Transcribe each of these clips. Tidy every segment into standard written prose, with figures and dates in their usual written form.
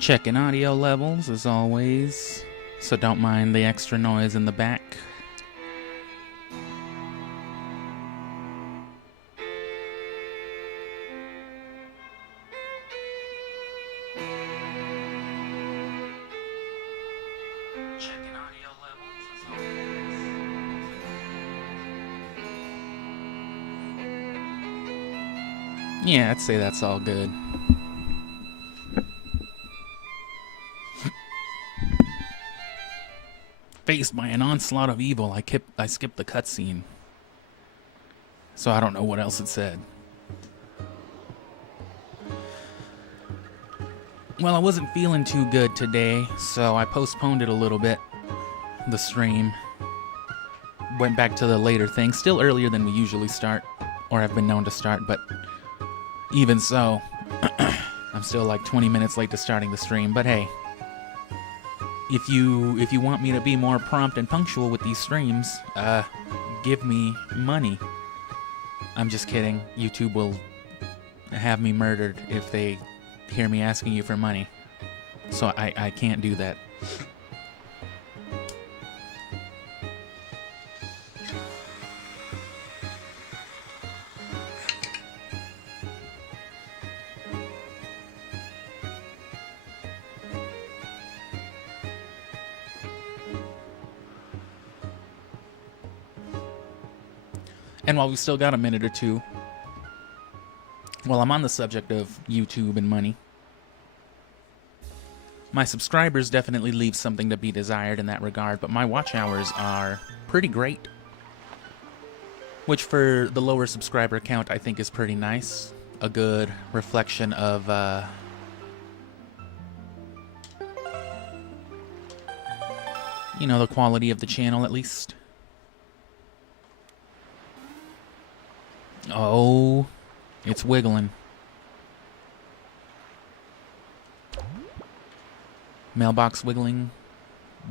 Checking audio levels as always, so don't mind the extra noise in the back. Checking audio levels as always. Yeah, I'd say that's all good. Faced by an onslaught of evil, I skipped the cutscene. So I don't know what else it said. Well, I wasn't feeling too good today, so I postponed it a little bit. The stream. Went back to the later thing. Still earlier than we usually start, or have been known to start, but even so, I'm still like 20 minutes late to starting the stream, but hey. If you want me to be more prompt and punctual with these streams, give me money. I'm just kidding. YouTube will have me murdered if they hear me asking you for money. So I can't do that. And while we still got a minute or two, while I'm on the subject of YouTube and money, my subscribers definitely leave something to be desired in that regard, but my watch hours are pretty great. Which for the lower subscriber count I think is pretty nice. A good reflection of, you know, the quality of the channel at least. Oh, it's wiggling. Mailbox wiggling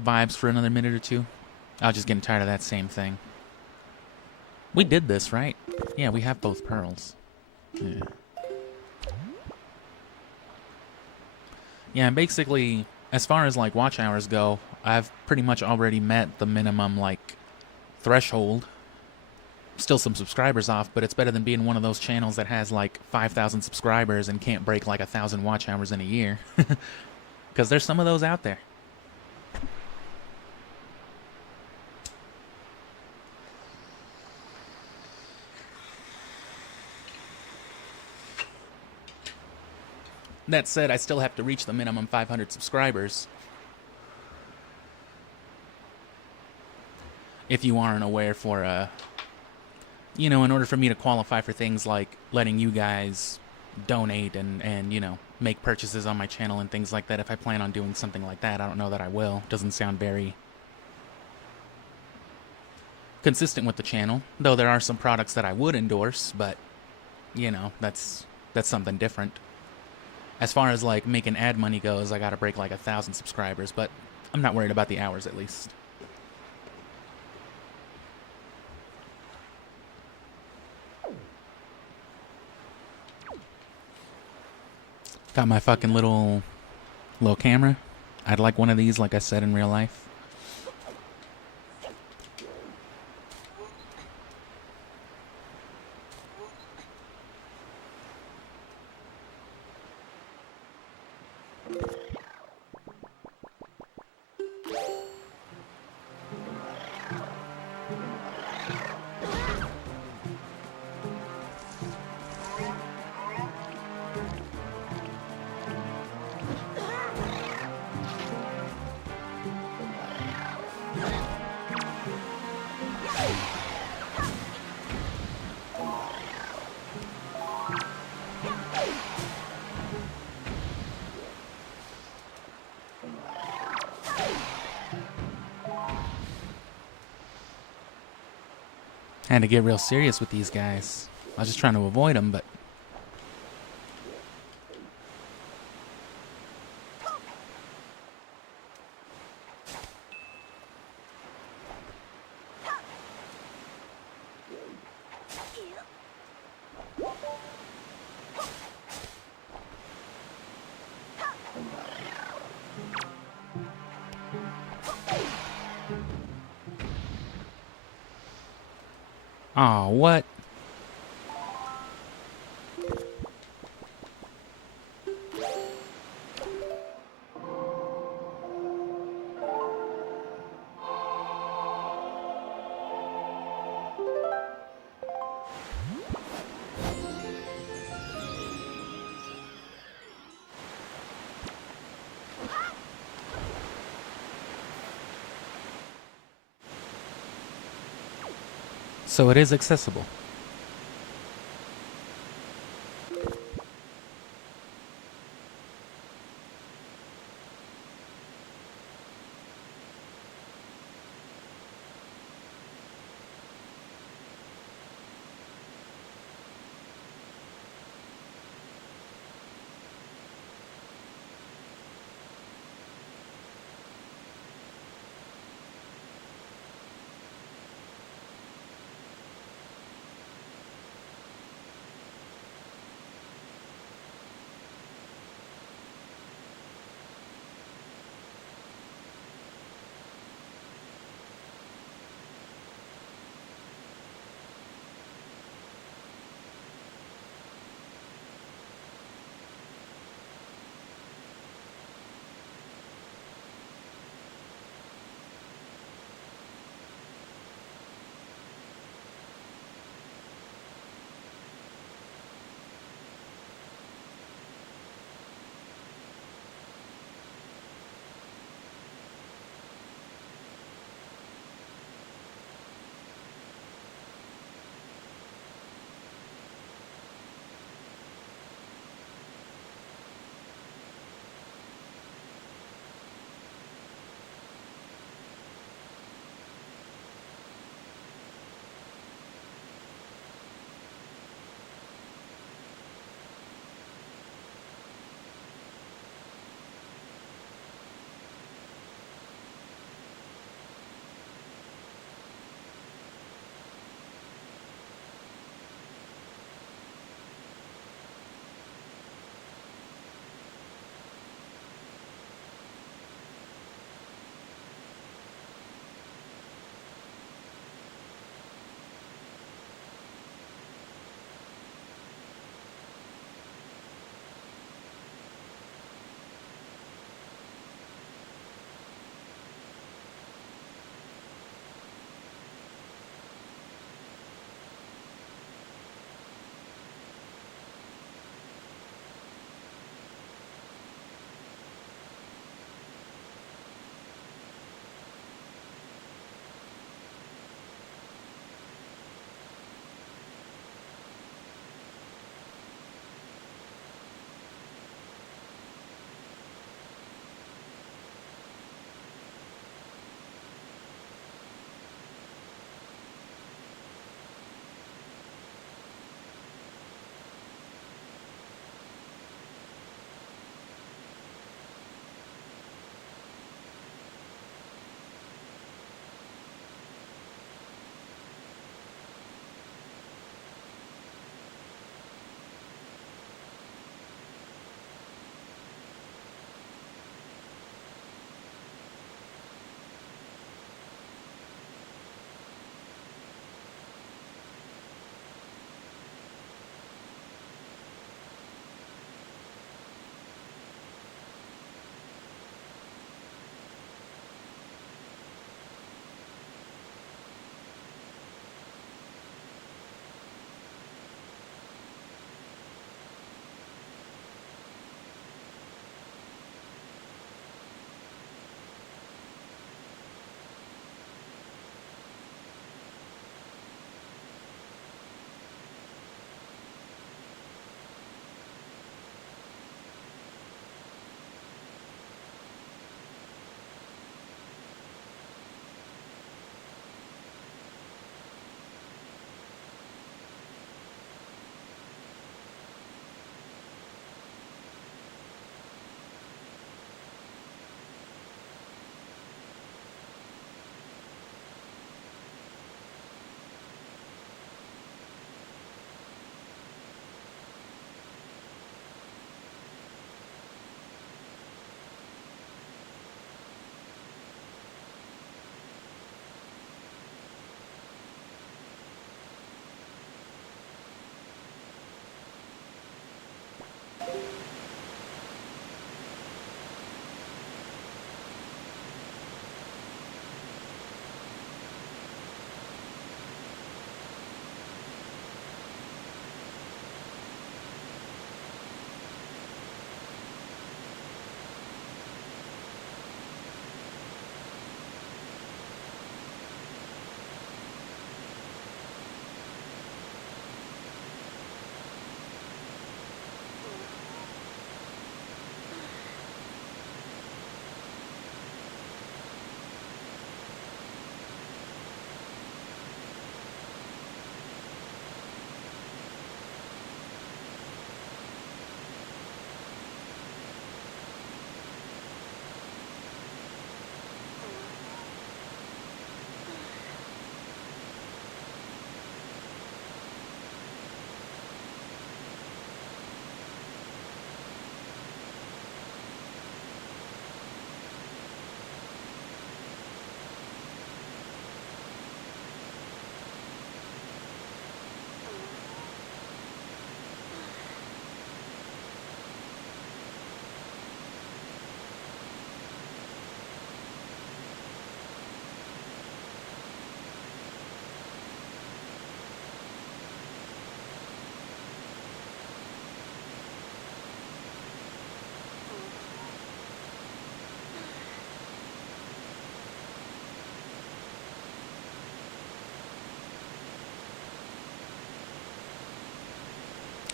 vibes for another minute or two. I was just getting tired of that same thing. We did this, right? Yeah, we have both pearls. Yeah. Yeah, and basically, as far as like watch hours go, I've pretty much already met the minimum like threshold. Still some subscribers off, but it's better than being one of those channels that has like 5,000 subscribers and can't break like 1,000 watch hours in a year. Because there's some of those out there. That said, I still have to reach the minimum 500 subscribers. If you aren't aware, for you know, in order for me to qualify for things like letting you guys donate and you know, make purchases on my channel and things like that, if I plan on doing something like that, I don't know that I will. Doesn't sound very consistent with the channel, though there are some products that I would endorse, but you know, that's something different. As far as like making ad money goes, I gotta break like 1,000 subscribers, but I'm not worried about the hours at least. Got my fucking little camera. I'd like one of these, like I said, in real life. Had to get real serious with these guys. I was just trying to avoid them, but... Aw, what? So it is accessible.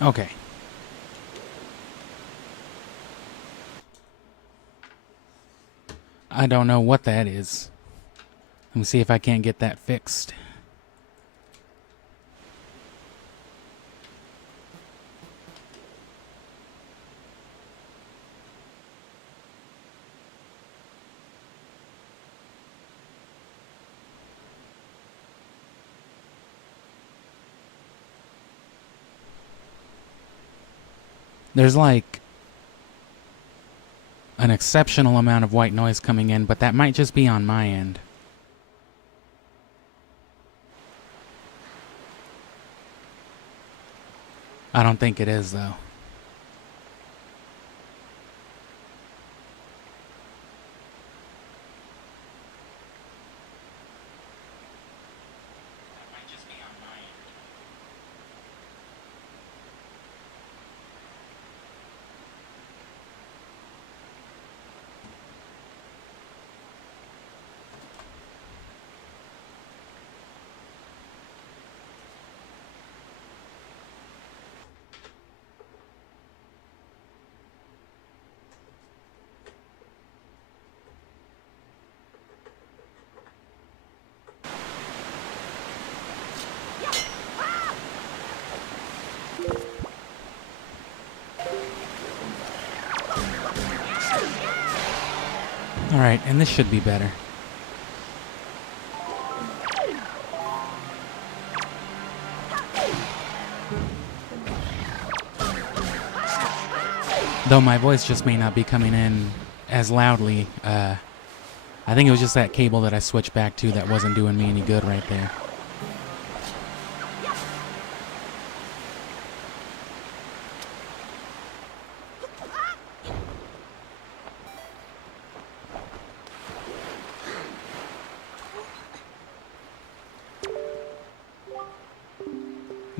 Okay. I don't know what that is. Let me see if I can't get that fixed. There's like an exceptional amount of white noise coming in, but that might just be on my end. I don't think it is, though. That might just be on my end. Alright, and this should be better. Though my voice just may not be coming in as loudly. I think it was just that cable that I switched back to that wasn't doing me any good right there.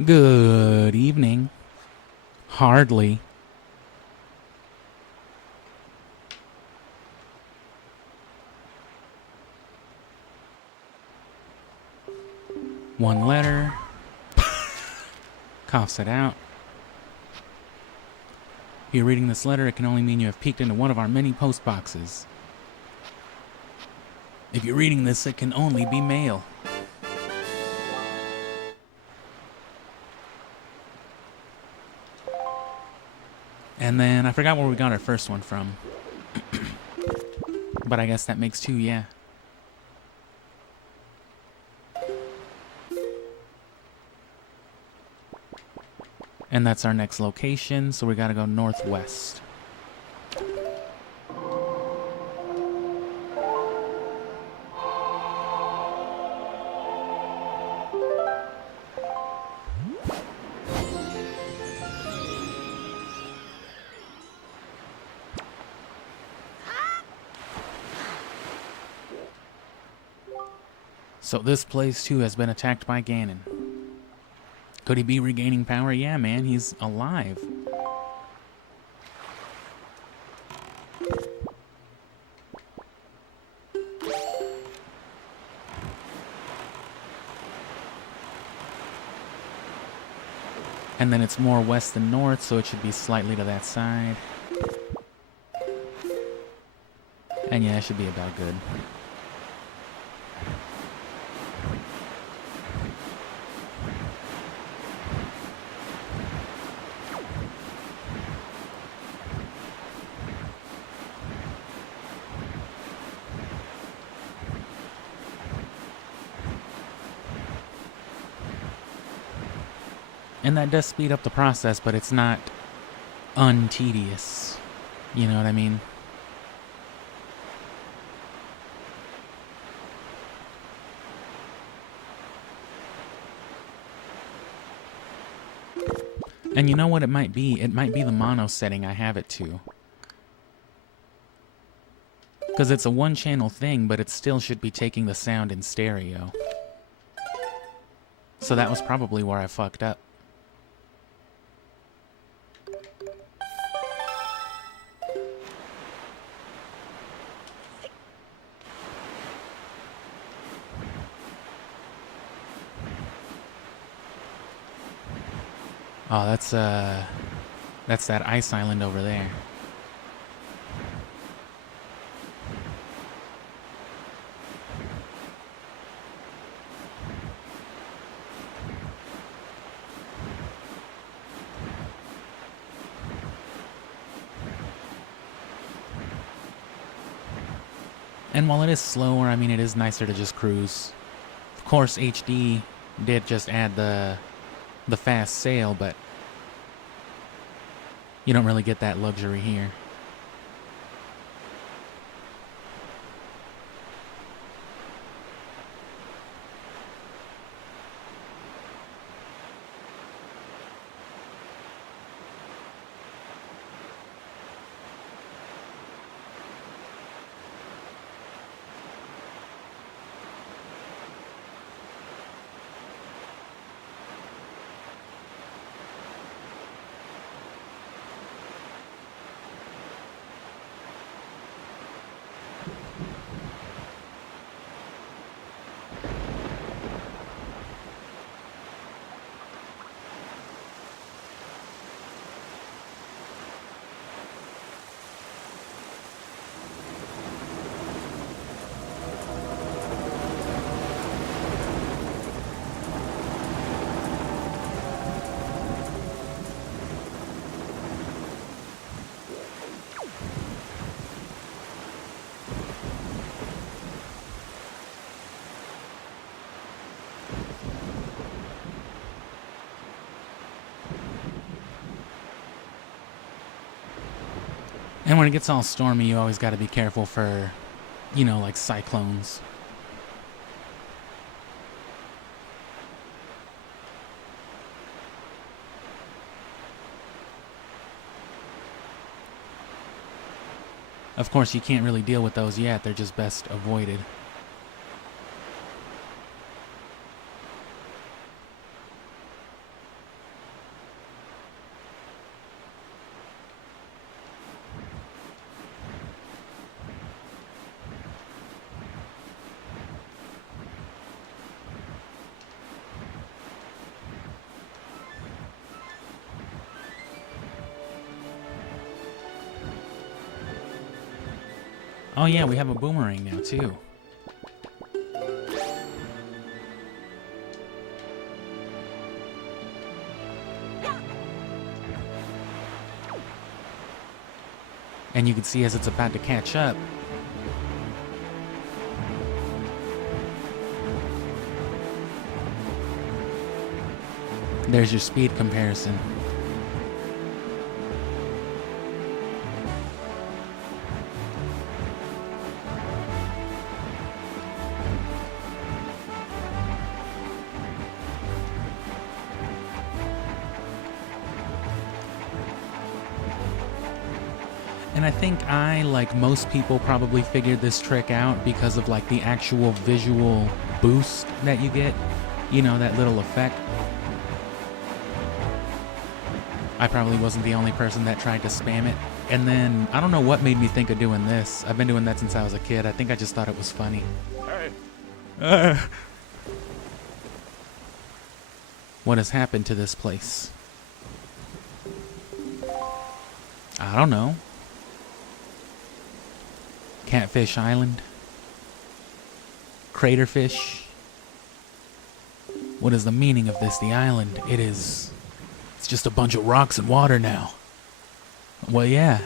Good evening. Hardly. One letter. Coughs it out. If you're reading this letter, it can only mean you have peeked into one of our many post boxes. If you're reading this, it can only be mail. And then I forgot where we got our first one from. But I guess that makes two, yeah. And that's our next location, so we gotta go northwest. So this place too has been attacked by Ganon. Could he be regaining power? Yeah, man, he's alive. And then it's more west than north, so it should be slightly to that side. And yeah, it should be about good. And that does speed up the process, but it's not untedious. You know what I mean? And you know what it might be? It might be the mono setting I have it to. Because it's a one-channel thing, but it still should be taking the sound in stereo. So that was probably where I fucked up. Oh, that's that ice island over there. And while it is slower, I mean, it is nicer to just cruise. Of course, HD did just add the fast sail, but you don't really get that luxury here. And when it gets all stormy, you always got to be careful for, you know, like cyclones. Of course, you can't really deal with those yet. They're just best avoided. Oh yeah, we have a boomerang now too. And you can see as it's about to catch up, there's your speed comparison. And I think I, like most people, probably figured this trick out because of like the actual visual boost that you get. You know, that little effect. I probably wasn't the only person that tried to spam it. And then, I don't know what made me think of doing this. I've been doing that since I was a kid. I think I just thought it was funny. Hey. What has happened to this place? I don't know. Catfish Island? Craterfish? What is the meaning of this? The island? It's just a bunch of rocks and water now. Well, yeah.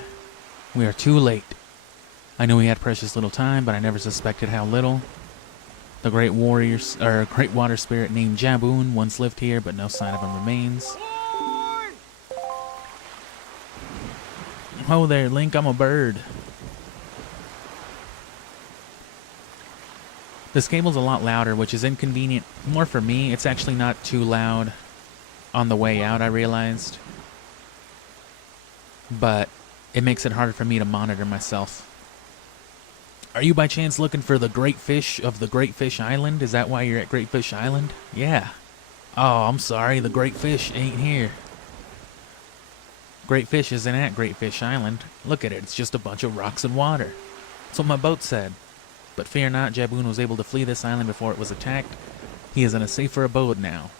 We are too late. I knew we had precious little time, but I never suspected how little. The great great water spirit named Jaboon once lived here, but no sign of him remains. Oh there, Link, I'm a bird. This cable's a lot louder, which is inconvenient. More for me, it's actually not too loud on the way out, I realized. But it makes it harder for me to monitor myself. Are you by chance looking for the great fish of the Great Fish Island? Is that why you're at Great Fish Island? Yeah. Oh, I'm sorry, the great fish ain't here. Great fish isn't at Great Fish Island. Look at it, it's just a bunch of rocks and water. That's what my boat said. But fear not, Jaboon was able to flee this island before it was attacked. He is in a safer abode now.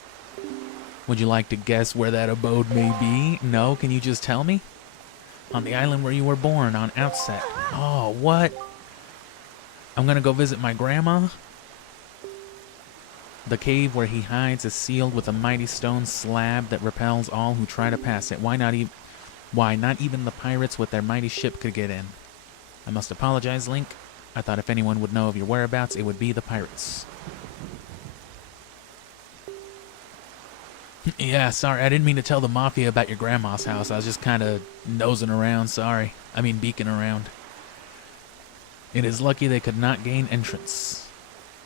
Would you like to guess where that abode may be? No? Can you just tell me? On the island where you were born, on Outset. Oh, what? I'm gonna go visit my grandma? The cave where he hides is sealed with a mighty stone slab that repels all who try to pass it. Why not even the pirates with their mighty ship could get in? I must apologize, Link. I thought if anyone would know of your whereabouts, it would be the pirates. Yeah, sorry, I didn't mean to tell the Mafia about your grandma's house. I was just kind of nosing around, sorry. I mean beaking around. It is lucky they could not gain entrance.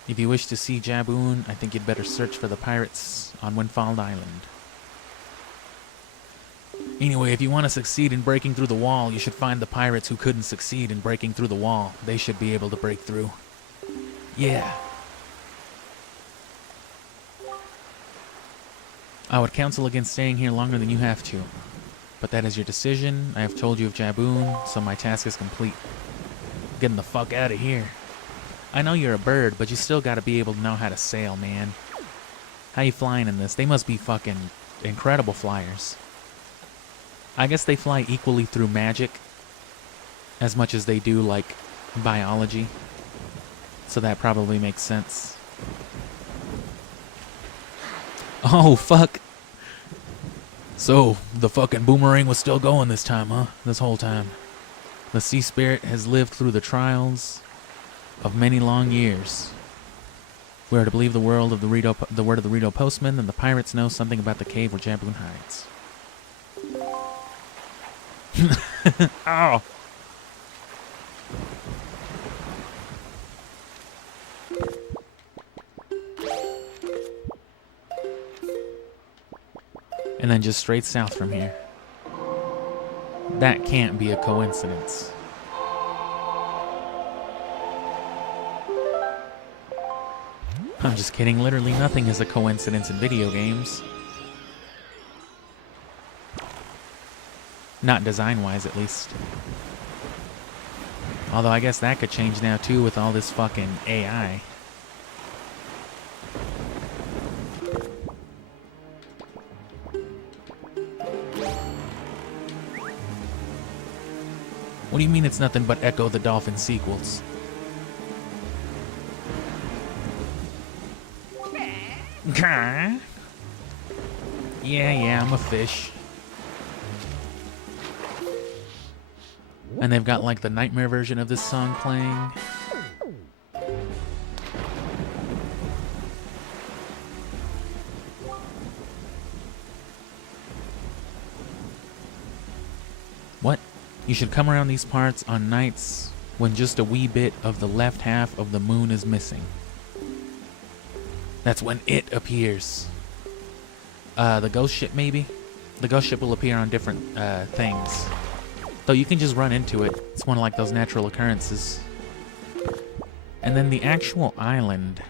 If you wish to see Jaboon, I think you'd better search for the pirates on Windfall Island. Anyway, if you want to succeed in breaking through the wall, you should find the pirates who couldn't succeed in breaking through the wall. They should be able to break through. Yeah. I would counsel against staying here longer than you have to. But that is your decision. I have told you of Jaboon, so my task is complete. Getting the fuck out of here. I know you're a bird, but you still gotta be able to know how to sail, man. How you flying in this? They must be fucking incredible flyers. I guess they fly equally through magic as much as they do, like, biology. So that probably makes sense. Oh, fuck. So, the fucking boomerang was still going this time, huh? This whole time. The sea spirit has lived through the trials of many long years. We are to believe the word of the Rito postman, and the pirates know something about the cave where Jaboon hides. Ow! And then just straight south from here. That can't be a coincidence. I'm just kidding. Literally nothing is a coincidence in video games. Not design-wise, at least. Although I guess that could change now, too, with all this fucking AI. What do you mean it's nothing but Echo the Dolphin sequels? Yeah, I'm a fish. And they've got like the nightmare version of this song playing. What? You should come around these parts on nights when just a wee bit of the left half of the moon is missing. That's when it appears. The ghost ship, maybe? The ghost ship will appear on different things. Though you can just run into it. It's one of like those natural occurrences. And then the actual island.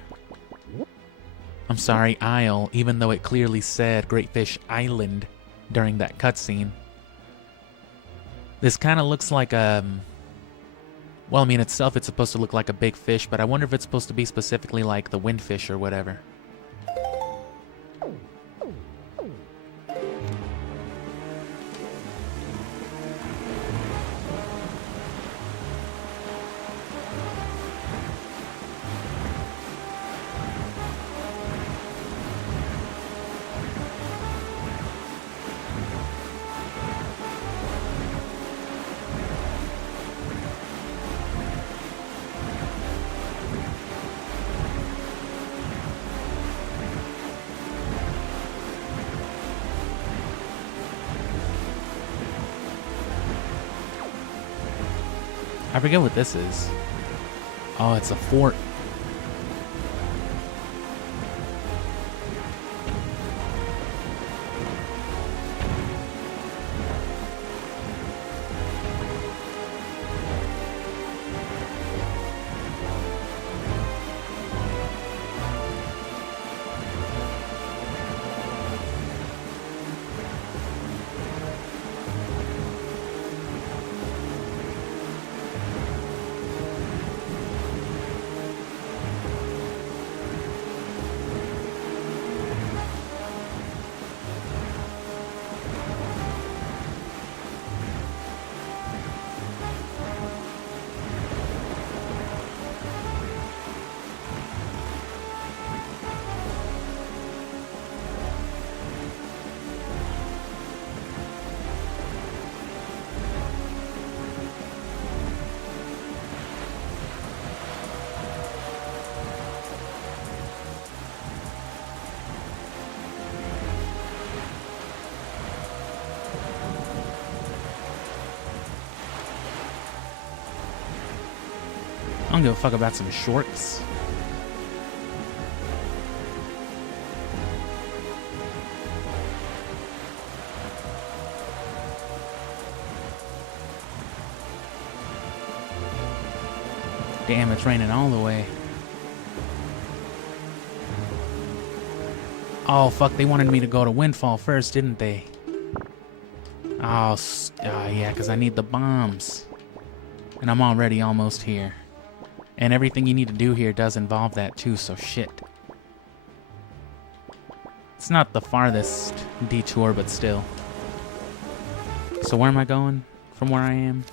I'm sorry, isle, even though it clearly said Great Fish Island during that cutscene. This kind of looks like a... Well, I mean, itself, it's supposed to look like a big fish, but I wonder if it's supposed to be specifically like the windfish or whatever. I forget what this is. Oh, it's a fort. I don't give a fuck about some shorts. Damn, it's raining all the way. Oh, fuck, they wanted me to go to Windfall first, didn't they? Oh, yeah, because I need the bombs. And I'm already almost here. And everything you need to do here does involve that too, so shit. It's not the farthest detour, but still. So where am I going from where I am?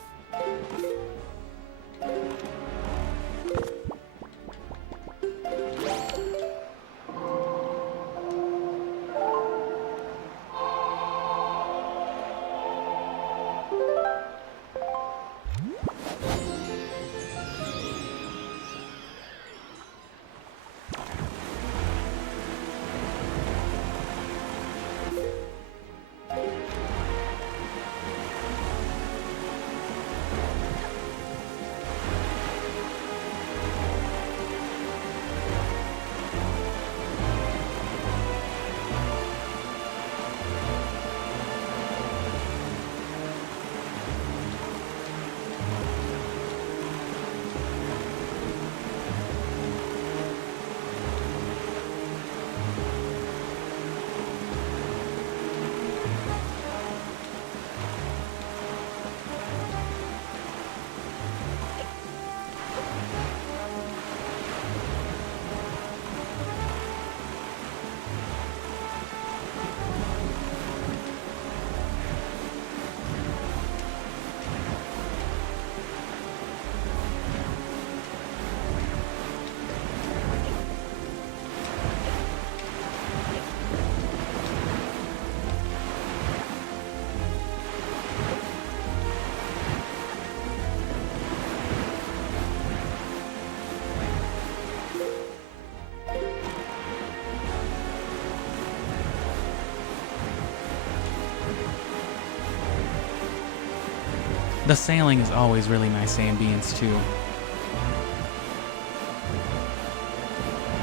The sailing is always really nice ambience too.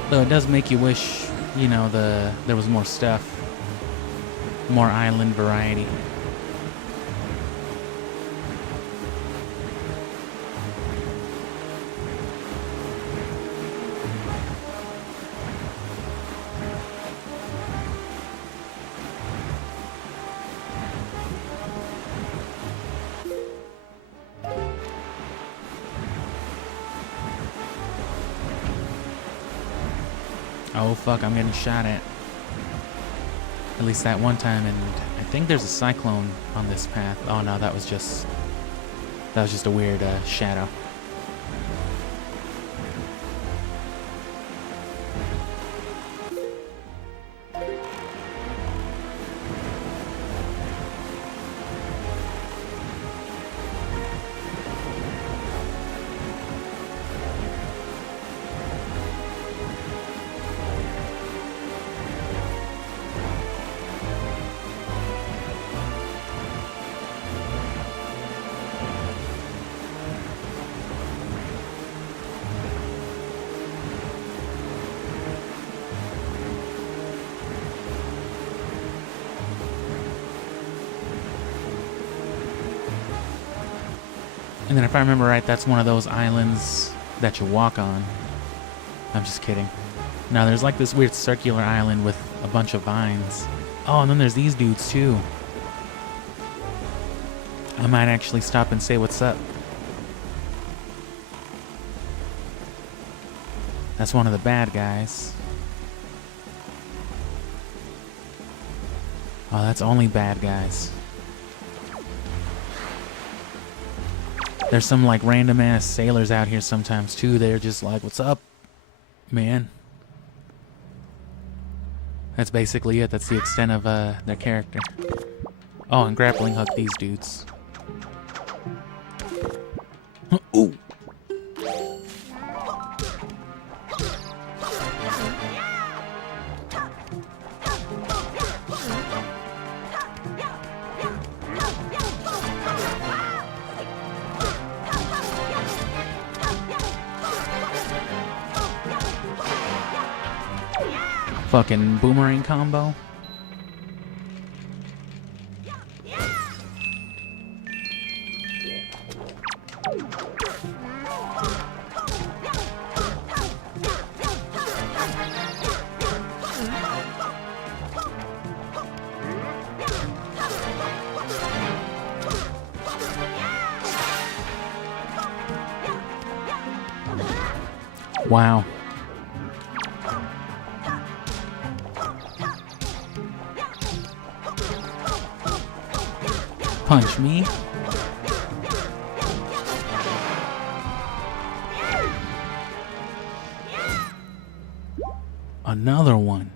Though it does make you wish, you know, there was more stuff. More island variety. Oh fuck, I'm getting shot at. At least that one time, and I think there's a cyclone on this path. Oh no, that was just a weird shadow. And then if I remember right, that's one of those islands that you walk on. I'm just kidding. No, there's like this weird circular island with a bunch of vines. Oh, and then there's these dudes too. I might actually stop and say what's up. That's one of the bad guys. Oh, that's only bad guys. There's some like random ass sailors out here sometimes too. They're just like, what's up, man? That's basically it. That's the extent of their character. Oh, and grappling hook these dudes. Ooh. Fucking boomerang combo. Wow. Punch me. Another one.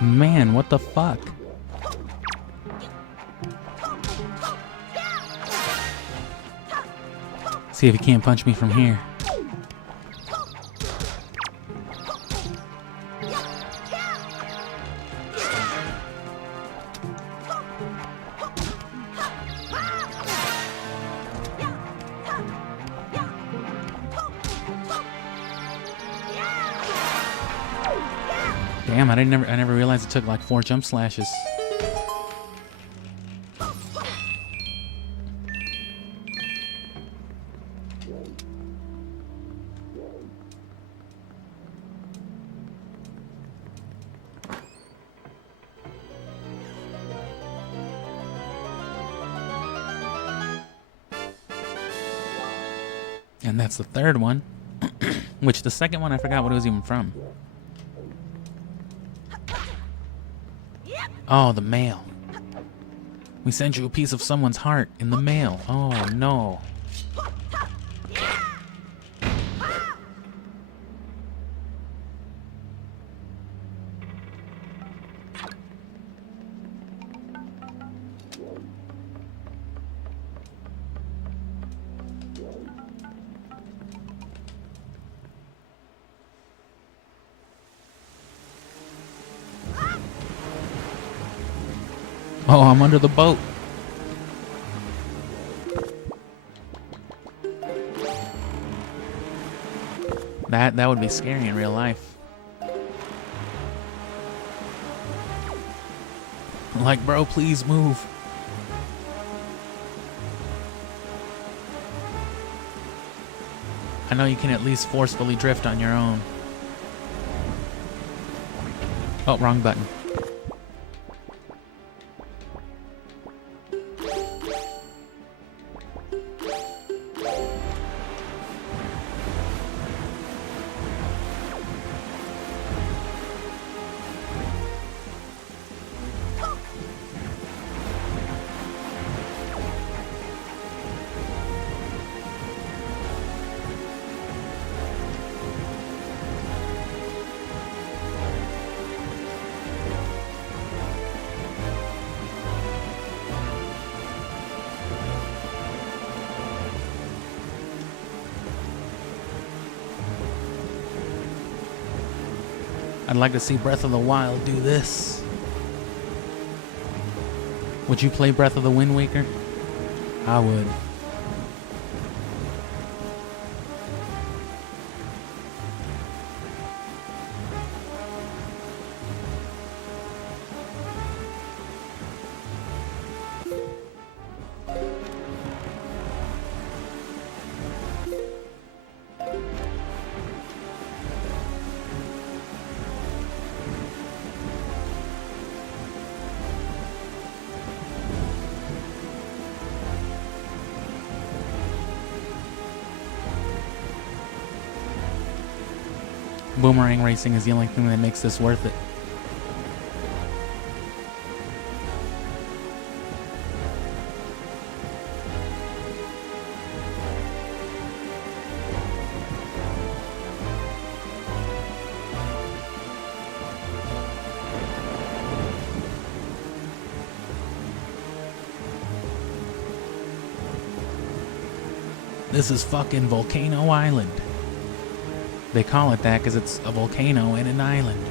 Man, what the fuck? See if he can't punch me from here. Damn, I never realized it took like 4 jump slashes. And that's the third one. Which the second one, I forgot what it was even from. Oh, the mail. We sent you a piece of someone's heart in the mail. Oh, no. Oh, I'm under the boat. That would be scary in real life. Like, bro, please move. I know you can at least forcefully drift on your own. Oh, wrong button. I'd like to see Breath of the Wild do this. Would you play Breath of the Wind Waker? I would. Boomerang racing is the only thing that makes this worth it. This is fucking Volcano Island. They call it that because it's a volcano and an island.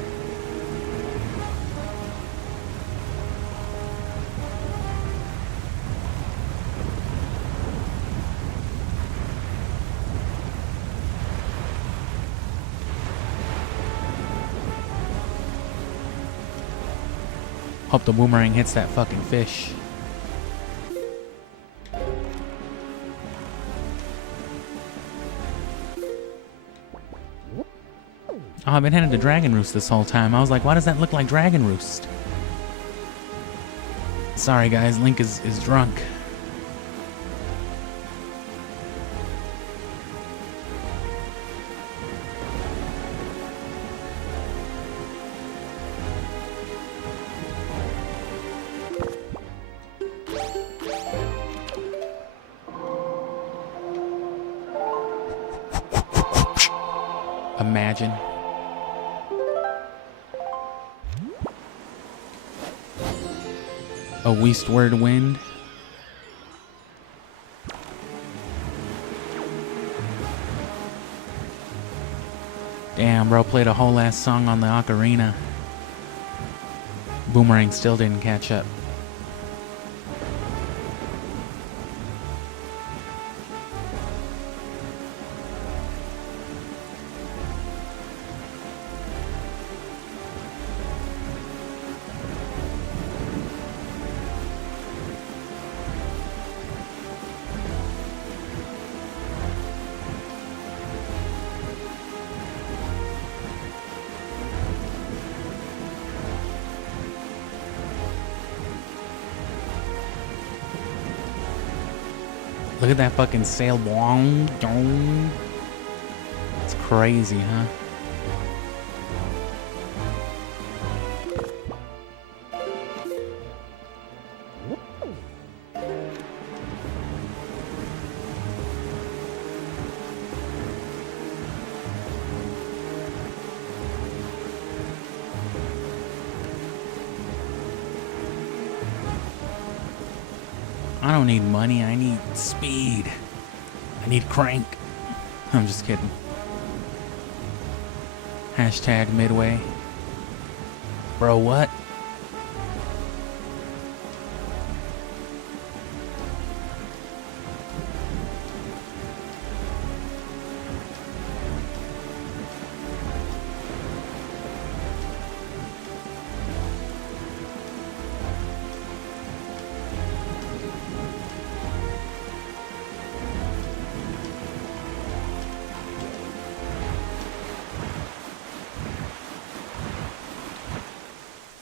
Hope the boomerang hits that fucking fish. Oh, I've been headed to Dragon Roost this whole time. I was like, why does that look like Dragon Roost? Sorry guys, Link is drunk. Imagine. A westward wind. Damn, bro, played a whole ass song on the ocarina. Boomerang still didn't catch up. Look at that fucking sail. It's crazy, huh? I don't need money, I need speed. I need crank. I'm just kidding. Hashtag Midway. Bro, what?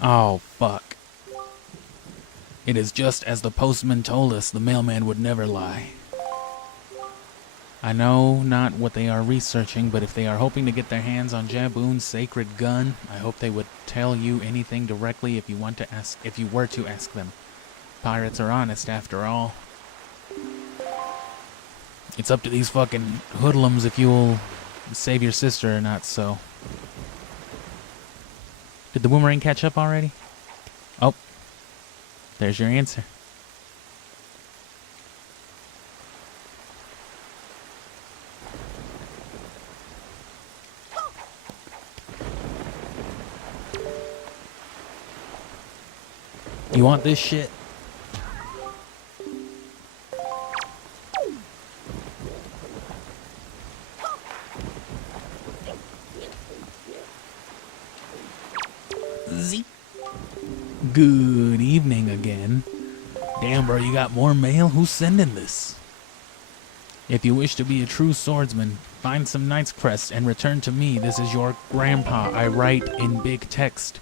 Oh, fuck. It is just as the postman told us, the mailman would never lie. I know not what they are researching, but if they are hoping to get their hands on Jaboon's sacred gun, I hope they would tell you anything directly if you were to ask them. Pirates are honest after all. It's up to these fucking hoodlums if you'll save your sister or not, so. Did the boomerang catch up already? Oh, there's your answer. You want this shit? Zeep. Good evening again. Damn, bro, you got more mail? Who's sending this? If you wish to be a true swordsman, find some Knight's Crest and return to me. This is your grandpa. I write in big text.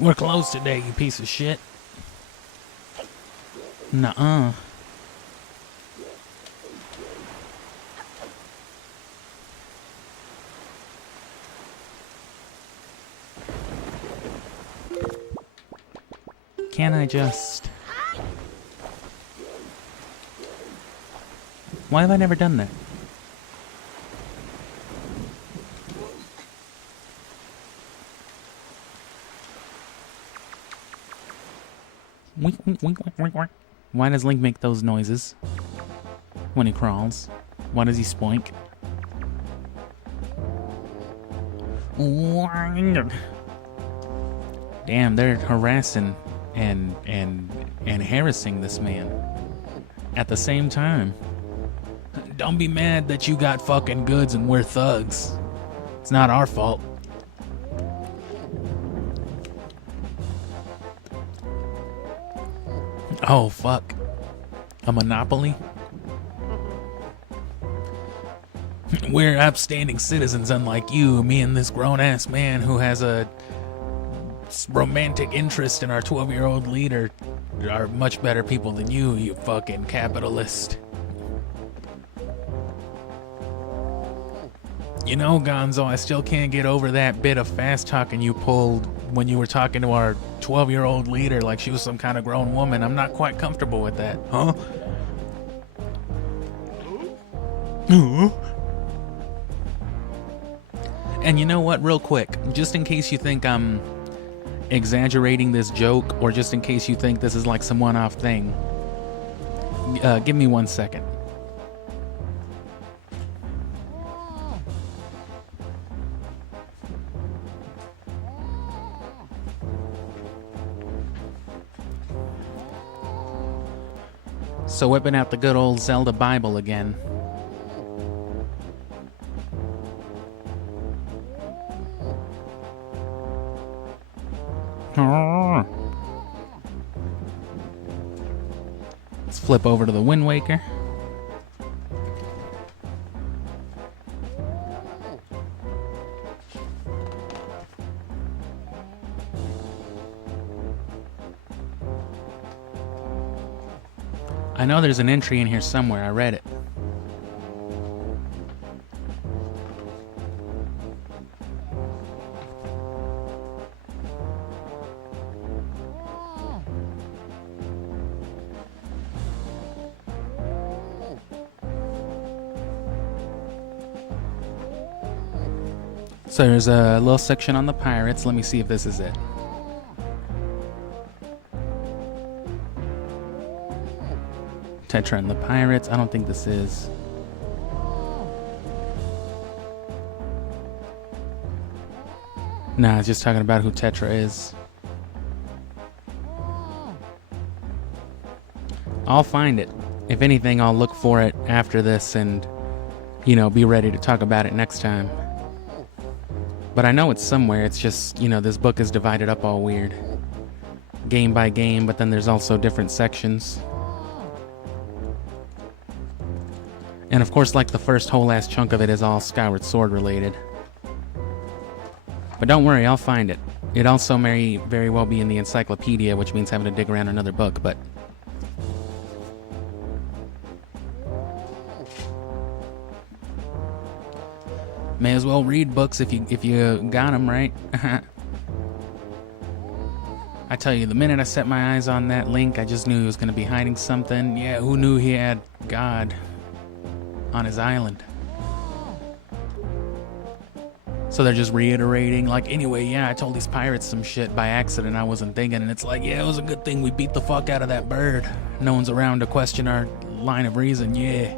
We're closed today, you piece of shit. Nuh-uh. Can I just... Why have I never done that? Wink, wink, wink, wink, wink, wink. Why does Link make those noises when he crawls? Why does he spoink? Damn, they're harassing and harassing this man at the same time. Don't be mad that you got fucking goods and we're thugs. It's not our fault. Oh, fuck. A monopoly? We're upstanding citizens unlike you, me and this grown-ass man who has a romantic interest in our 12-year-old leader are much better people than you fucking capitalist. You know, Gonzo, I still can't get over that bit of fast-talking you pulled when you were talking to our 12-year-old leader like she was some kind of grown woman. I'm not quite comfortable with that. Huh? And you know what, real quick, just in case you think I'm exaggerating this joke, or just in case you think this is like some one-off thing, give me 1 second. So whipping out the good old Zelda Bible again. Let's flip over to the Wind Waker. I know there's an entry in here somewhere. I read it. So there's a little section on the pirates. Let me see if this is it. Tetra and the Pirates. I don't think this is. Nah, it's just talking about who Tetra is. I'll find it. If anything, I'll look for it after this and, you know, be ready to talk about it next time. But I know it's somewhere. It's just, you know, this book is divided up all weird. Game by game, but then there's also different sections. And of course, like the first whole ass chunk of it is all Skyward Sword related. But don't worry, I'll find it. It also may very well be in the encyclopedia, which means having to dig around another book, but... May as well read books if you got them, right? I tell you, the minute I set my eyes on that Link, I just knew he was going to be hiding something. Yeah, who knew he had God on his island? So they're just reiterating, like, anyway, yeah, I told these pirates some shit by accident. I wasn't thinking, and it's like, yeah, it was a good thing we beat the fuck out of that bird. No one's around to question our line of reason, yeah.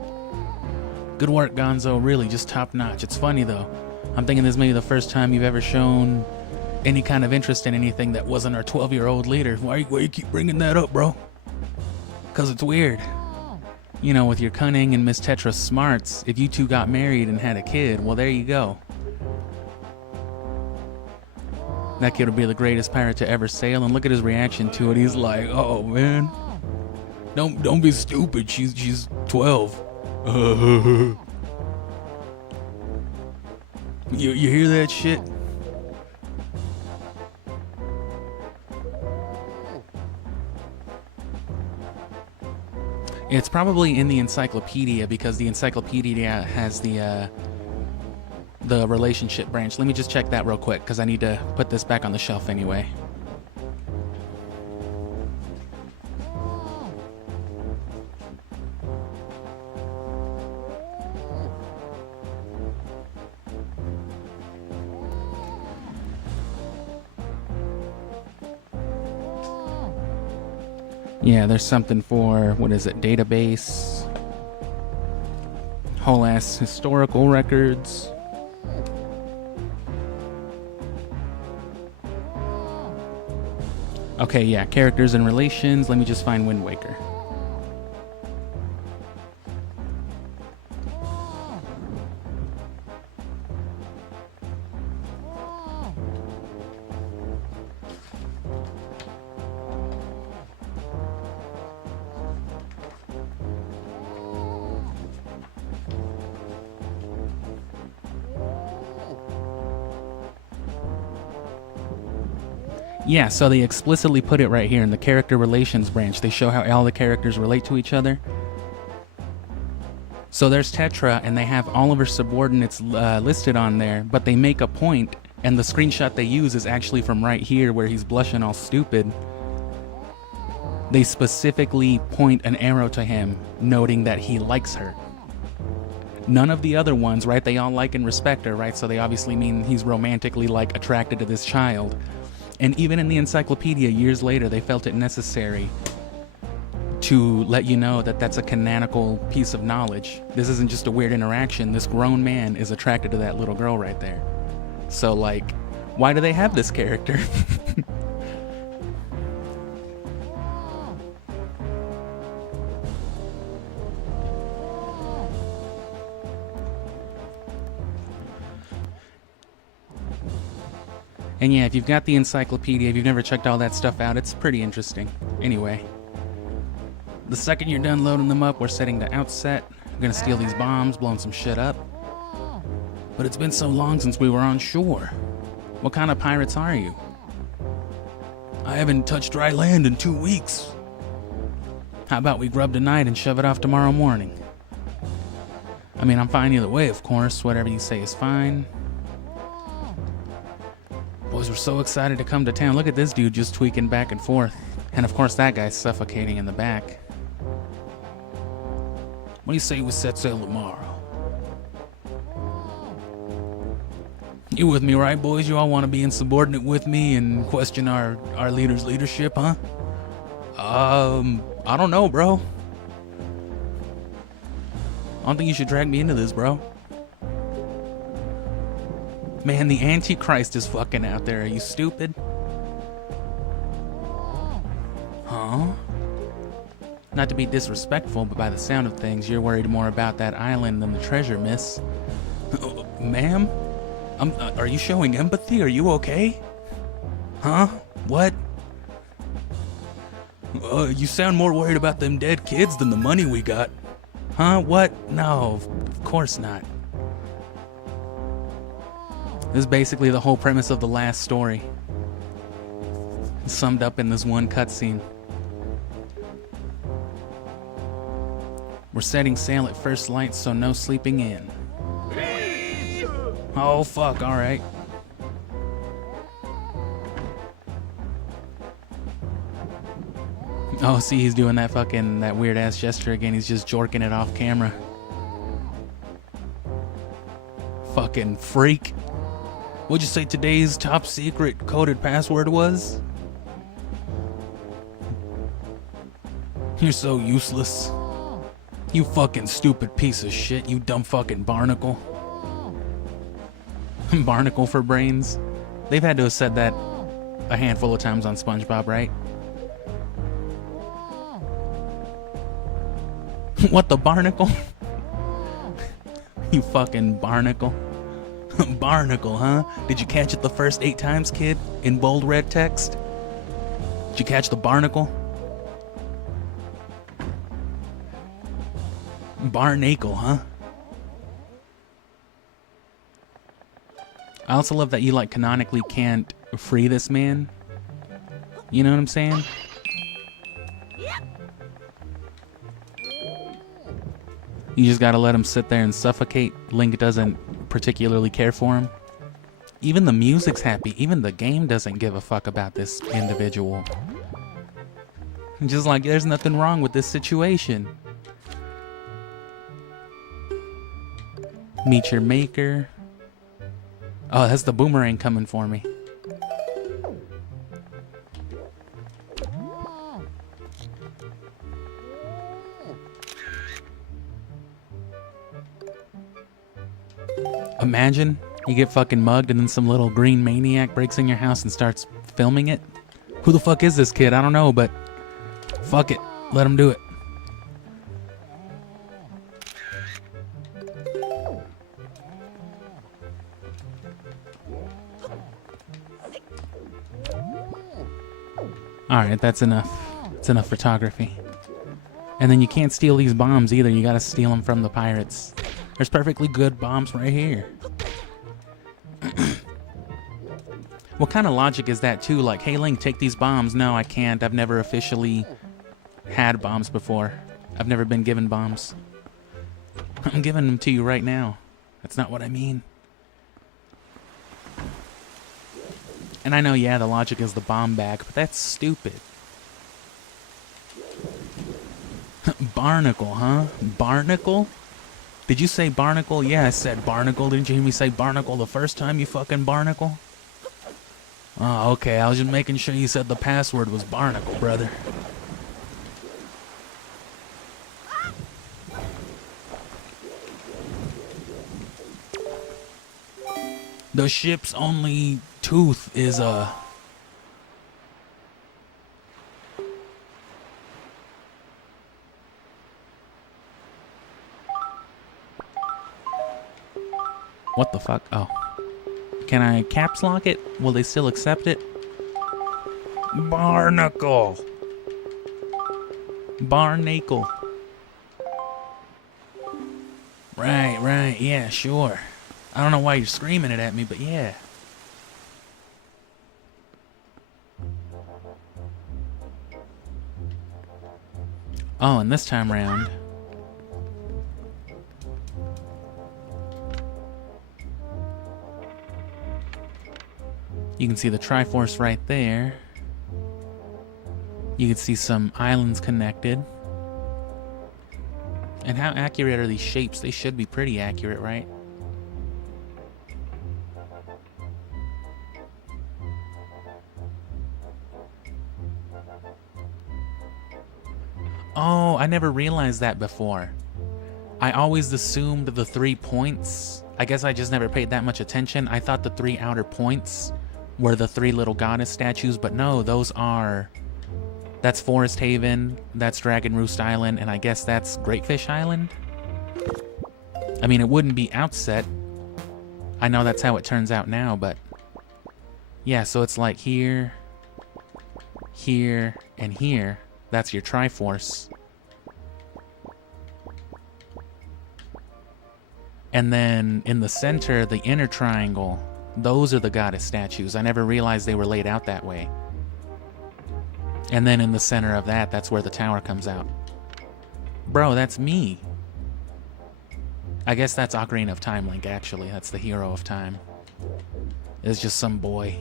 Good work, Gonzo, really, just top notch. It's funny, though. I'm thinking this may be the first time you've ever shown any kind of interest in anything that wasn't our 12-year-old leader. Why you keep bringing that up, bro? Because it's weird. You know, with your cunning and Miss Tetra's smarts, if you two got married and had a kid, well, there you go. That kid will be the greatest pirate to ever sail, and look at his reaction to it. He's like, oh, man. Don't be stupid. She's 12. You hear that shit? It's probably in the encyclopedia because the encyclopedia has the relationship branch. Let me just check that real quick because I need to put this back on the shelf anyway. Yeah, there's something for, what is it, database, whole ass historical records. Okay, yeah, characters and relations. Let me just find Wind Waker. Yeah, so they explicitly put it right here in the character relations branch. They show how all the characters relate to each other. So there's Tetra, and they have all of her subordinates listed on there, but they make a point, and the screenshot they use is actually from right here where he's blushing all stupid. They specifically point an arrow to him, noting that he likes her. None of the other ones, right? They all like and respect her, right? So they obviously mean he's romantically, like, attracted to this child. And even in the encyclopedia, years later, they felt it necessary to let you know that that's a canonical piece of knowledge. This isn't just a weird interaction. This grown man is attracted to that little girl right there. So, like, why do they have this character? And yeah, if you've got the encyclopedia, if you've never checked all that stuff out, it's pretty interesting. Anyway, the second you're done loading them up, we're setting to outset. We're gonna steal these bombs, blowing some shit up. But it's been so long since we were on shore. What kind of pirates are you? I haven't touched dry land in 2 weeks. How about we grub tonight and shove it off tomorrow morning? I mean, I'm fine either way, of course. Whatever you say is fine. Boys were so excited to come to town. Look at this dude just tweaking back and forth. And of course that guy's suffocating in the back. What do you say we set sail tomorrow? You with me, right, boys? You all want to be insubordinate with me and question our leader's leadership, huh? I don't know, bro. I don't think you should drag me into this, bro. Man, the Antichrist is fucking out there. Are you stupid? Huh? Not to be disrespectful, but by the sound of things, you're worried more about that island than the treasure, miss. Ma'am? Are you showing empathy? Are you okay? Huh? What? You sound more worried about them dead kids than the money we got. Huh? What? No, of course not. This is basically the whole premise of the last story, summed up in this one cutscene. We're setting sail at first light, so no sleeping in. Oh fuck, alright. Oh, see, he's doing that weird ass gesture again. He's just jorking it off camera. Fucking freak. What'd you say today's top secret coded password was? You're so useless. You fucking stupid piece of shit, you dumb fucking barnacle. Barnacle for brains. They've had to have said that a handful of times on SpongeBob, right? What, the barnacle? You fucking barnacle. Barnacle, huh? Did you catch it the first 8 times, kid? In bold red text? Did you catch the barnacle? Barnacle, huh? I also love that you, like, canonically can't free this man. You know what I'm saying? You just gotta let him sit there and suffocate. Link doesn't particularly care for him. Even the music's happy. Even the game doesn't give a fuck about this individual. Just like there's nothing wrong with this situation. Meet your maker. Oh, that's the boomerang coming for me. Imagine you get fucking mugged and then some little green maniac breaks in your house and starts filming it. Who the fuck is this kid? I don't know, but fuck it. Let him do it. Alright, that's enough. It's enough photography. And then you can't steal these bombs either. You gotta steal them from the pirates. There's perfectly good bombs right here. What kind of logic is that too? Like, hey Link, take these bombs. No, I can't. I've never officially had bombs before. I've never been given bombs. I'm giving them to you right now. That's not what I mean. And I know, yeah, the logic is the bomb bag, but that's stupid. Barnacle, huh? Barnacle? Did you say barnacle? Yeah, I said barnacle. Didn't you hear me say barnacle the first time, you fucking barnacle? Oh, okay. I was just making sure you said the password was barnacle, brother. The ship's only tooth is a... What the fuck? Oh. Can I caps lock it? Will they still accept it? Barnacle. Barnacle. Right. Yeah, sure. I don't know why you're screaming it at me, but yeah. Oh, and this time round... You can see the Triforce right there. You can see some islands connected. And how accurate are these shapes? They should be pretty accurate, right? Oh, I never realized that before. I always assumed the 3 points. I guess I just never paid that much attention. I thought the 3 outer points were the 3 little goddess statues, but no, those are... That's Forest Haven, that's Dragon Roost Island, and I guess that's Great Fish Island? I mean, it wouldn't be Outset. I know that's how it turns out now, but... Yeah, so it's like here, here, and here. That's your Triforce. And then in the center, the inner triangle, those are the goddess statues. I never realized they were laid out that way. And then in the center of that, that's where the tower comes out. Bro, that's me. I guess that's Ocarina of Time Link, actually. That's the hero of time. It's just some boy.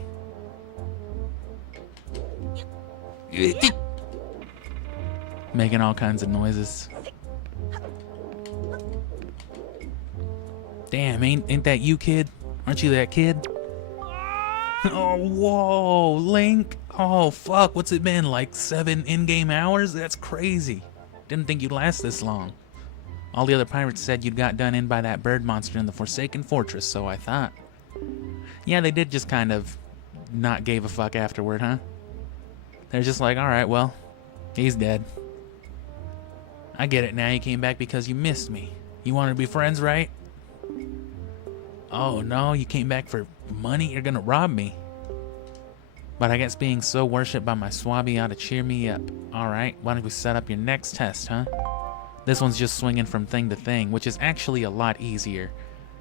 Making all kinds of noises. Damn, ain't that you, kid? Aren't you that kid? Oh, whoa, Link. Oh, fuck, what's it been, like 7 in-game hours? That's crazy. Didn't think you'd last this long. All the other pirates said you'd got done in by that bird monster in the Forsaken Fortress, so I thought. Yeah, they did just kind of not gave a fuck afterward, huh? They're just like, alright, well, he's dead. I get it now, you came back because you missed me. You wanted to be friends, right? Oh no, you came back for money? You're gonna rob me. But I guess being so worshipped by my swabby ought to cheer me up. Alright, why don't we set up your next test, huh? This one's just swinging from thing to thing, which is actually a lot easier,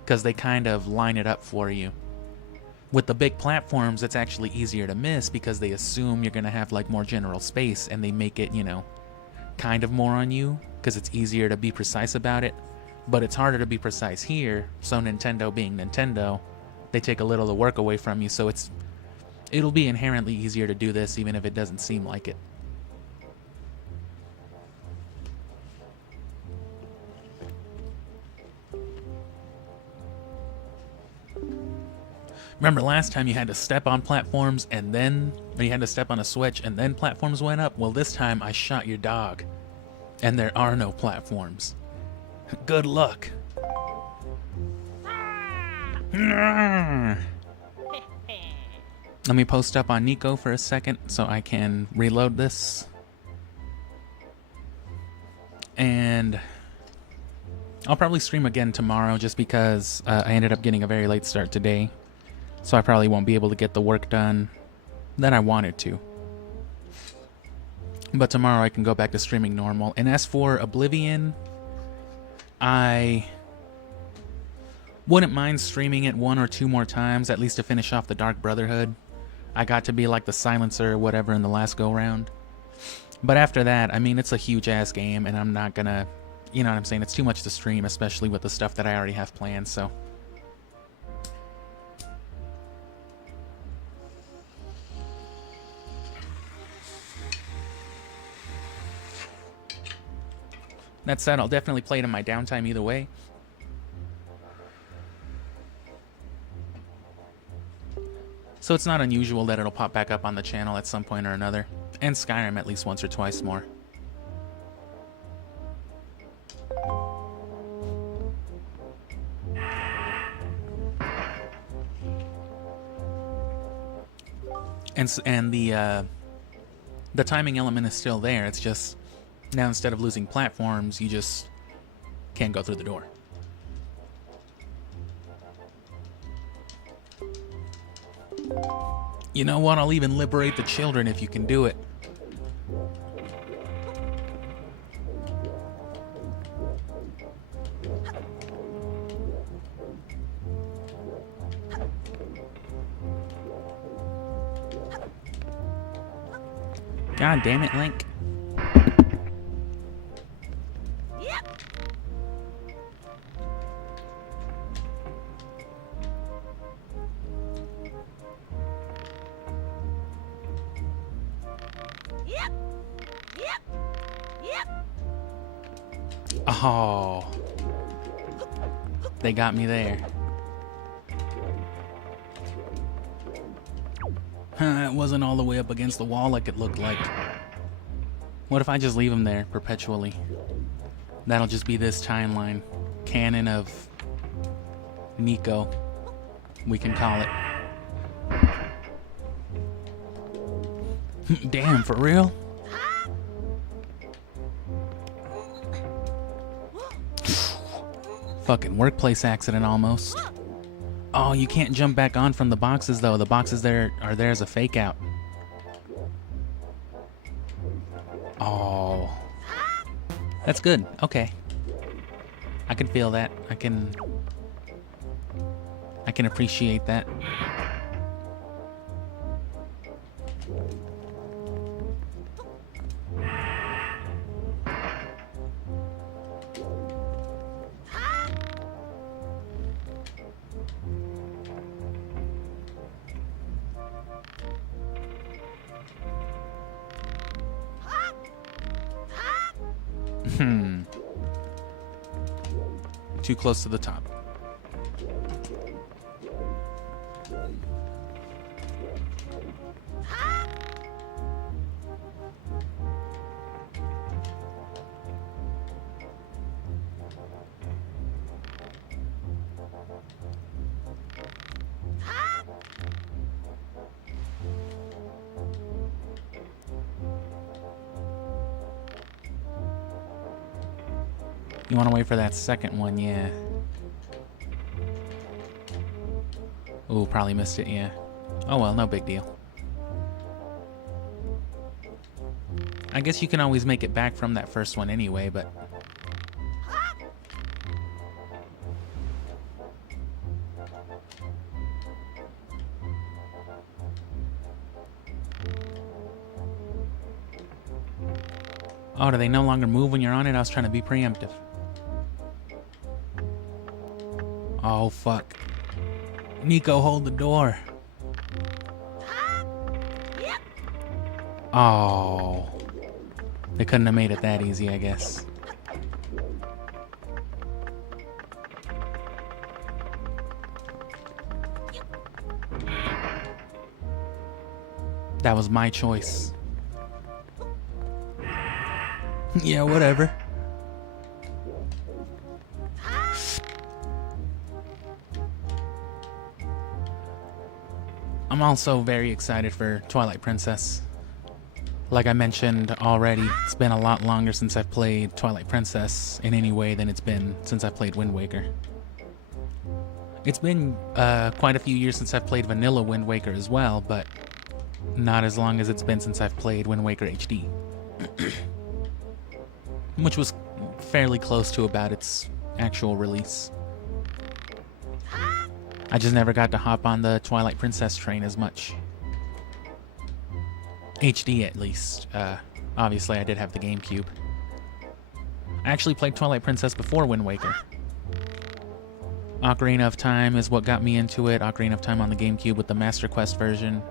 because they kind of line it up for you. With the big platforms, it's actually easier to miss because they assume you're gonna have like more general space and they make it, you know, kind of more on you, because it's easier to be precise about it. but it's harder to be precise here. So Nintendo being Nintendo, they take a little of the work away from you, so it'll be inherently easier to do this even if it doesn't seem like it. Remember last time you had to step on platforms and then, or you had to step on a switch and then platforms went up? Well, this time I shot your dog and there are no platforms. Good luck. Let me post up on Nico for a second so I can reload this. And I'll probably stream again tomorrow just because I ended up getting a very late start today. So I probably won't be able to get the work done that I wanted to. But tomorrow I can go back to streaming normal. And as for Oblivion, I wouldn't mind streaming it 1 or 2 more times, at least to finish off the Dark Brotherhood. I got to be like the silencer or whatever in the last go-round. But after that, I mean, it's a huge-ass game, and I'm not gonna... You know what I'm saying? It's too much to stream, especially with the stuff that I already have planned, so... That said, I'll definitely play it in my downtime either way. So it's not unusual that it'll pop back up on the channel at some point or another. And Skyrim at least once or twice more. And the timing element is still there. It's just now instead of losing platforms, you just can't go through the door. You know what? I'll even liberate the children if you can do it. God damn it, Link. Oh, they got me there. It wasn't all the way up against the wall like it looked like. What if I just leave him there perpetually? That'll just be this timeline. Canon of Nico, we can call it. Damn, for real? Fucking workplace accident almost. Oh, you can't jump back on from the boxes though. The boxes there are there as a fake out. Oh. That's good. Okay. I can feel that. I can appreciate that. Too close to the top. You want to wait for that second one, yeah. Ooh, probably missed it, yeah. Oh well, no big deal. I guess you can always make it back from that first one anyway, but... Oh, do they no longer move when you're on it? I was trying to be preemptive. Oh, fuck. Nico, hold the door. Oh. They couldn't have made it that easy, I guess. That was my choice. Yeah, whatever. I'm also very excited for Twilight Princess. Like I mentioned already, it's been a lot longer since I've played Twilight Princess in any way than it's been since I played Wind Waker. It's been quite a few years since I've played Vanilla Wind Waker as well, but not as long as it's been since I've played Wind Waker HD. Which was fairly close to about its actual release. I just never got to hop on the Twilight Princess train as much. HD at least. Obviously I did have the GameCube. I actually played Twilight Princess before Wind Waker. Ocarina of Time is what got me into it. Ocarina of Time on the GameCube with the Master Quest version.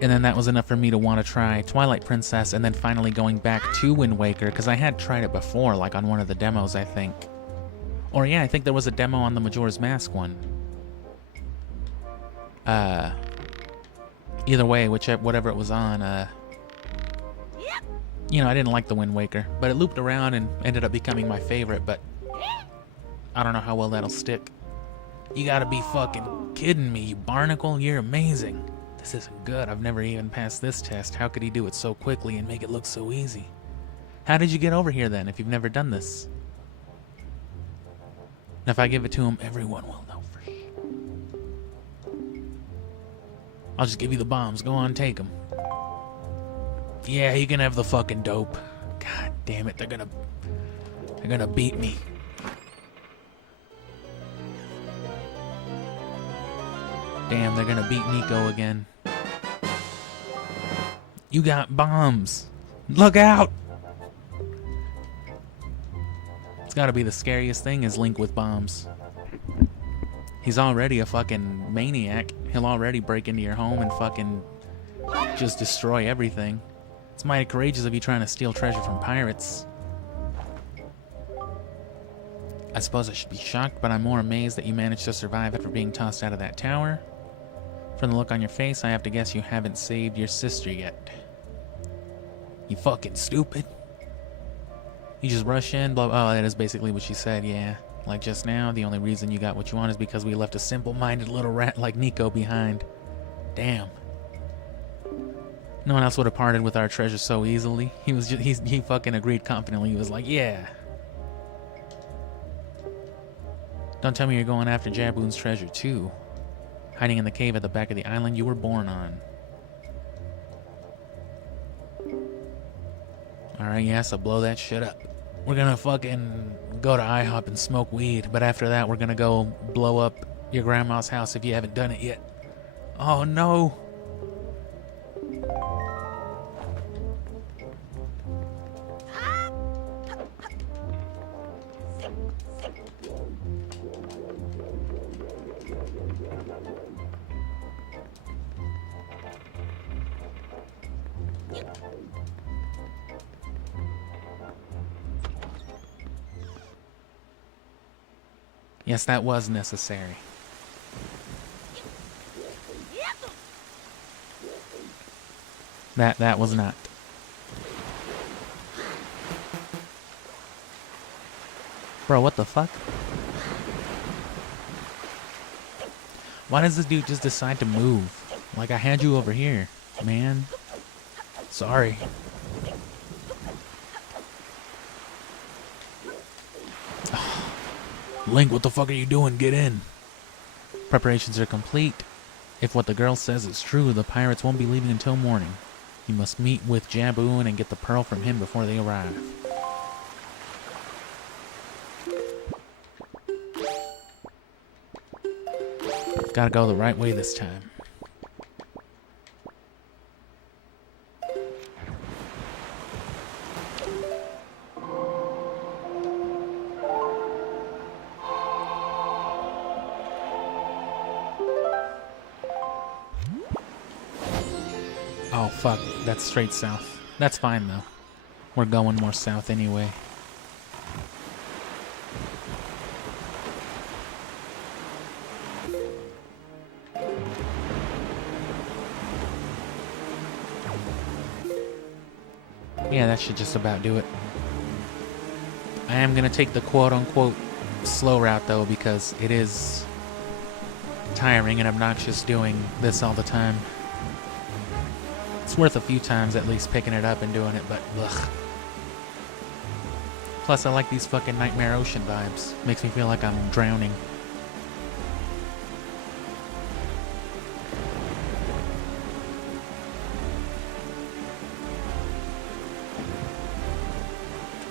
And then that was enough for me to want to try Twilight Princess, and then finally going back to Wind Waker, because I had tried it before, like on one of the demos, I think. Or yeah, I think there was a demo on the Majora's Mask one. Either way, whatever it was on, you know, I didn't like the Wind Waker, but it looped around and ended up becoming my favorite, but I don't know how well that'll stick. You gotta be fucking kidding me, you barnacle, you're amazing. This isn't good, I've never even passed this test. How could he do it so quickly and make it look so easy? How did you get over here then, if you've never done this? And if I give it to him, everyone will know for sure. I'll just give you the bombs. Go on, take them. Yeah, he can have the fucking dope. God damn it, they're gonna beat me. Damn, they're gonna beat Nico again. You got bombs. Look out! It's gotta be the scariest thing is Link with bombs. He's already a fucking maniac. He'll already break into your home and fucking just destroy everything. It's mighty courageous of you trying to steal treasure from pirates. I suppose I should be shocked, but I'm more amazed that you managed to survive after being tossed out of that tower. From the look on your face, I have to guess you haven't saved your sister yet. You fucking stupid. You just rush in, blah, oh, that is basically what she said, yeah. Like just now, the only reason you got what you want is because we left a simple-minded little rat like Nico behind. Damn. No one else would have parted with our treasure so easily. He fucking agreed confidently. He was like, yeah. Don't tell me you're going after Jaboon's treasure too. Hiding in the cave at the back of the island you were born on. Alright, yeah, so blow that shit up. We're gonna fucking go to IHOP and smoke weed, but after that we're gonna go blow up your grandma's house if you haven't done it yet. Oh no! Yes, that was necessary. That was not. Bro, what the fuck? Why does this dude just decide to move? Like, I had you over here, man. Sorry. Link, what the fuck are you doing? Get in. Preparations are complete. If what the girl says is true, the pirates won't be leaving until morning. You must meet with Jaboon and get the pearl from him before they arrive. Gotta go the right way this time. Oh, fuck. That's straight south. That's fine, though. We're going more south anyway. Yeah, that should just about do it. I am going to take the quote-unquote slow route, though, because it is tiring and obnoxious doing this all the time. It's worth a few times at least picking it up and doing it, but ugh. Plus, I like these fucking Nightmare Ocean vibes. Makes me feel like I'm drowning.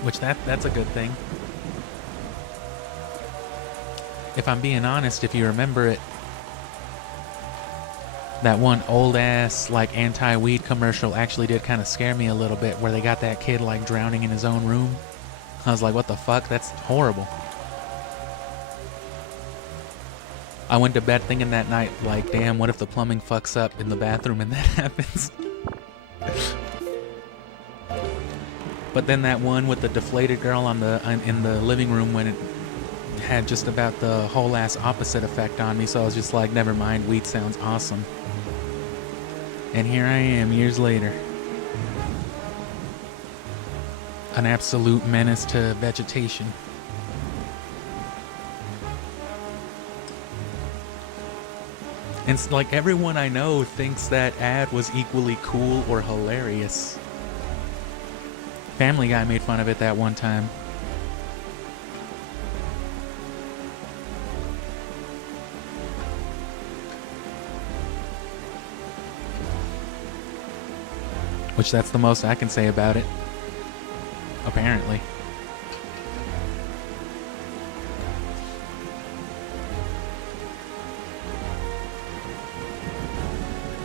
Which that's a good thing. If I'm being honest, if you remember it, that one old ass like anti-weed commercial actually did kind of scare me a little bit, where they got that kid like drowning in his own room. I was like, what the fuck? That's horrible. I went to bed thinking that night, like, damn, what if the plumbing fucks up in the bathroom and that happens? But then that one with the deflated girl on in the living room, when it had just about the whole ass opposite effect on me, so I was just like, never mind, weed sounds awesome. And here I am years later. An absolute menace to vegetation. And it's like everyone I know thinks that ad was equally cool or hilarious. Family Guy made fun of it that one time. Which that's the most I can say about it. Apparently.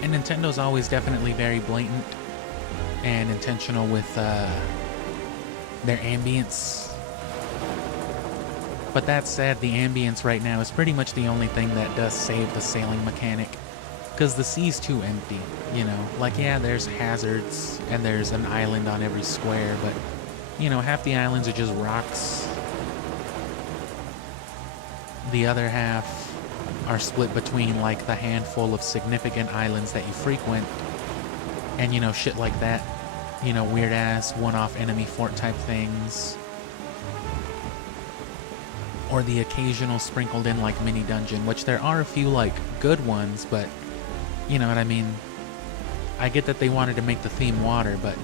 And Nintendo's always definitely very blatant and intentional with their ambience. But that said, the ambience right now is pretty much the only thing that does save the sailing mechanic. Because the sea's too empty, you know? Like, yeah, there's hazards and there's an island on every square, but, you know, half the islands are just rocks. The other half are split between, like, the handful of significant islands that you frequent. And, you know, shit like that. You know, weird-ass one-off enemy fort type things. Or the occasional sprinkled in, like, mini dungeon, which there are a few, like, good ones, but, you know what I mean? I get that they wanted to make the theme water, but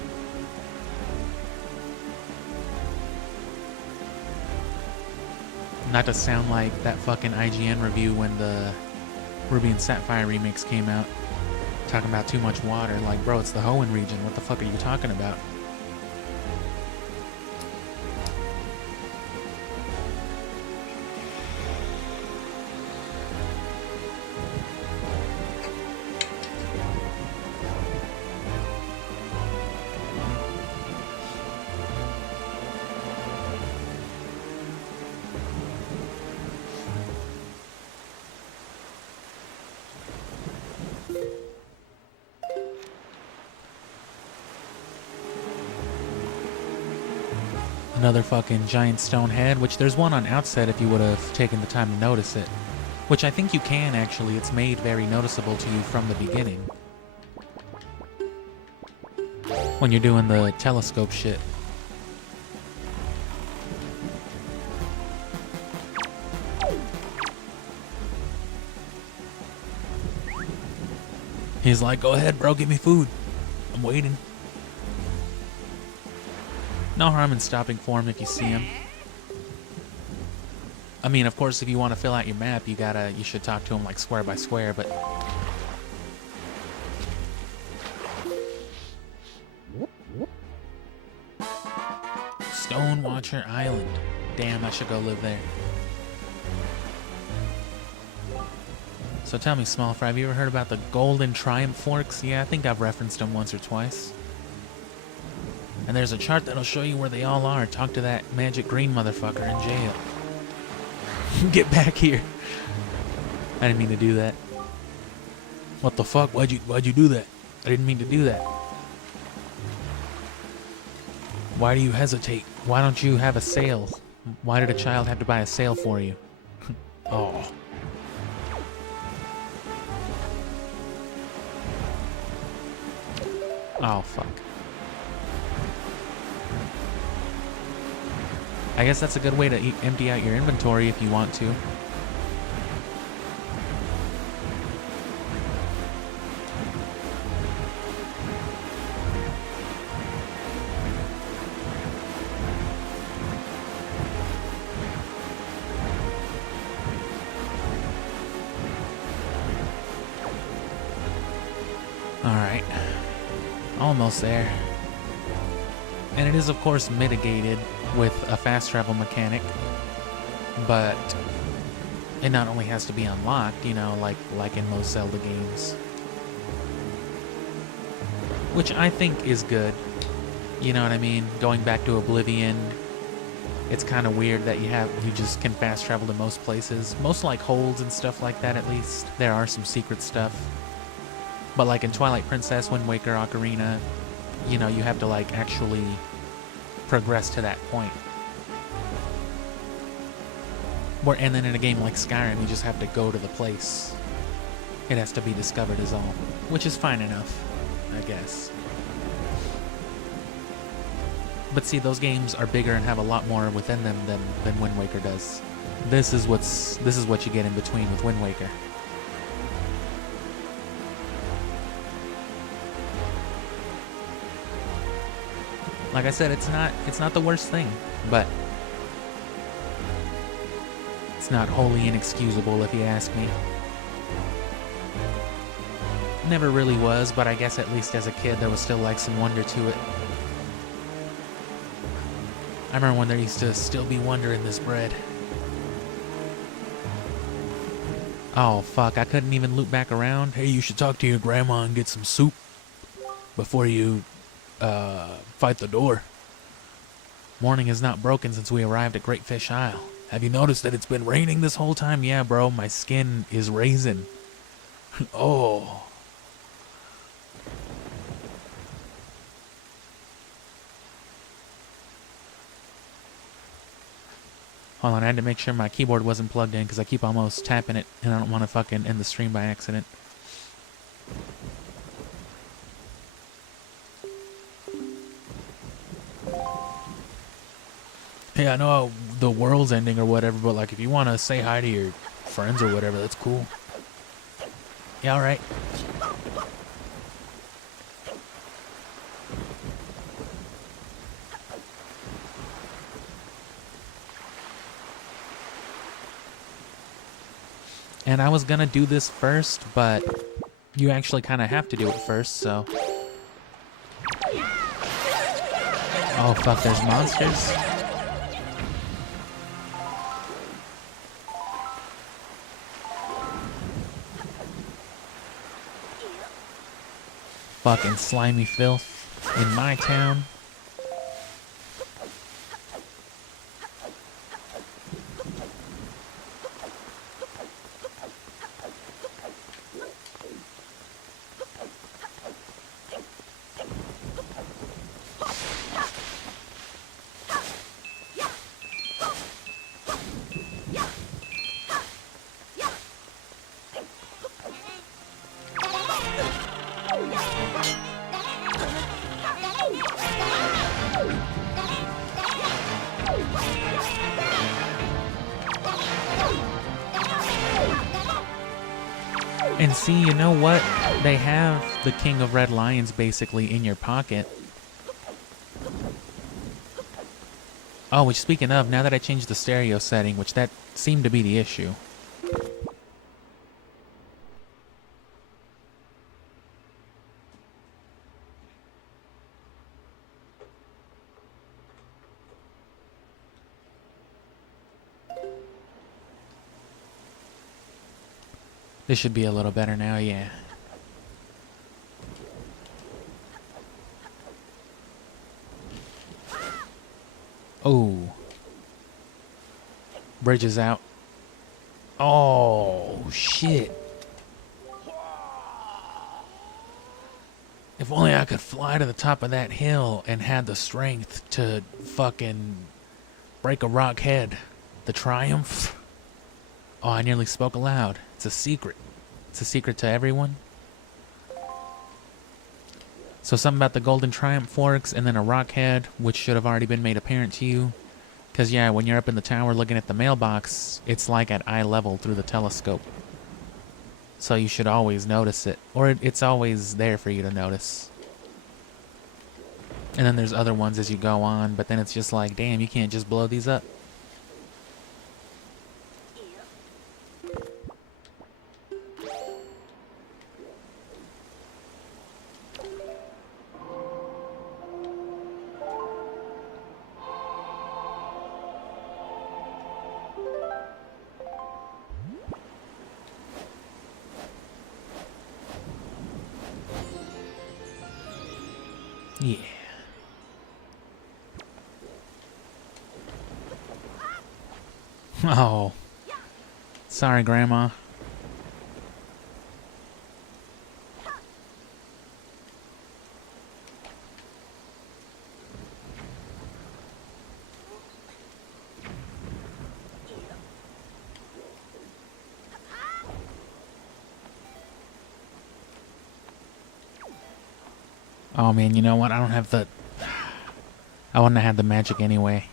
not to sound like that fucking IGN review when the Ruby and Sapphire remakes came out. Talking about too much water. Like, bro, it's the Hoenn region. What the fuck are you talking about? Another fucking giant stone head, which there's one on Outset if you would have taken the time to notice it. Which I think you can, actually. It's made very noticeable to you from the beginning. When you're doing the telescope shit. He's like, go ahead, bro, give me food. I'm waiting. No harm in stopping for him if you see him. I mean, of course, if you want to fill out your map, you should talk to him like square by square, but Stone Watcher Island. Damn, I should go live there. So tell me, Small Fry, have you ever heard about the Golden Triumph Forks? Yeah, I think I've referenced them once or twice. And there's a chart that'll show you where they all are. Talk to that magic green motherfucker in jail. Get back here. I didn't mean to do that. What the fuck? Why'd you do that? I didn't mean to do that. Why do you hesitate? Why don't you have a sail? Why did a child have to buy a sail for you? Oh. Oh, fuck. I guess that's a good way to empty out your inventory if you want to. Alright. Almost there. And it is, of course, mitigated with a fast travel mechanic, but it not only has to be unlocked, you know, like in most Zelda games, which I think is good. You know what I mean? Going back to Oblivion, it's kind of weird that you just can fast travel to most places, most like holds and stuff like that. At least there are some secret stuff, but like in Twilight Princess, Wind Waker, Ocarina, you know, you have to like actually progress to that point. And then in a game like Skyrim, you just have to go to the place. It has to be discovered is all, which is fine enough, I guess. But see, those games are bigger and have a lot more within them than Wind Waker does. This is what you get in between with Wind Waker. Like I said, it's not the worst thing, but it's not wholly inexcusable if you ask me. Never really was, but I guess at least as a kid there was still like some wonder to it. I remember when there used to still be wonder in this bread. Oh fuck, I couldn't even loop back around. Hey, you should talk to your grandma and get some soup before you fight the door. Morning is not broken since we arrived at Great Fish Isle. Have you noticed that it's been raining this whole time? Yeah, bro, my skin is raisin. Oh. Hold on, I had to make sure my keyboard wasn't plugged in because I keep almost tapping it and I don't want to fucking end the stream by accident. Yeah, I know the world's ending or whatever, but like if you want to say hi to your friends or whatever, that's cool. Yeah, alright. And I was gonna do this first, but you actually kind of have to do it first, so. Oh fuck, there's monsters? Fucking slimy filth in my town. And see, you know what? They have the King of Red Lions basically in your pocket. Oh, which speaking of, now that I changed the stereo setting, which that seemed to be the issue. This should be a little better now, yeah. Oh. Bridge is out. Oh, shit. If only I could fly to the top of that hill and had the strength to fucking break a rock head. The triumph. Oh, I nearly spoke aloud. It's a secret. It's a secret to everyone. So something about the golden triumph forks and then a rock head, which should have already been made apparent to you. Because, yeah, when you're up in the tower looking at the mailbox, it's like at eye level through the telescope. So you should always notice it. Or it's always there for you to notice. And then there's other ones as you go on, but then it's just like, damn, you can't just blow these up. Yeah. Oh. Sorry, Grandma. Oh man, you know what? I don't have the... I wouldn't have had the magic anyway.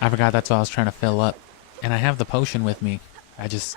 I forgot that's what I was trying to fill up. And I have the potion with me. I just...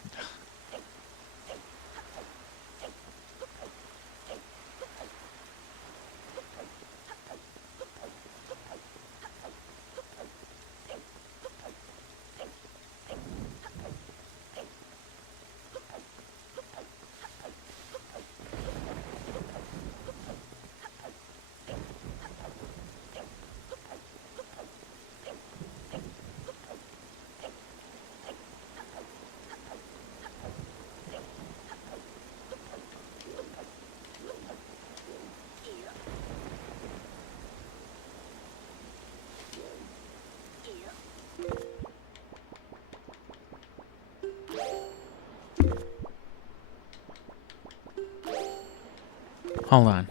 Hold on.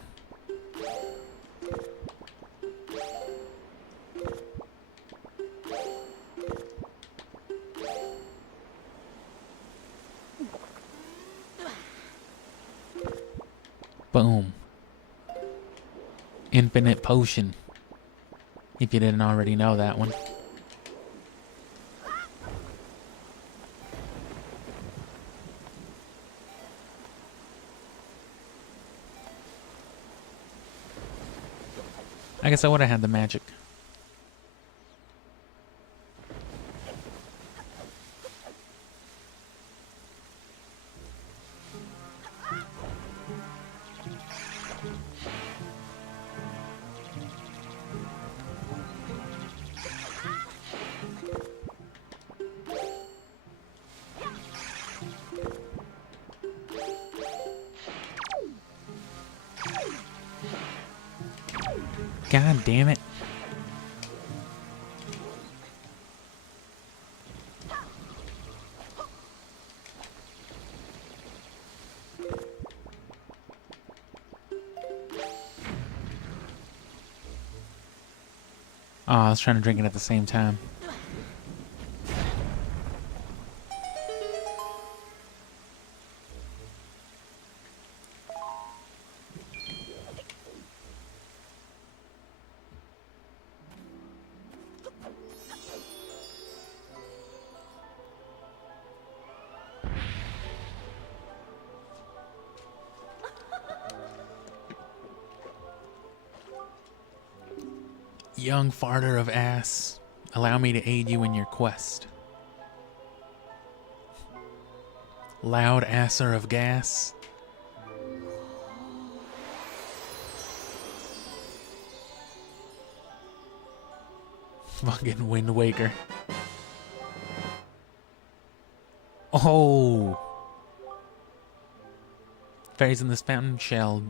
Boom. Infinite potion. If you didn't already know that one. I guess I would have had the magic. God damn it. Oh, I was trying to drink it at the same time. Young farter of ass, allow me to aid you in your quest. Loud asser of gas. Fucking Wind Waker. Oh! Fairies in this fountain shall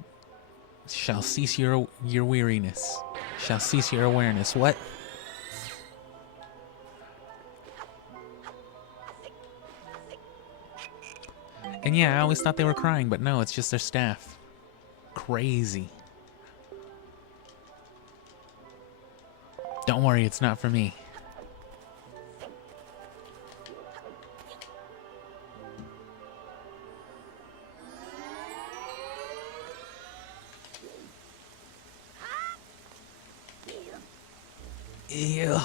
cease your weariness. Shall cease your awareness. What? And yeah, I always thought they were crying, but no, it's just their staff. Crazy. Don't worry, it's not for me. Ew.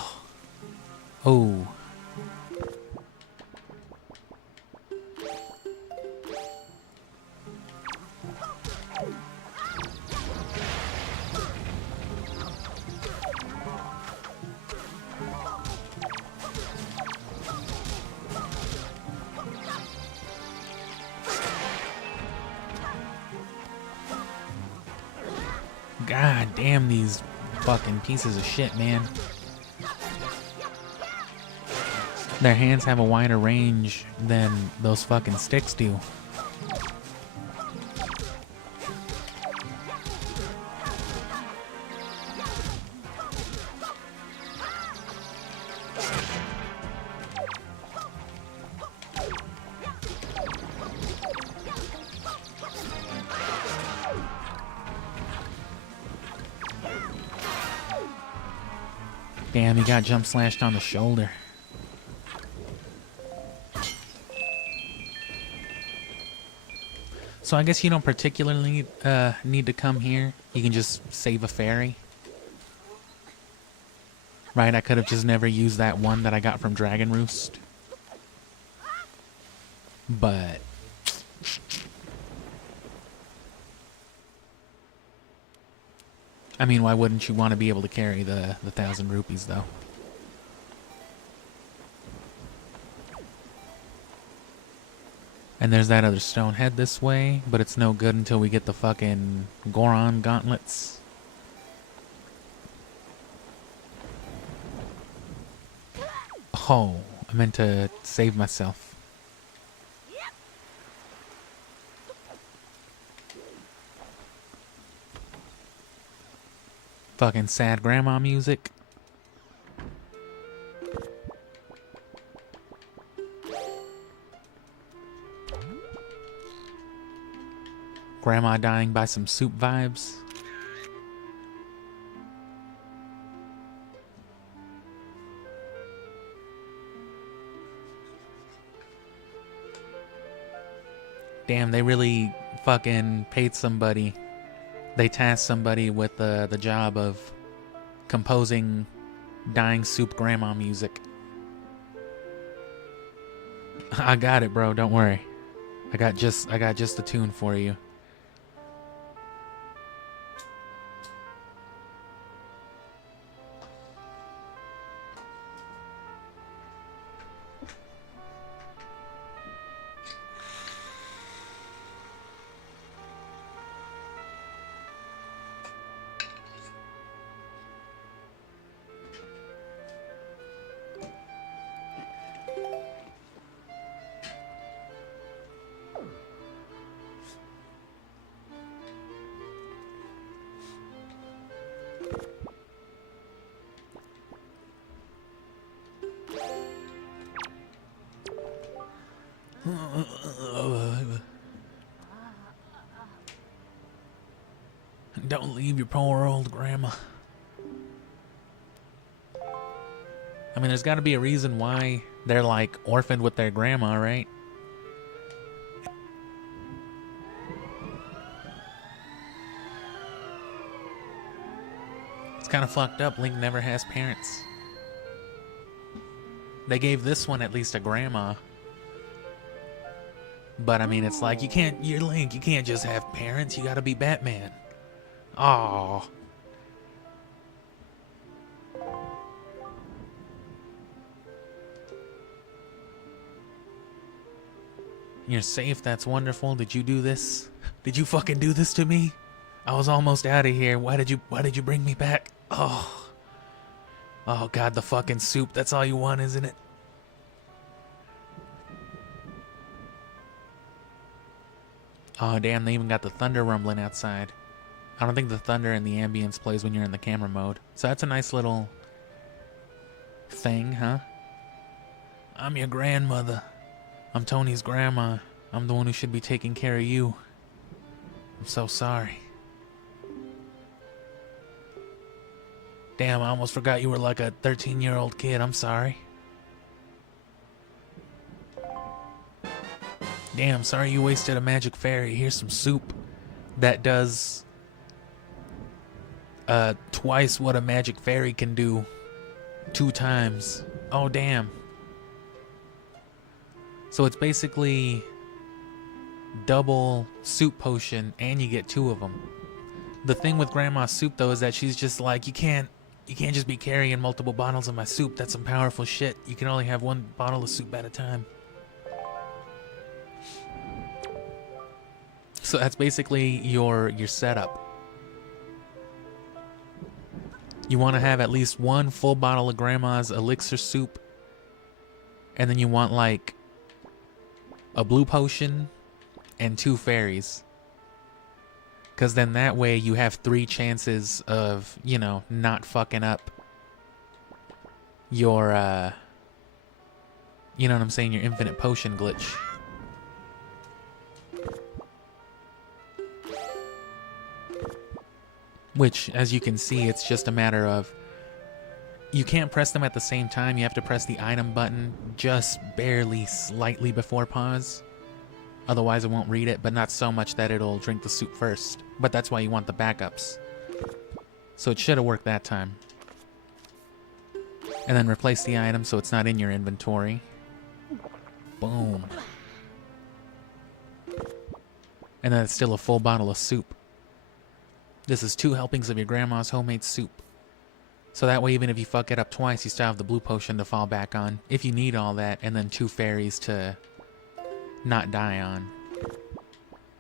Oh. God damn these fucking pieces of shit, man. Their hands have a wider range than those fucking sticks do. Damn, he got jump slashed on the shoulder. So I guess you don't particularly need to come here. You can just save a fairy. Right, I could have just never used that one that I got from Dragon Roost. But... I mean, why wouldn't you want to be able to carry the 1,000 rupees, though? And there's that other stone head this way, but it's no good until we get the fucking Goron gauntlets. Oh, I meant to save myself. Fucking sad grandma music. Grandma dying by some soup vibes. Damn, they really fucking paid somebody. They tasked somebody with the job of composing dying soup grandma music. I got it, bro. Don't worry. I got just the tune for you. Don't leave your poor old grandma. I mean, there's got to be a reason why they're like orphaned with their grandma, right? It's kind of fucked up. Link never has parents. They gave this one at least a grandma. But I mean, it's like, you're Link, you can't just have parents, you gotta be Batman. Aww. You're safe, that's wonderful. Did you do this? Did you fucking do this to me? I was almost out of here. Why did you bring me back? Oh. Oh god, the fucking soup, that's all you want, isn't it? Oh damn, they even got the thunder rumbling outside. I don't think the thunder and the ambience plays when you're in the camera mode. So that's a nice little thing, huh? I'm your grandmother. I'm Tony's grandma. I'm the one who should be taking care of you. I'm so sorry. Damn, I almost forgot you were like a 13-year-old kid. I'm sorry. Damn, sorry you wasted a magic fairy. Here's some soup that does twice what a magic fairy can do 2 times. Oh, damn. So it's basically double soup potion and you get 2 of them. The thing with Grandma's soup though is that she's just like, you can't just be carrying multiple bottles of my soup. That's some powerful shit. You can only have 1 bottle of soup at a time. So that's basically your setup. You want to have at least 1 full bottle of Grandma's elixir soup, and then you want like a blue potion and 2 fairies. Because then that way you have 3 chances of, you know, not fucking up your, you know what I'm saying, your infinite potion glitch. Which, as you can see, it's just a matter of, you can't press them at the same time. You have to press the item button just barely, slightly before pause. Otherwise it won't read it, but not so much that it'll drink the soup first. But that's why you want the backups. So it should have worked that time. And then replace the item so it's not in your inventory. Boom. And then it's still a full bottle of soup. This is 2 helpings of your grandma's homemade soup. So that way, even if you fuck it up twice, you still have the blue potion to fall back on. If you need all that, and then 2 fairies to not die on.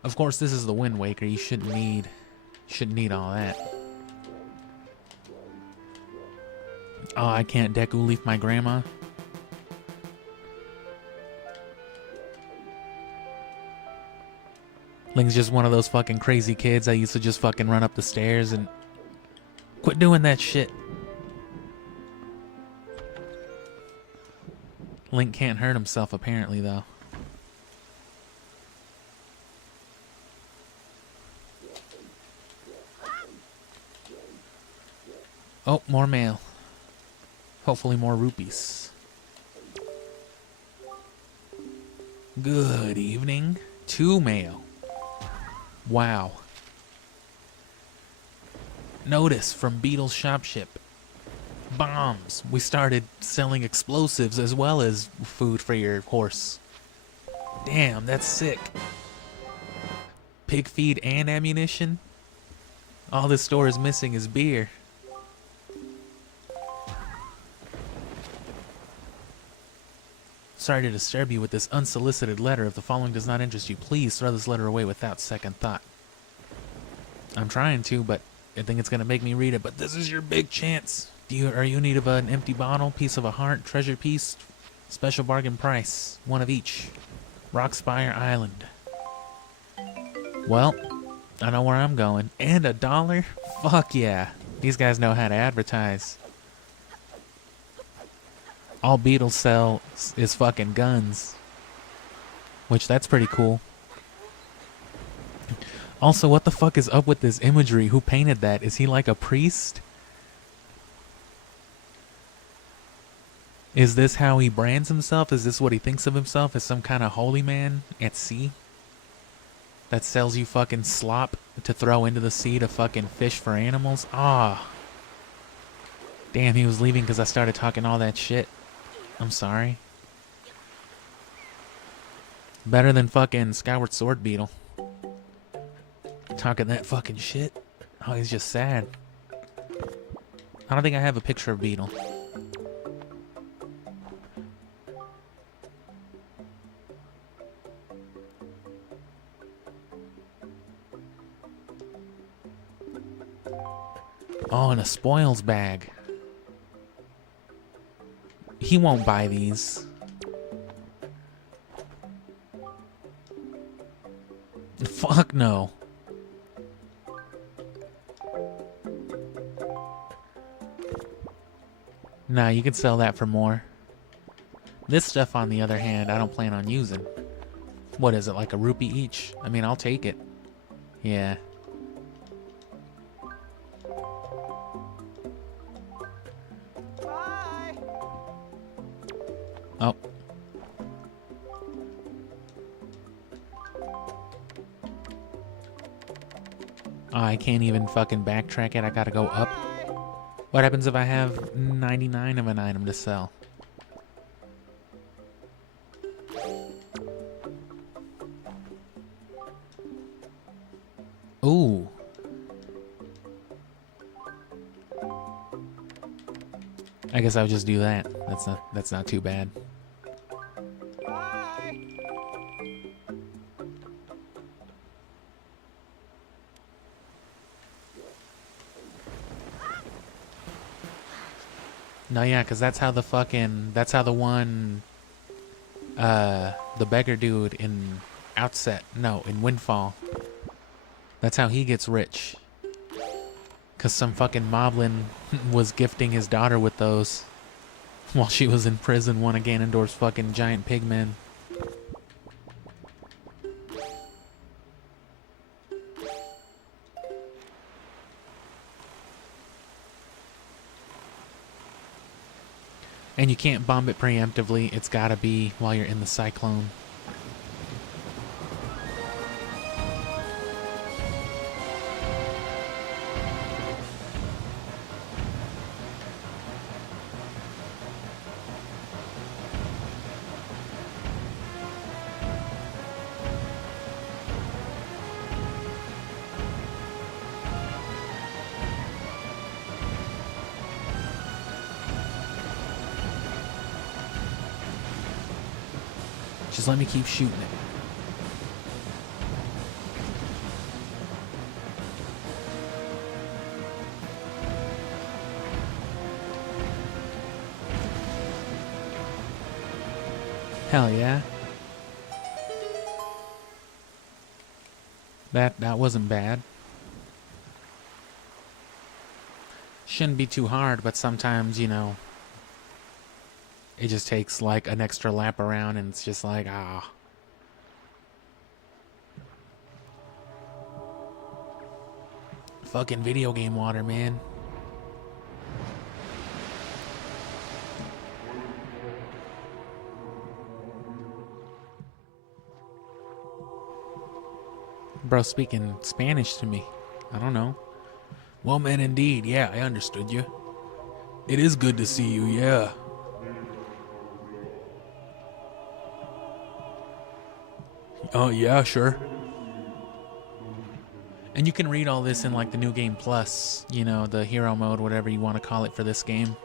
Of course, this is the Wind Waker. You shouldn't need all that. Oh, I can't Deku Leaf my grandma. Link's just one of those fucking crazy kids that used to just fucking run up the stairs and quit doing that shit. Link can't hurt himself apparently though. Oh, more mail. Hopefully more rupees. Good evening. 2 mail. Wow. Notice from Beetle's shopship. Bombs. We started selling explosives as well as food for your horse. Damn, that's sick. Pig feed and ammunition? All this store is missing is beer. Sorry to disturb you with this unsolicited letter. If the following does not interest you, please throw this letter away without second thought. I'm trying to, but I think it's going to make me read it. But this is your big chance. Are you in need of an empty bottle, piece of a heart, treasure piece, special bargain price, 1 of each. Rockspire Island. Well, I know where I'm going. And $1? Fuck yeah. These guys know how to advertise. All Beetles sell is fucking guns. Which, that's pretty cool. Also, what the fuck is up with this imagery? Who painted that? Is he like a priest? Is this how he brands himself? Is this what he thinks of himself? As some kind of holy man at sea? That sells you fucking slop to throw into the sea to fucking fish for animals? Ah. Damn, he was leaving because I started talking all that shit. I'm sorry. Better than fucking Skyward Sword Beetle. Talking that fucking shit. Oh, he's just sad. I don't think I have a picture of Beetle. Oh, and a spoils bag. He won't buy these. Fuck no. Nah, you can sell that for more. This stuff, on the other hand, I don't plan on using. What is it, like a rupee each? I mean, I'll take it. Yeah. Bye. Oh. Oh, I can't even fucking backtrack it. I gotta go up. What happens if I have 99 of an item to sell? Ooh. I guess I'll just do that. That's not too bad. Bye. No, yeah, because that's how the one, the beggar dude in in Windfall. That's how he gets rich. Because some fucking moblin was gifting his daughter with those while she was in prison, one of Ganondorf's fucking giant pigmen. And you can't bomb it preemptively. It's gotta be while you're in the cyclone. Just let me keep shooting it. Hell yeah. That wasn't bad. Shouldn't be too hard, but sometimes, you know, it just takes like an extra lap around and it's just like, ah. Fucking video game water, man. Bro, speaking Spanish to me. I don't know. Well, man, indeed. Yeah, I understood you. It is good to see you, yeah. Oh, yeah, sure. And you can read all this in like the New Game Plus, you know, the hero mode, whatever you want to call it for this game.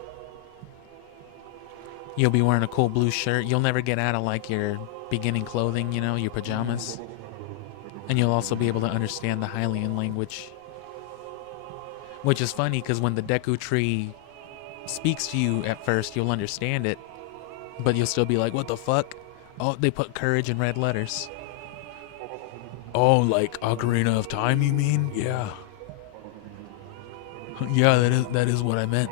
You'll be wearing a cool blue shirt. You'll never get out of like your beginning clothing, you know, your pajamas. And you'll also be able to understand the Hylian language. Which is funny because when the Deku Tree speaks to you at first, you'll understand it. But you'll still be like, what the fuck? Oh, they put courage in red letters. Oh, like Ocarina of Time, you mean? Yeah. Yeah, that is what I meant.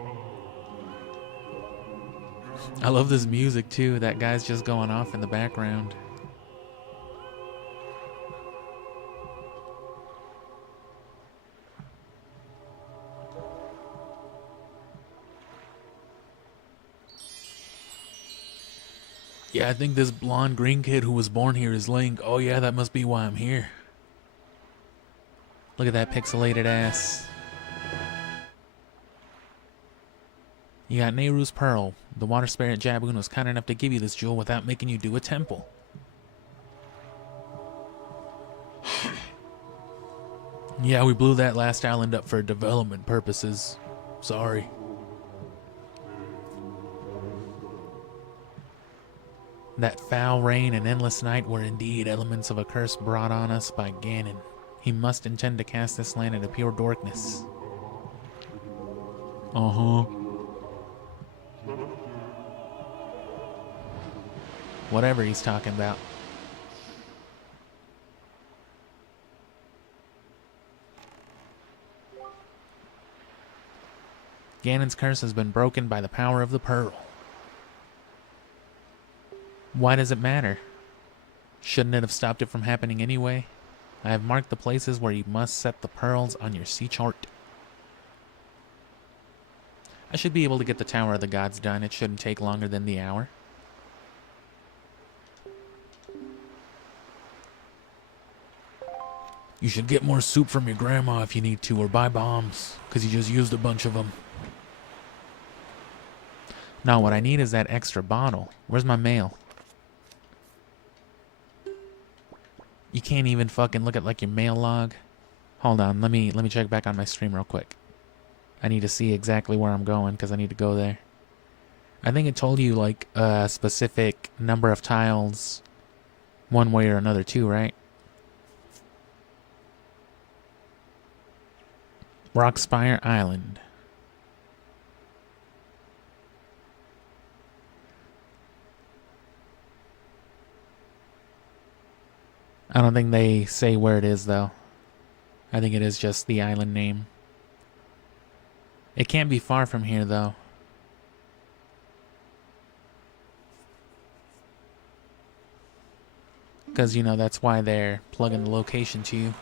I love this music too. That guy's just going off in the background. Yeah, I think this blonde green kid who was born here is Link. Oh yeah, that must be why I'm here. Look at that pixelated ass. You got Nehru's Pearl. The water spirit Jaboon was kind enough to give you this jewel without making you do a temple. Yeah, we blew that last island up for development purposes. Sorry. That foul rain and endless night were indeed elements of a curse brought on us by Ganon. He must intend to cast this land into pure darkness. Uh-huh. Whatever he's talking about. Ganon's curse has been broken by the power of the Pearl. Why does it matter? Shouldn't it have stopped it from happening anyway? I have marked the places where you must set the pearls on your sea chart. I should be able to get the Tower of the Gods done. It shouldn't take longer than the hour. You should get more soup from your grandma if you need to, or buy bombs, because you just used a bunch of them. No, what I need is that extra bottle. Where's my mail? You can't even fucking look at like your mail log. Hold on, let me check back on my stream real quick. I need to see exactly where I'm going because I need to go there. I think it told you like a specific number of tiles one way or another too, right? Rockspire Island. I don't think they say where it is though. I think it is just the island name. It can't be far from here though. Because, you know, that's why they're plugging the location to you.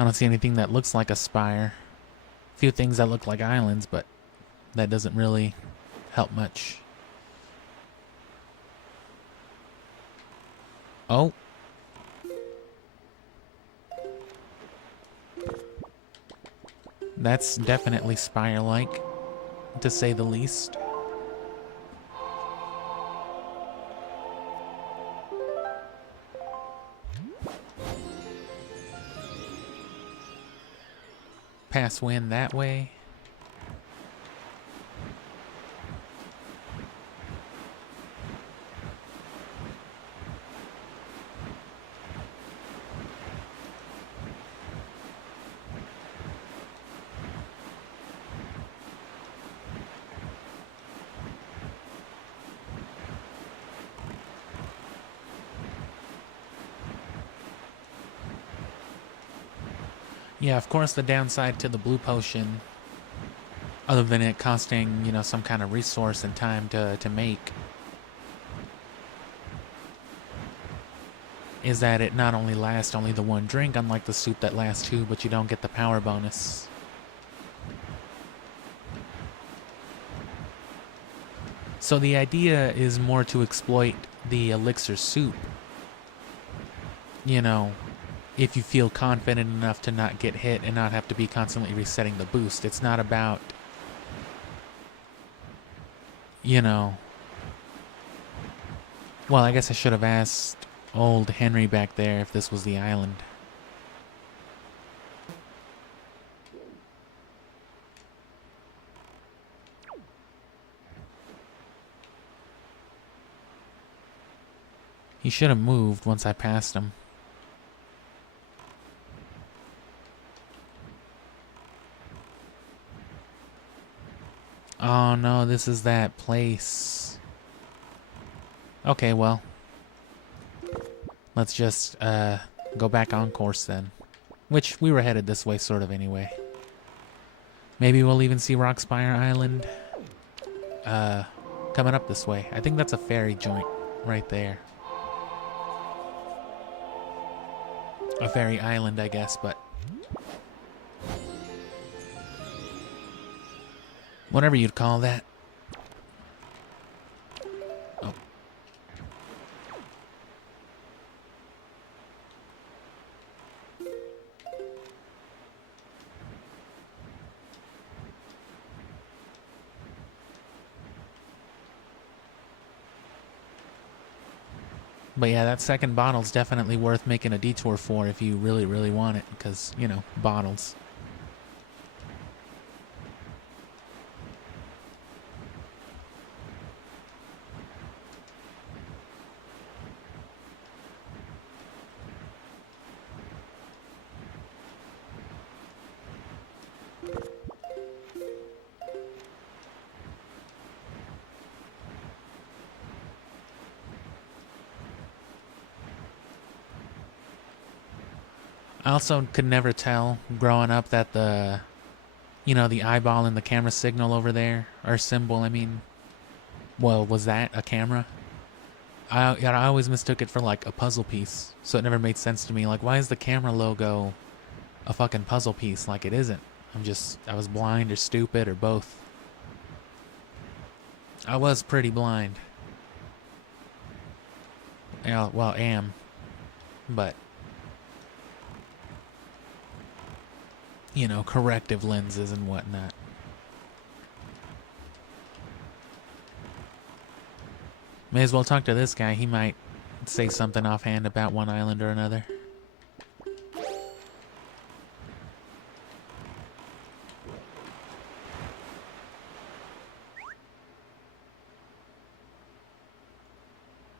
I don't see anything that looks like a spire. A few things that look like islands, but that doesn't really help much. Oh. That's definitely spire-like, to say the least. Pass wind that way. Yeah, of course the downside to the blue potion, other than it costing, you know, some kind of resource and time to make, is that it not only lasts only the one drink, unlike the soup that lasts two, but you don't get the power bonus. So the idea is more to exploit the elixir soup, you know, if you feel confident enough to not get hit and not have to be constantly resetting the boost. It's not about, you know... Well, I guess I should have asked old Henry back there if this was the island. He should have moved once I passed him. Oh no, this is that place. Okay, well. Let's just go back on course then. Which, we were headed this way sort of anyway. Maybe we'll even see Rockspire Island coming up this way. I think that's a ferry joint right there. A ferry island, I guess, but... whatever you'd call that. Oh. But yeah, that second bottle's definitely worth making a detour for if you really, really want it, because, you know, bottles. I also could never tell growing up that the, you know, the eyeball and the camera signal over there, or symbol, I mean, well, was that a camera? I always mistook it for like a puzzle piece, so it never made sense to me. Like, why is the camera logo a fucking puzzle piece? Like, it isn't. I was blind or stupid or both. I was pretty blind. Yeah, well, am. But, you know, corrective lenses and whatnot. May as well talk to this guy. He might say something offhand about one island or another.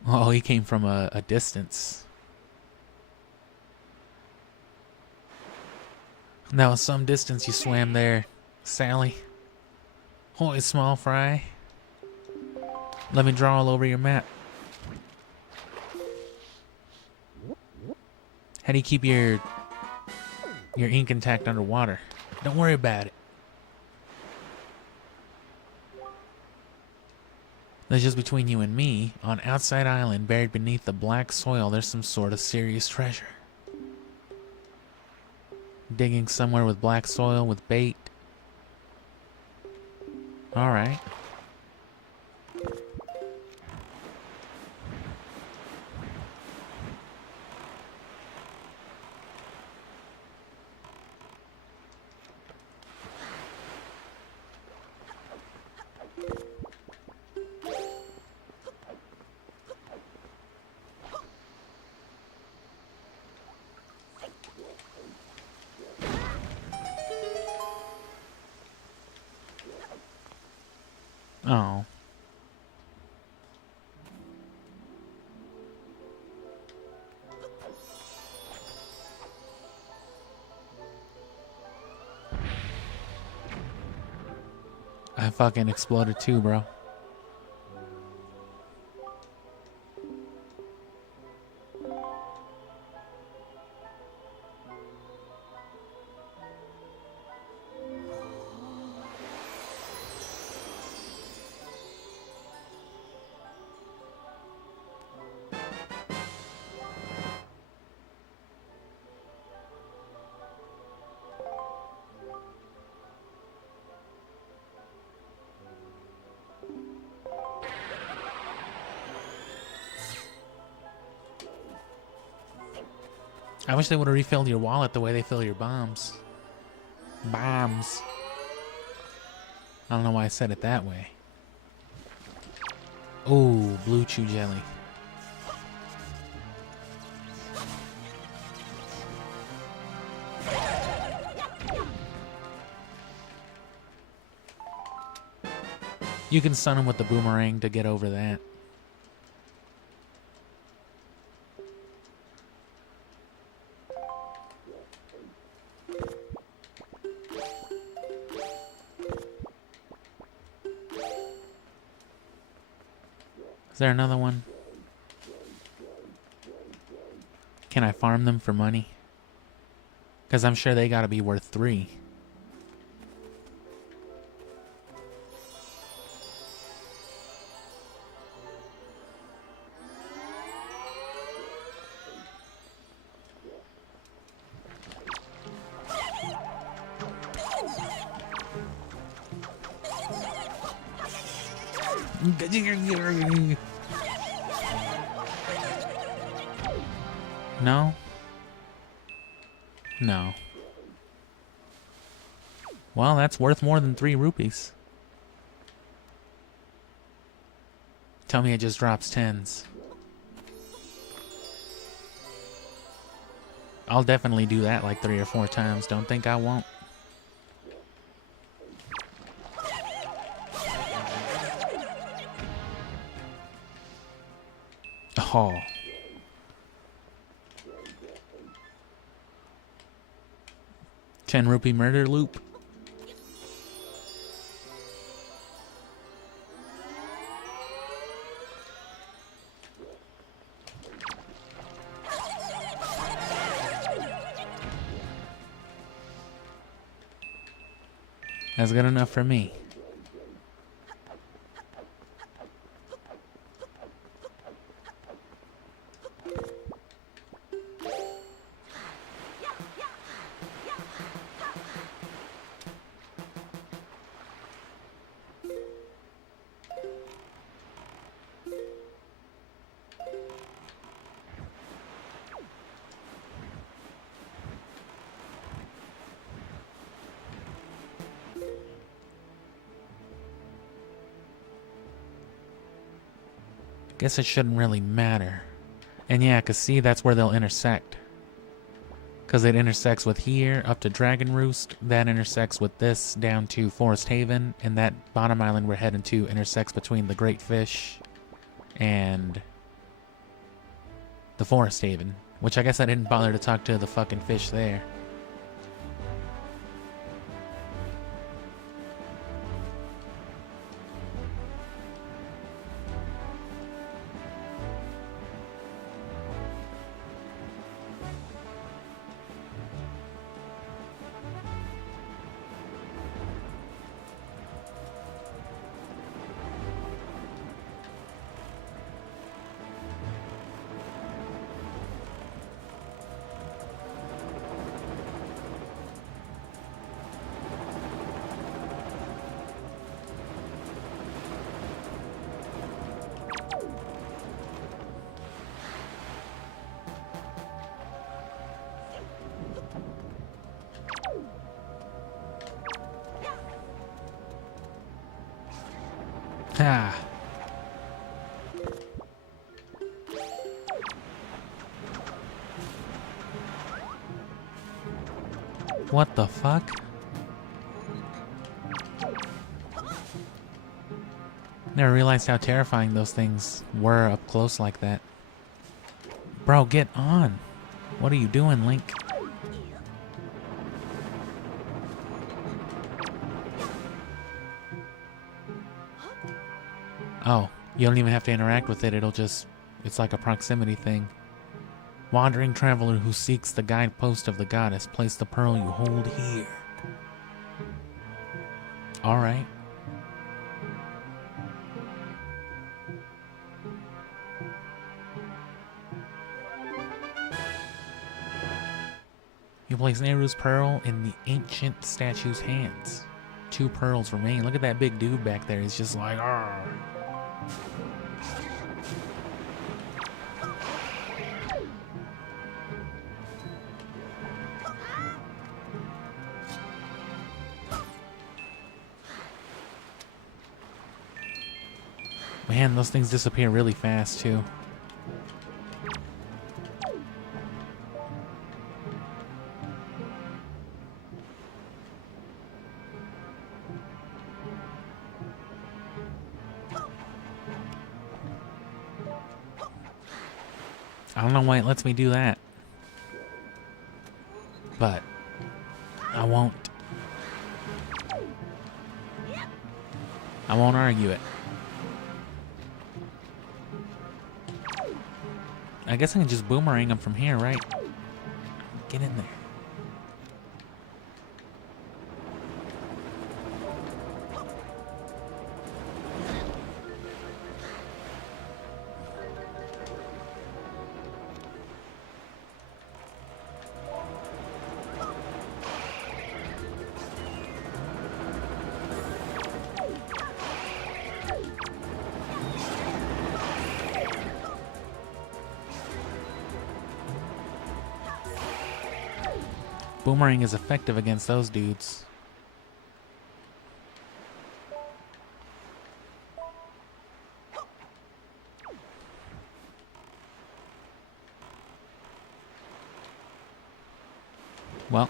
Oh, he came from a distance. That was some distance you swam there, Sally. Holy small fry. Let me draw all over your map. How do you keep your ink intact underwater? Don't worry about it. That's just between you and me. On Outside Island, buried beneath the black soil, there's some sort of serious treasure. Digging somewhere with black soil with bait. Alright. Oh. I fucking exploded too, bro. I wish they would have refilled your wallet the way they fill your bombs. Bombs. I don't know why I said it that way. Ooh, blue chew jelly. You can stun him with the boomerang to get over that. Is there another one? Can I farm them for money? Because I'm sure they gotta be worth 3. No? No. Well, that's worth more than 3 rupees. Tell me it just drops 10s. I'll definitely do that like 3 or 4 times. Don't think I won't. Oh. $10 murder loop. That's good enough for me. Guess it shouldn't really matter. And yeah, cause see, that's where they'll intersect. Cause it intersects with here up to Dragon Roost, that intersects with this down to Forest Haven, and that bottom island we're heading to intersects between the Great Fish and the Forest Haven. Which I guess I didn't bother to talk to the fucking fish there. Ah. What the fuck? Never realized how terrifying those things were up close like that. Bro, get on. What are you doing, Link? Oh, you don't even have to interact with it. It'll just... It's like a proximity thing. Wandering traveler who seeks the guidepost of the goddess, place the pearl you hold here. Alright. You place Nehru's pearl in the ancient statue's hands. 2 pearls remain. Look at that big dude back there. He's just like, argh. Man, those things disappear really fast, too. I don't know why it lets me do that. But I won't. I won't argue it. I guess I can just boomerang them from here, right? Get in there. Boomerang is effective against those dudes. Well.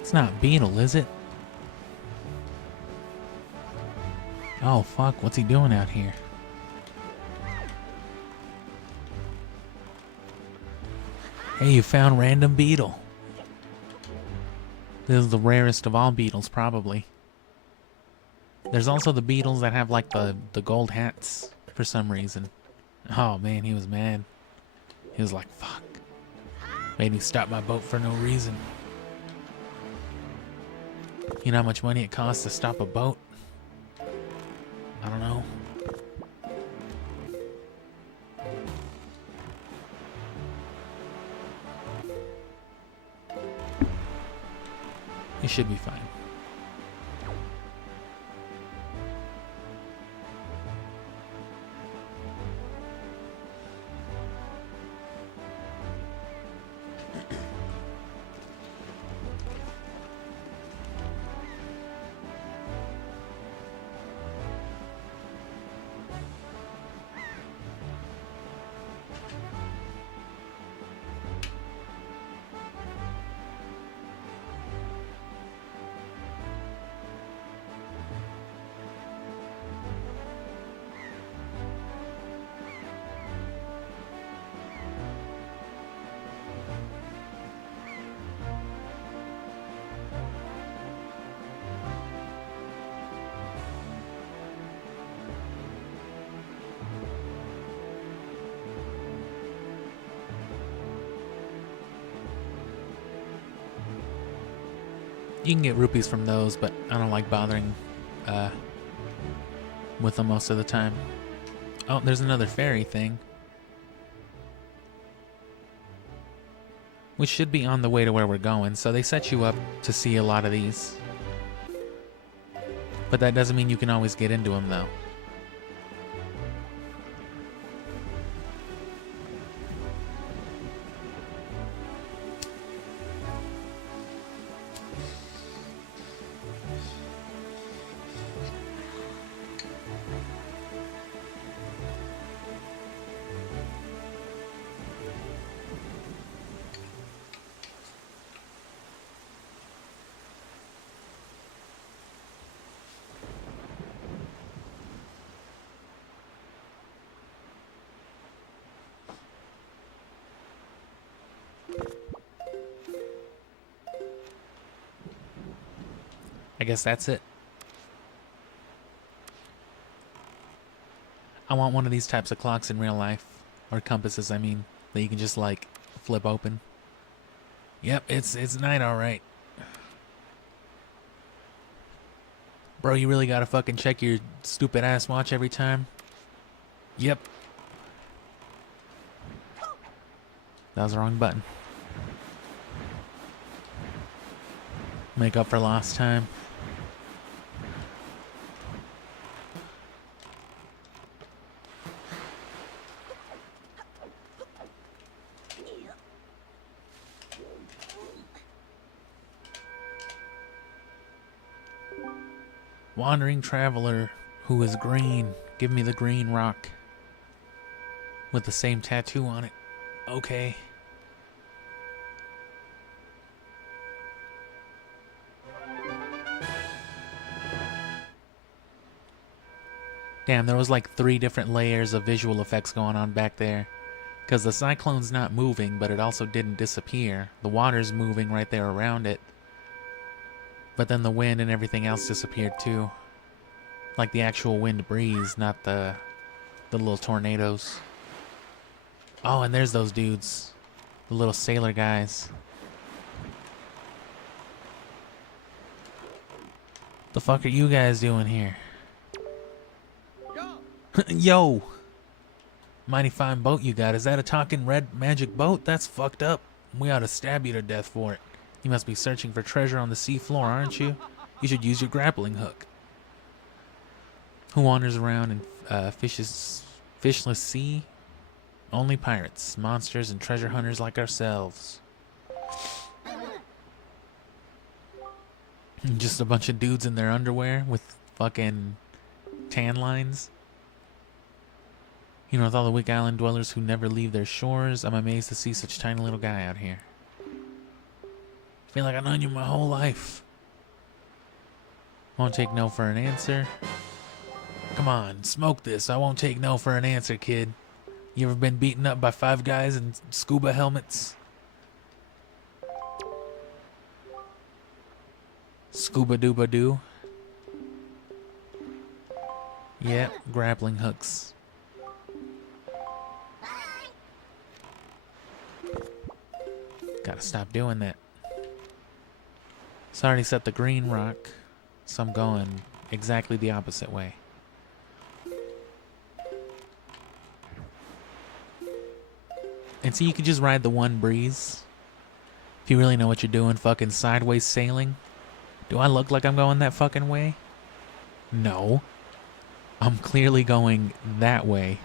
It's not Beetle, is it? Oh, fuck. What's he doing out here? Hey, you found random beetle. This is the rarest of all beetles, probably. There's also the beetles that have, like, the gold hats for some reason. Oh, man, he was mad. He was like, fuck. Made me stop my boat for no reason. You know how much money it costs to stop a boat? I don't know. You should be fine. You can get rupees from those, but I don't like bothering with them most of the time. Oh, there's another fairy thing. We should be on the way to where we're going, so they set you up to see a lot of these. But that doesn't mean you can always get into them, though. I guess that's it. I want one of these types of clocks in real life. Or compasses, I mean. That you can just, like, flip open. Yep, it's night, alright. Bro, you really gotta fucking check your stupid ass watch every time? Yep. That was the wrong button. Make up for lost time. Wandering traveler who is green. Give me the green rock. With the same tattoo on it. Okay. Damn, there was like 3 different layers of visual effects going on back there. Because the cyclone's not moving, but it also didn't disappear. The water's moving right there around it. But then the wind and everything else disappeared too. Like the actual wind breeze, not the little tornadoes. Oh, and there's those dudes. The little sailor guys. The fuck are you guys doing here? Yo! Mighty fine boat you got. Is that a talking red magic boat? That's fucked up. We ought to stab you to death for it. You must be searching for treasure on the sea floor, aren't you? You should use your grappling hook. Who wanders around in fishless sea? Only pirates, monsters, and treasure hunters like ourselves. Just a bunch of dudes in their underwear with fucking tan lines. You know, with all the weak island dwellers who never leave their shores, I'm amazed to see such tiny little guy out here. I feel like I've known you my whole life. Won't take no for an answer. Come on, smoke this. I won't take no for an answer, kid. You ever been beaten up by 5 guys in scuba helmets? Scuba dooba doo. Yep, grappling hooks. Gotta stop doing that. It's already set the green rock, so I'm going exactly the opposite way. And see, you can just ride the one breeze. If you really know what you're doing, fucking sideways sailing. Do I look like I'm going that fucking way? No. I'm clearly going that way.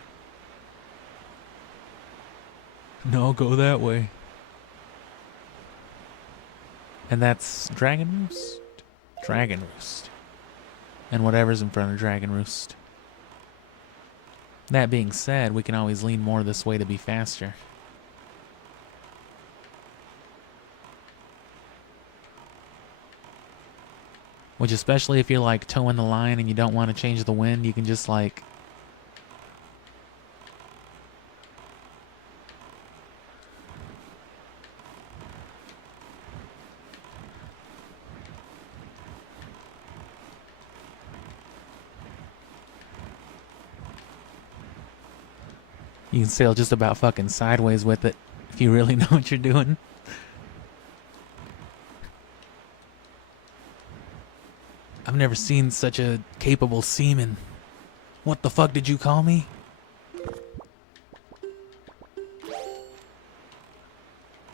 No, go that way. And that's Dragon Roost? Dragon Roost. And whatever's in front of Dragon Roost. That being said, we can always lean more this way to be faster. Which, especially if you're like towing the line and you don't want to change the wind, you can just like... You can sail just about fucking sideways with it if you really know what you're doing. I've never seen such a capable seaman. What the fuck did you call me?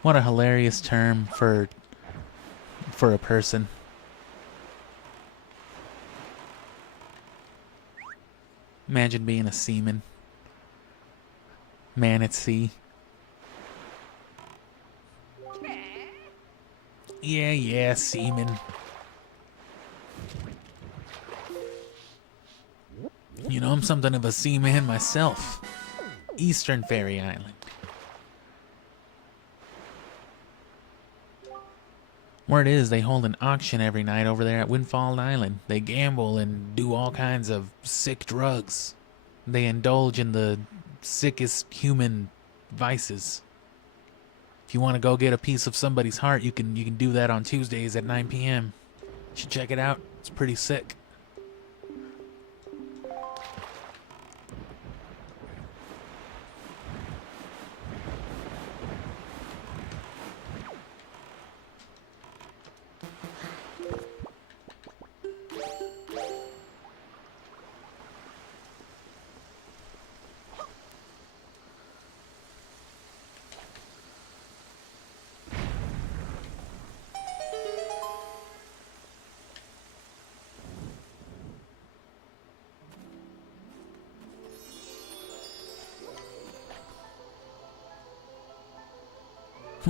What a hilarious term for a person. Imagine being a seaman. Man at sea. Yeah, seaman. You know, I'm something of a seaman myself. Eastern Fairy Island. Word is they hold an auction every night over there at Windfall Island. They gamble and do all kinds of sick drugs. They indulge in the sickest human vices. If you want to go get a piece of somebody's heart, you can do that on Tuesdays at 9 p.m. You should check it out. It's pretty sick.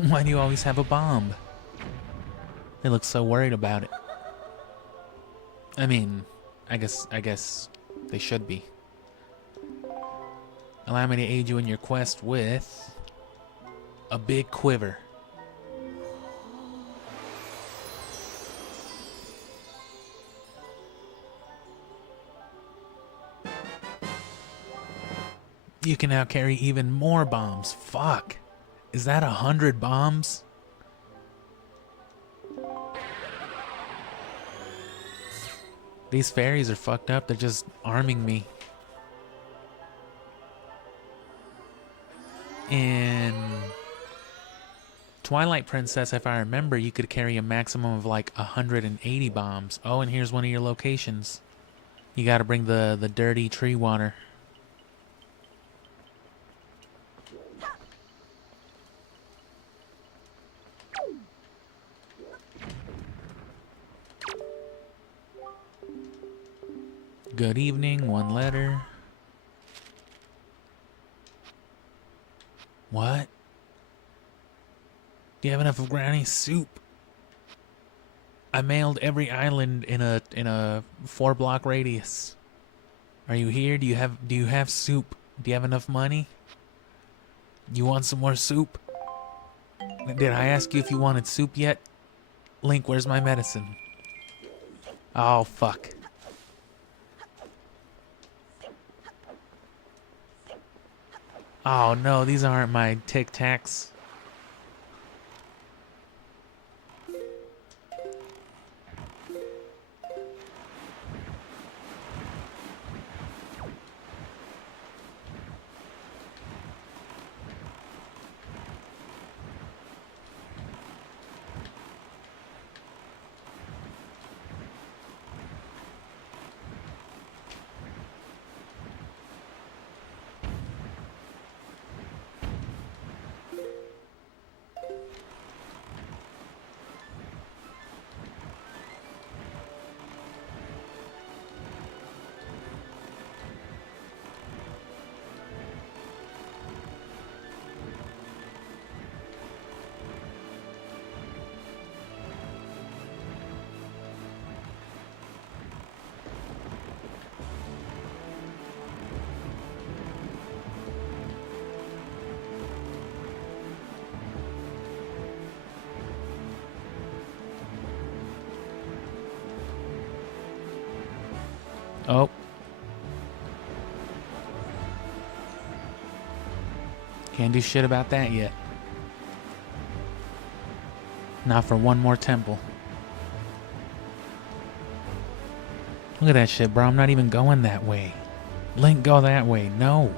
Why do you always have a bomb? They look so worried about it. I mean, I guess they should be. Allow me to aid you in your quest with a big quiver. You can now carry even more bombs. Fuck. Is that 100 bombs? These fairies are fucked up. They're just arming me. In Twilight Princess, if I remember, you could carry a maximum of like 180 bombs. Oh, and here's one of your locations. You gotta bring the dirty tree water. Good evening, one letter. What? Do you have enough of Granny's soup? I mailed every island in a 4-block radius. Are you here? Do you have soup? Do you have enough money? You want some more soup? Did I ask you if you wanted soup yet? Link, where's my medicine? Oh, fuck. Oh no, these aren't my Tic Tacs. Oh. Can't do shit about that yet. Not for one more temple. Look at that shit, bro. I'm not even going that way. Link, go that way. No.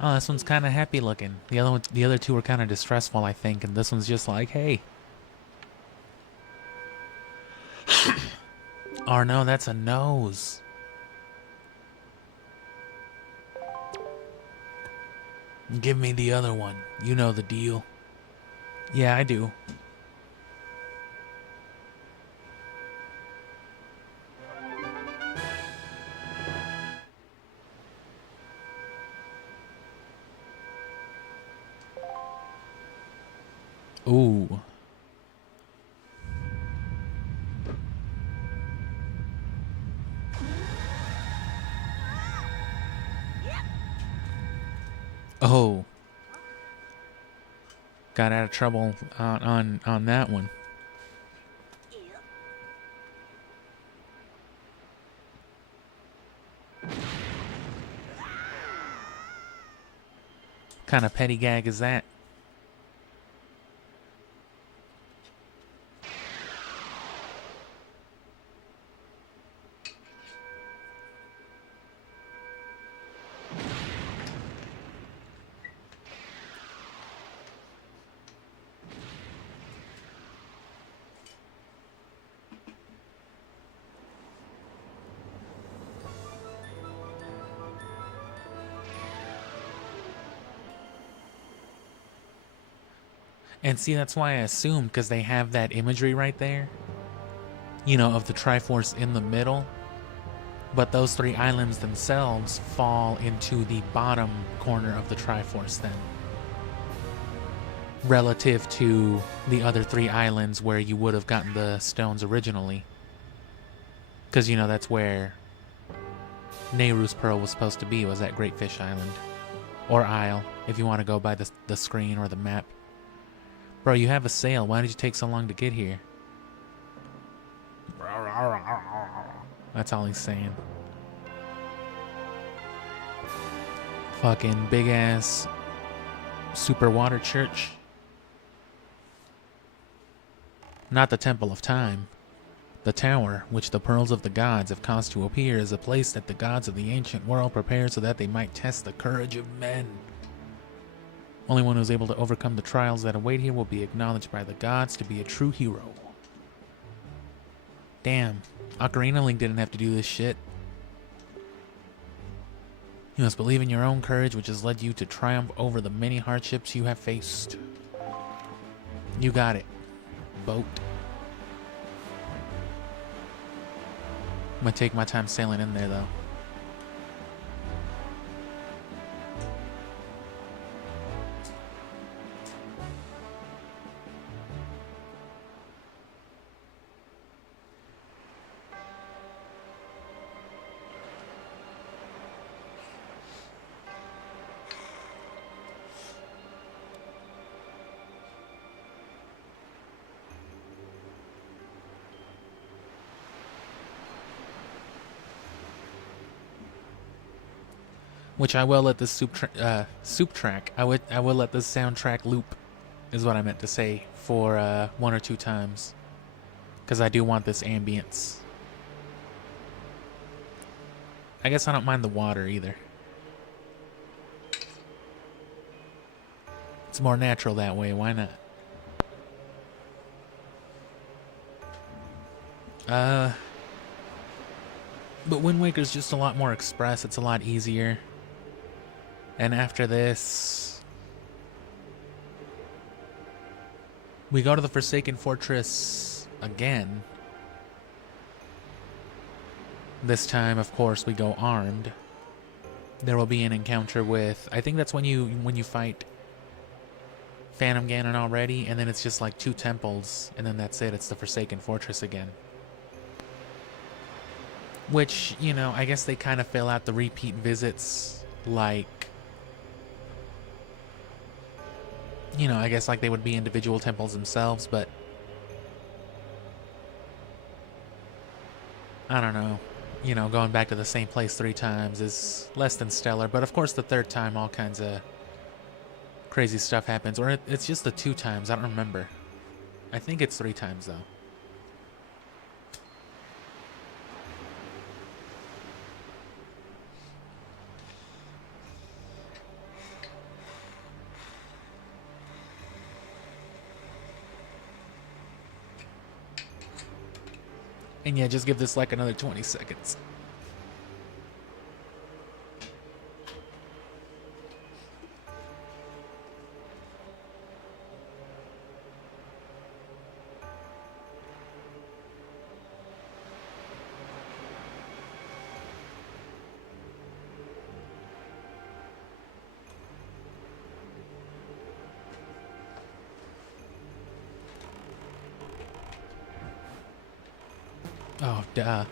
Oh, this one's kind of happy looking. The other two were kind of distressful, I think, and this one's just like, hey. Oh no, that's a nose. Give me the other one. You know the deal. Yeah, I do. Ooh. Oh. Got out of trouble on that one. Kind of petty gag is that? And see, that's why I assumed, because they have that imagery right there, you know, of the Triforce in the middle. But those three islands themselves fall into the bottom corner of the Triforce then. Relative to the other three islands where you would have gotten the stones originally. Because, you know, that's where Nehru's Pearl was supposed to be, was that Great Fish Island. Or Isle, if you want to go by the screen or the map. Bro, you have a sail. Why did you take so long to get here? That's all he's saying. Fucking big ass super water church. Not the Temple of Time. The tower, which the pearls of the gods have caused to appear, is a place that the gods of the ancient world prepared so that they might test the courage of men. Only one who is able to overcome the trials that await here will be acknowledged by the gods to be a true hero. Damn, Ocarina Link didn't have to do this shit. You must believe in your own courage, which has led you to triumph over the many hardships you have faced. You got it, boat. I'm gonna take my time sailing in there, though. Which I will let this soup track. I will let this soundtrack loop, is what I meant to say, for 1 or 2 times, because I do want this ambience. I guess I don't mind the water either. It's more natural that way. Why not? But Wind Waker's just a lot more express. It's a lot easier. And after this, we go to the Forsaken Fortress again. This time, of course, we go armed. There will be an encounter with, I think that's when you fight Phantom Ganon already, and then it's just like 2 temples, and then that's it. It's the Forsaken Fortress again. Which, you know, I guess they kind of fill out the repeat visits like, you know, I guess like they would be individual temples themselves, but I don't know. You know, going back to the same place 3 times is less than stellar, but of course the 3rd time all kinds of crazy stuff happens. Or it's just the 2 times, I don't remember. I think it's 3 times though. And yeah, just give this like another 20 seconds. Oh, duh.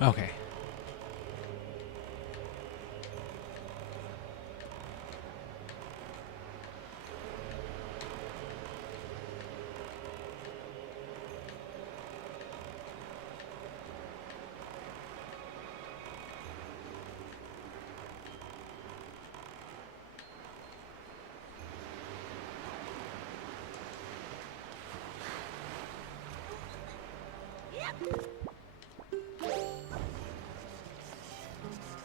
Okay.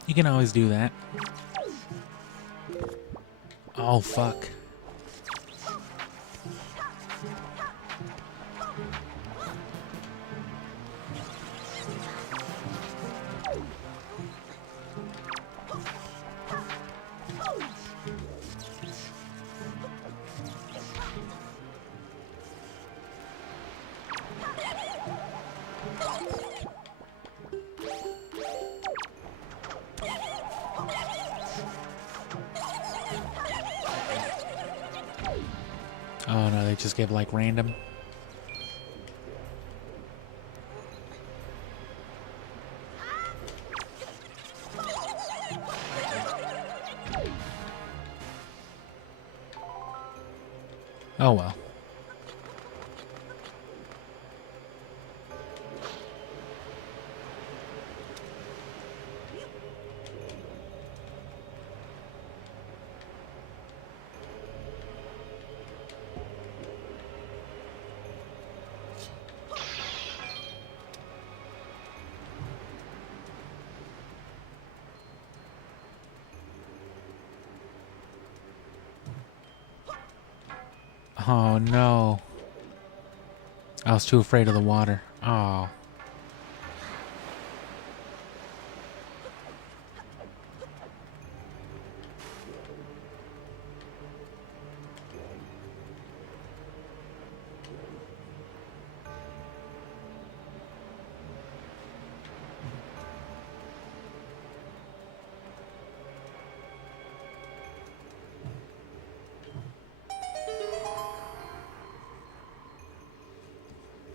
You can always do that. Oh, fuck. Oh no, they just give like random. Oh well. Oh no. I was too afraid of the water. Oh.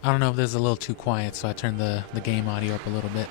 I don't know if this is a little too quiet, so I turned the game audio up a little bit.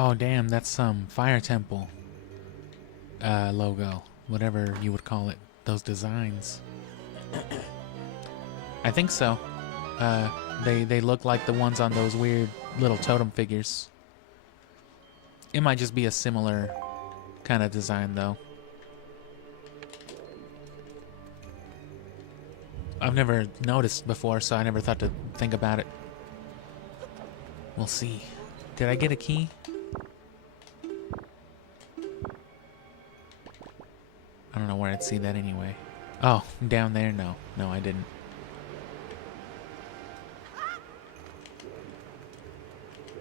Oh damn, that's some fire temple logo, whatever you would call it. Those designs. I think so. They look like the ones on those weird little totem figures. It might just be a similar kind of design though. I've never noticed before, so I never thought to think about it. We'll see. Did I get a key? I don't know where I'd see that anyway. Oh, down there? No. No, I didn't.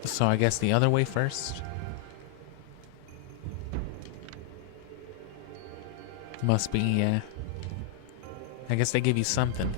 So I guess the other way first? Must be, yeah. I guess they give you something.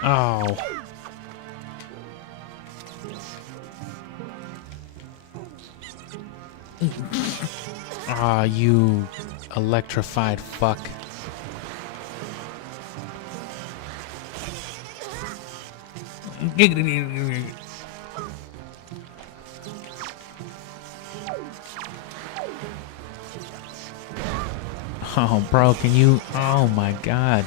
Oh. Ah, you electrified fuck. Oh, bro, can you? Oh my god.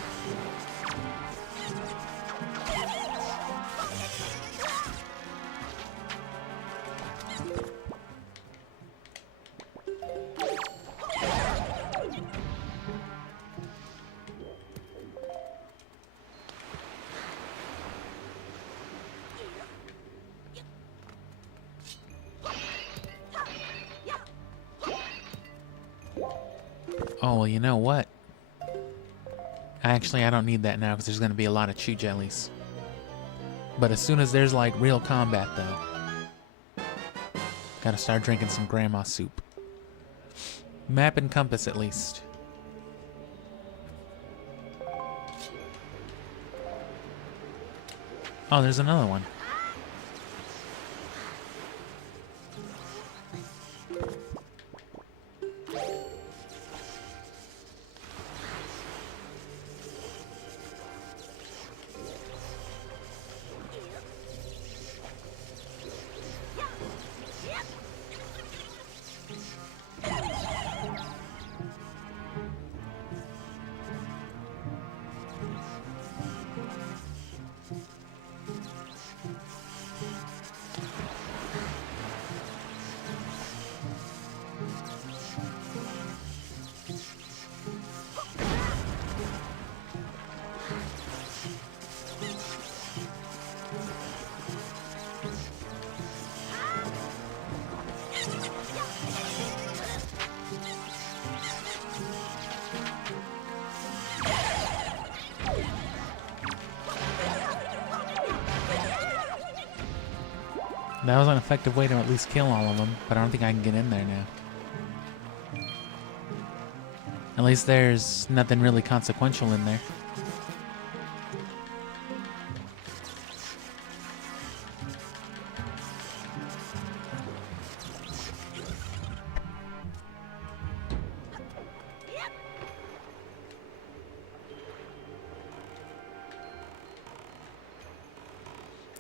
Oh, well, you know what? Actually, I don't need that now because there's going to be a lot of chew jellies. But as soon as there's like real combat though, gotta start drinking some grandma soup. Map and compass at least. Oh, there's another one. That was an effective way to at least kill all of them, but I don't think I can get in there now. At least there's nothing really consequential in there.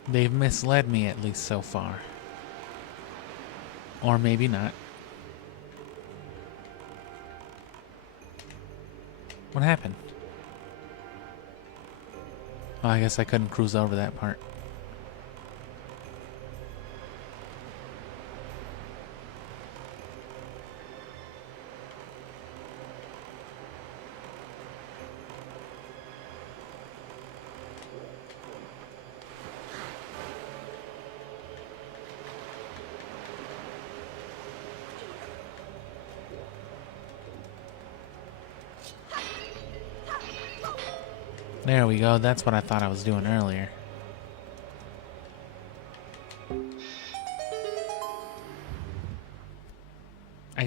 They've misled me at least so far. Or maybe not. What happened? Oh, I guess I couldn't cruise over that part. There we go, that's what I thought I was doing earlier.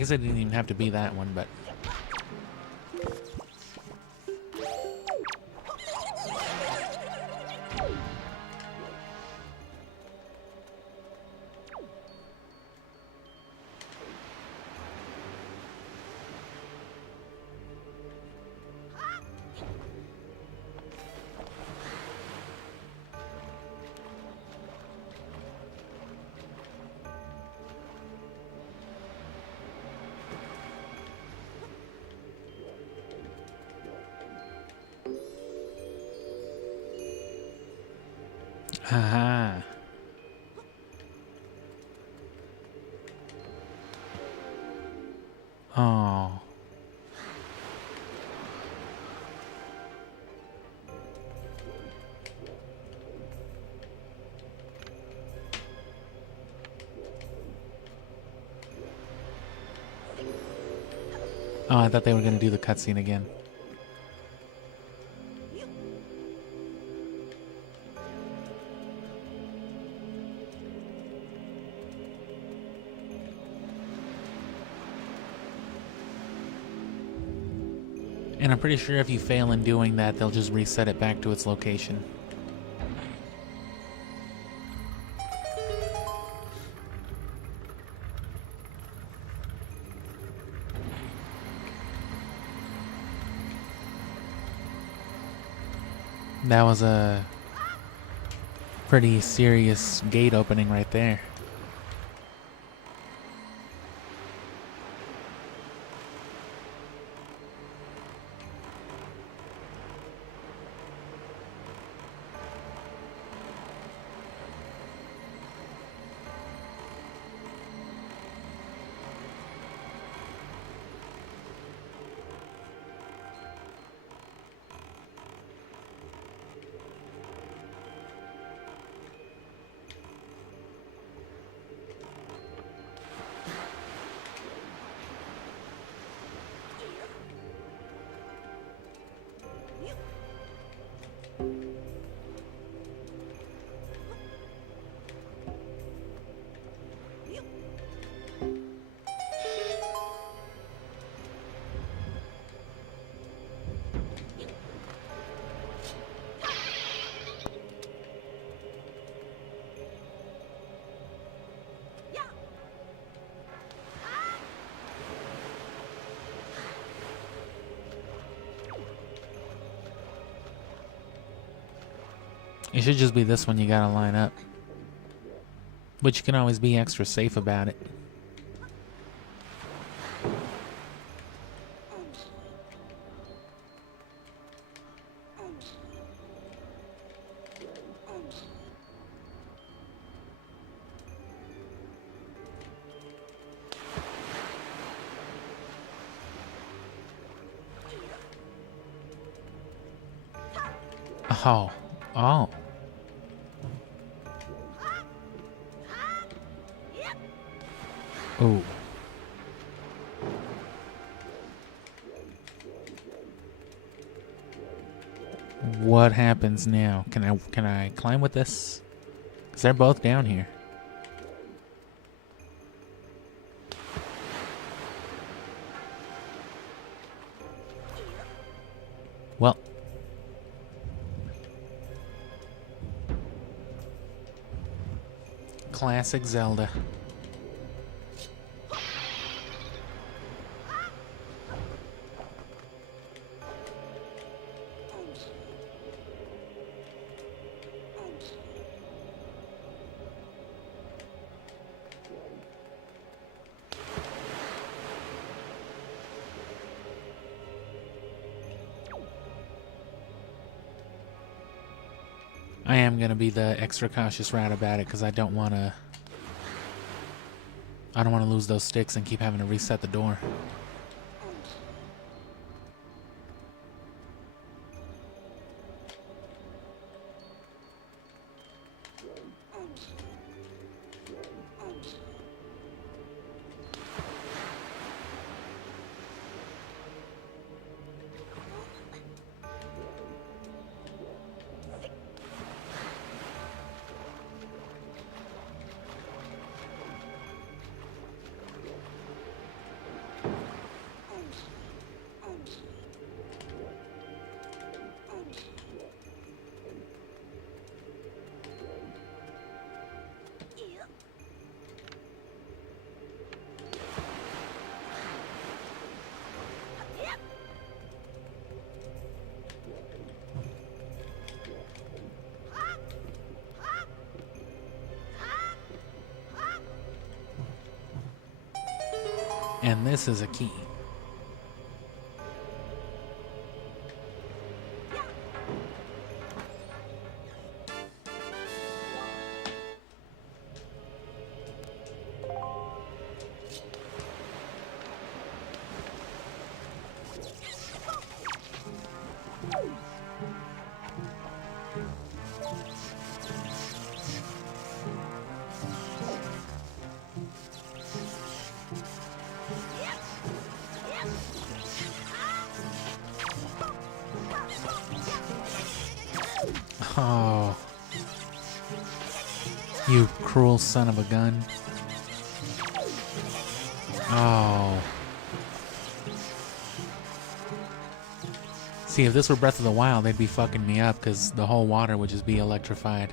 guess it didn't even have to be that one, but... Haha. Oh. Oh, I thought they were going to do the cutscene again. And I'm pretty sure if you fail in doing that, they'll just reset it back to its location. That was a pretty serious gate opening right there. It should just be this one you gotta line up. But you can always be extra safe about it. Oh. Oh. Oh. What happens now? Can I climb with this? 'Cause they're both down here. Well. Classic Zelda. I am gonna be the extra cautious rat about it because I don't want to lose those sticks and keep having to reset the door. And this is a key. Oh. You cruel son of a gun. Oh. See, if this were Breath of the Wild, they'd be fucking me up because the whole water would just be electrified.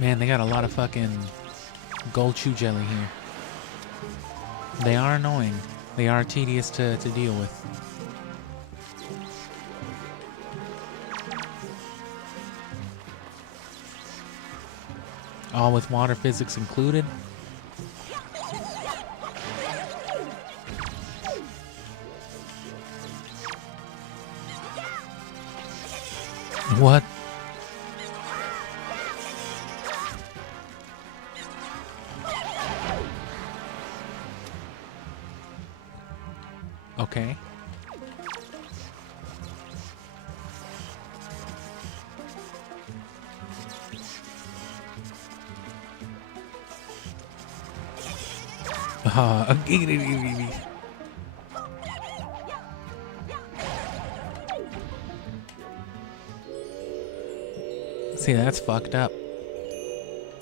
Man, they got a lot of fucking gold chew jelly here. They are annoying. They are tedious to deal with. All with water physics included. What? Okay. See, that's fucked up.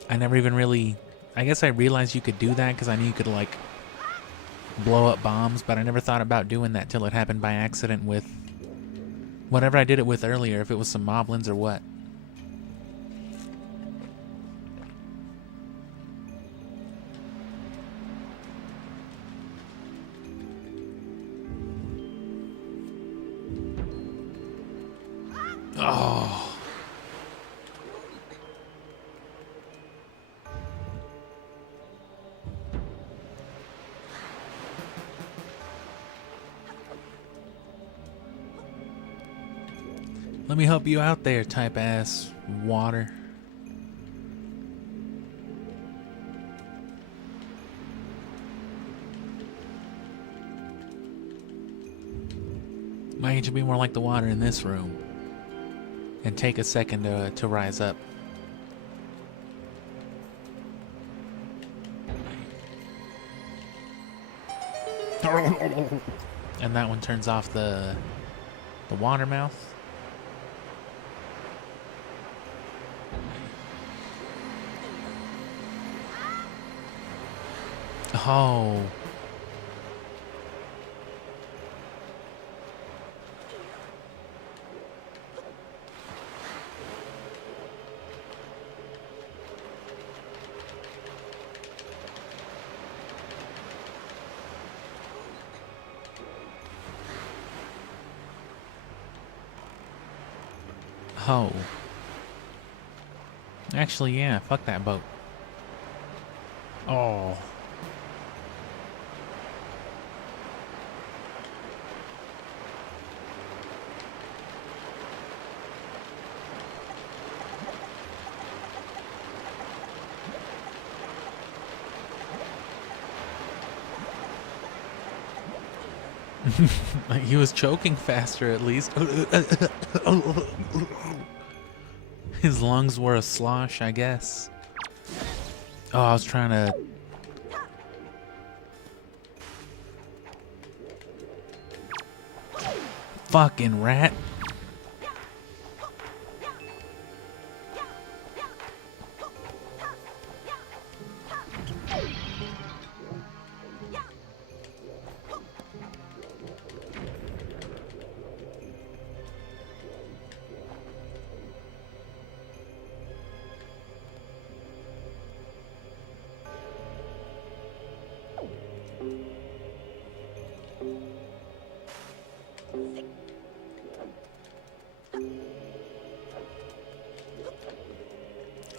I never even really... I guess I realized you could do that because I knew you could, like, blow up bombs, but I never thought about doing that till it happened by accident with whatever I did it with earlier, if it was some moblins or what. Oh. Let me help you out there, type ass water. Why can't you be more like the water in this room? And take a second to rise up. And that one turns off the water mouth. Oh. Oh. Actually, yeah, fuck that boat. Oh. He was choking faster at least. His lungs were a slosh, I guess. Oh, I was trying to... Fucking rat.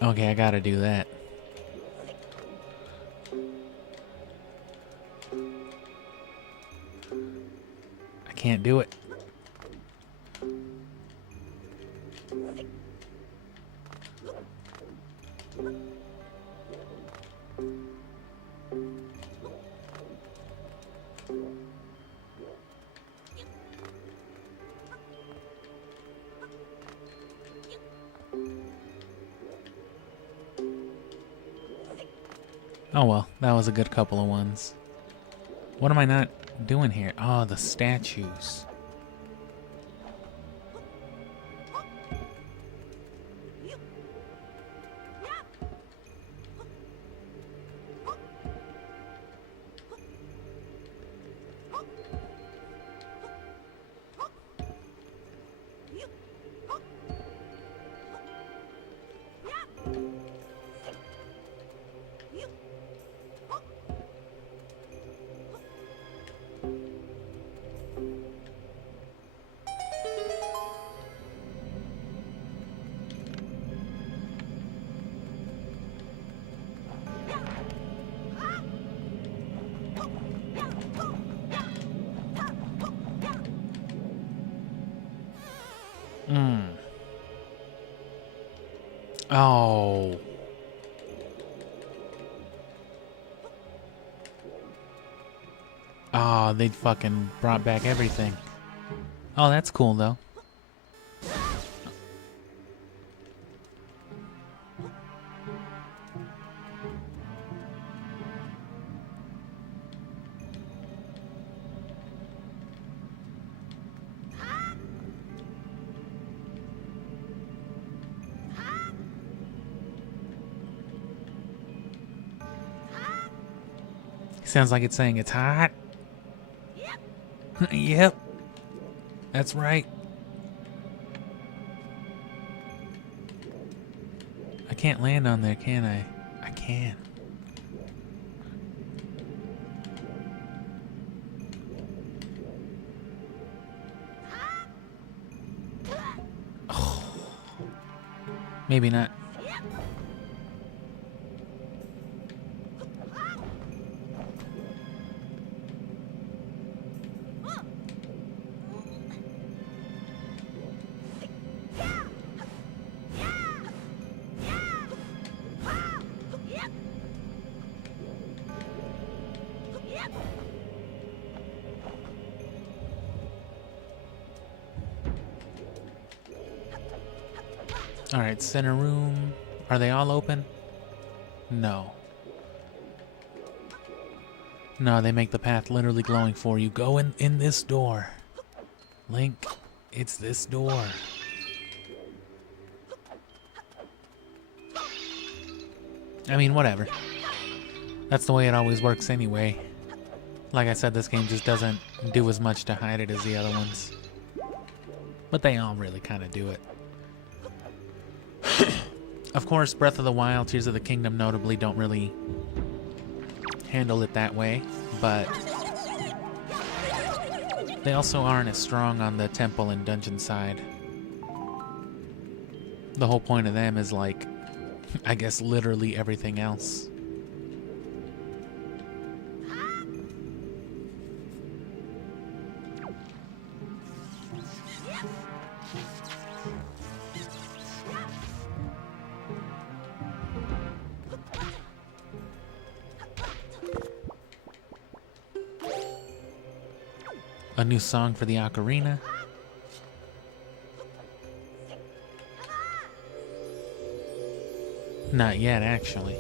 Okay, I gotta do that. I can't do it. Oh well, that was a good couple of ones. What am I not doing here? Oh, the statues. Oh. Oh, they fucking brought back everything. Oh, that's cool though. Sounds like it's saying it's hot. Yep. That's right. I can't land on there, can I? I can. Oh. Maybe not. Alright, center room. Are they all open? No. No, they make the path literally glowing for you. Go in this door. Link, it's this door. I mean, whatever. That's the way it always works anyway. Like I said, this game just doesn't do as much to hide it as the other ones. But they all really kind of do it. Of course, Breath of the Wild, Tears of the Kingdom notably don't really handle it that way, but they also aren't as strong on the temple and dungeon side. The whole point of them is like, I guess literally everything else. A new song for the ocarina. Not yet, actually.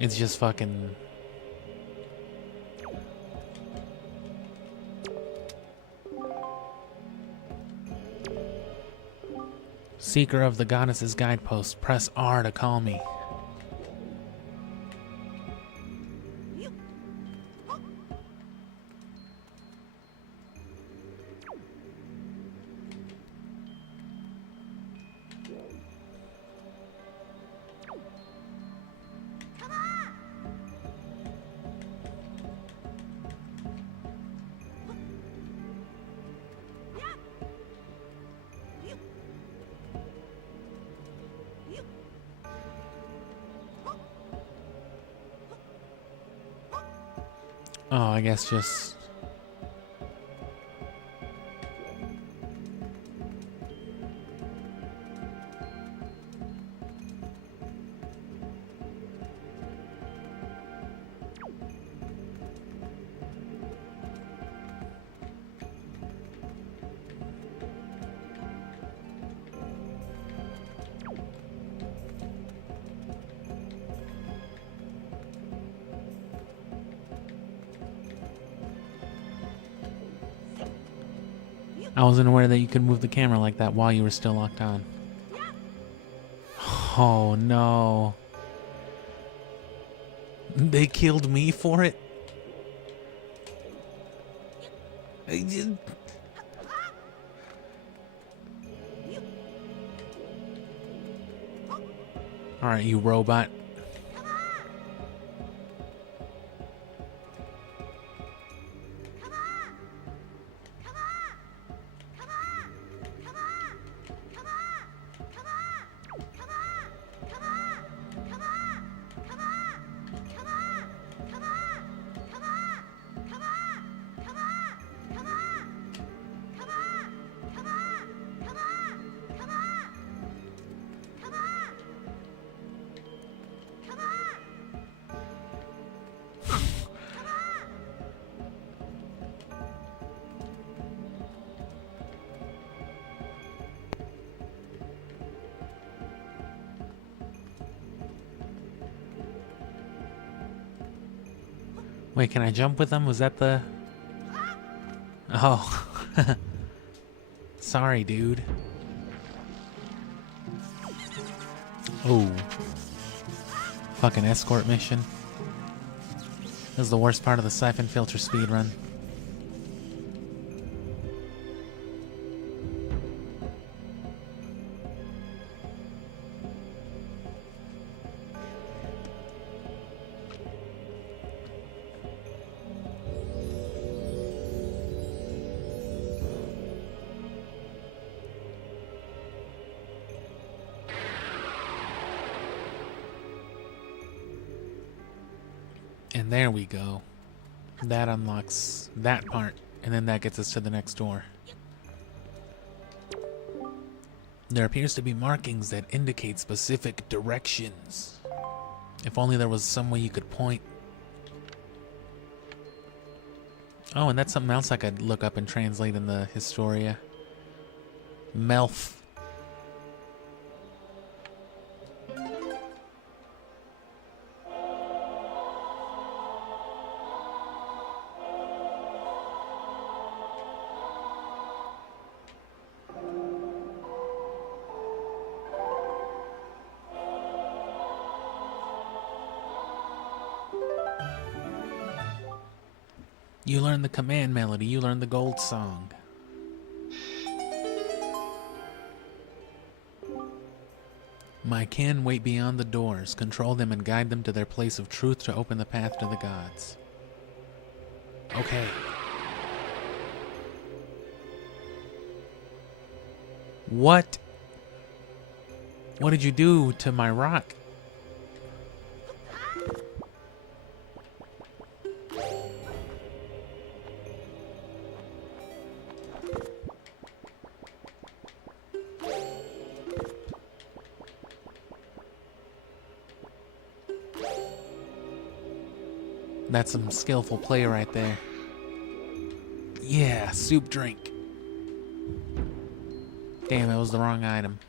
It's just fucking... Seeker of the Goddess's Guidepost. Press R to call me. Oh, I guess just... I wasn't aware that you could move the camera like that while you were still locked on. Oh no. They killed me for it? Alright, you robot. Wait, can I jump with them? Was that the... Oh. Sorry, dude. Oh. Fucking escort mission. This is the worst part of the siphon filter speedrun. And there we go. That unlocks that part, and then that gets us to the next door. There appears to be markings that indicate specific directions. If only there was some way you could point. Oh, and that's something else I could look up and translate in the Historia. Melf. You learn the command melody, you learn the gold song. My kin wait beyond the doors, control them and guide them to their place of truth to open the path to the gods. Okay. What? What did you do to my rock? That's some skillful play right there. Yeah, soup drink. Damn, it was the wrong item.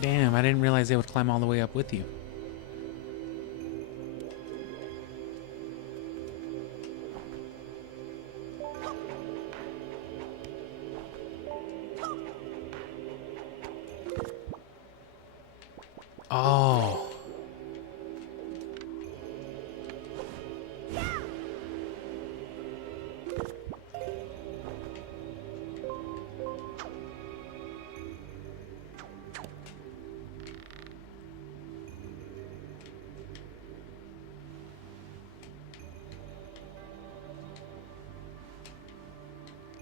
Damn, I didn't realize they would climb all the way up with you. Oh.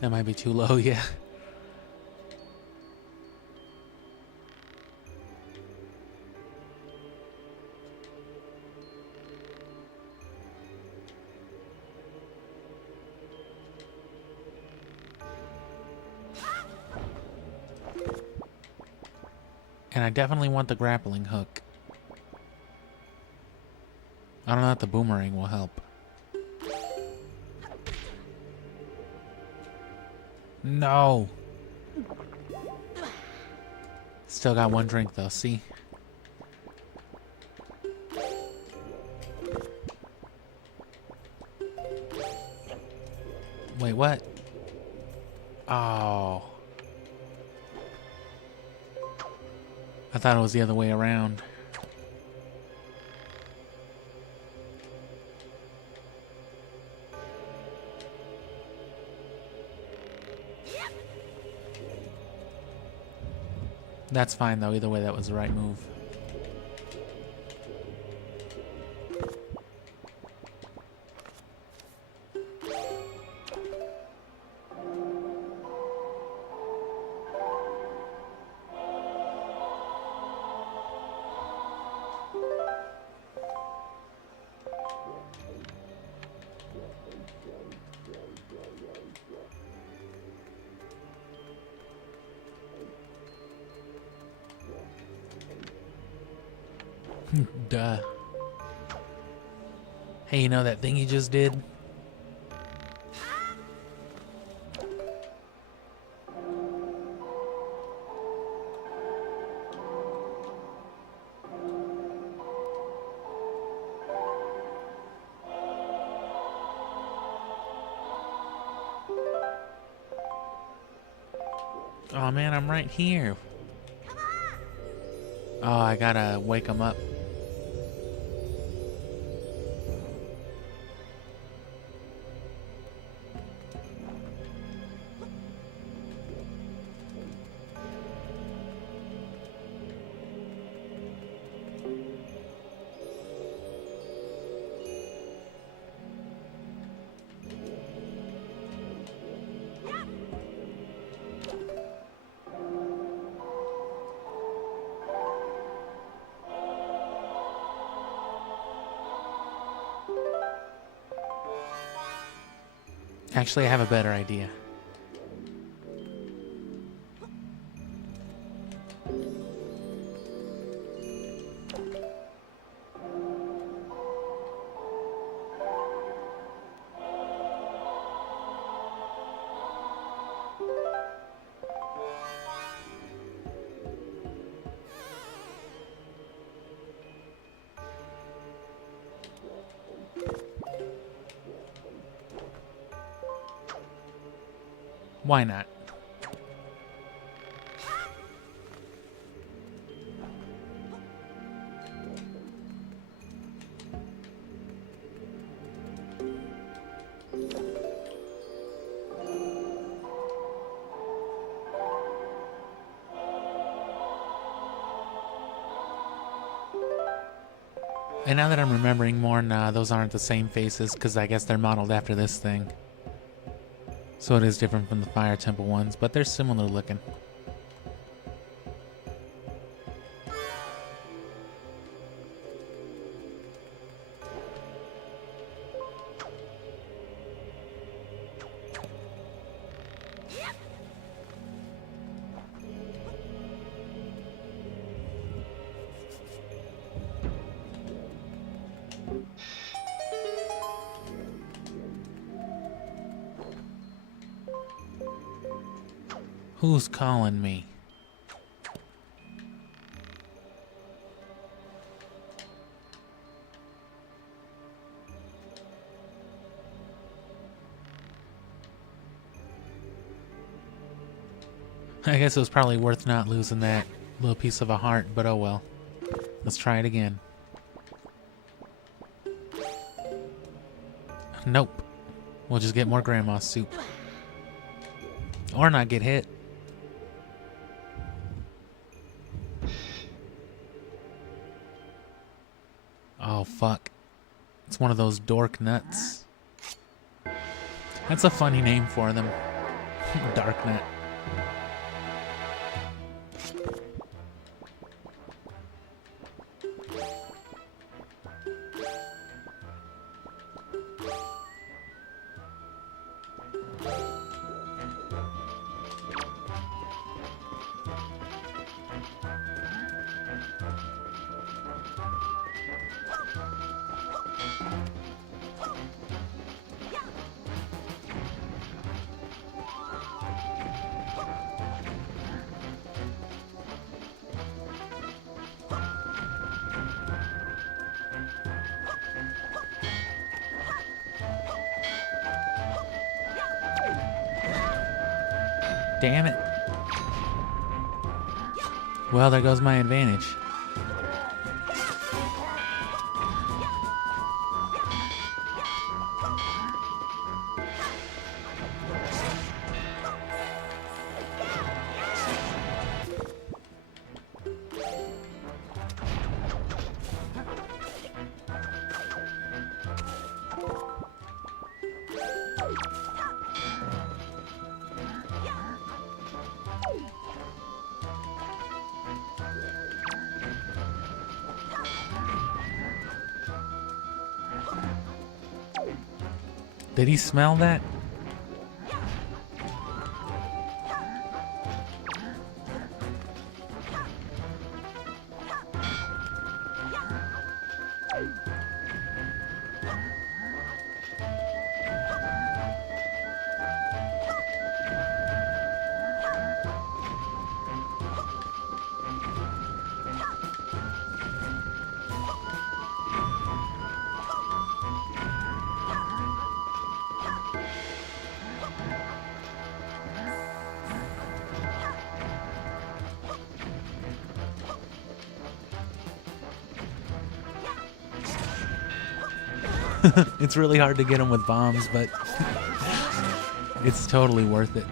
That might be too low, yeah. And I definitely want the grappling hook. I don't know if the boomerang will help. No. Still got one drink though, see? Wait, what? Oh. I thought it was the other way around. That's fine though, either way that was the right move. Duh. Hey, you know that thing you just did? Oh man, I'm right here. Oh, I gotta wake him up. Actually, I have a better idea. Why not? And now that I'm remembering more, nah, those aren't the same faces, because I guess they're modeled after this thing. So it is different from the Fire Temple ones, but they're similar looking. Who's calling me? I guess it was probably worth not losing that little piece of a heart, but oh well. Let's try it again. Nope. We'll just get more grandma's soup. Or not get hit. Oh, fuck. It's one of those dork nuts. That's a funny name for them. Dark nut. Damn it. Well, there goes my advantage. Did he smell that? It's really hard to get him with bombs, but it's totally worth it.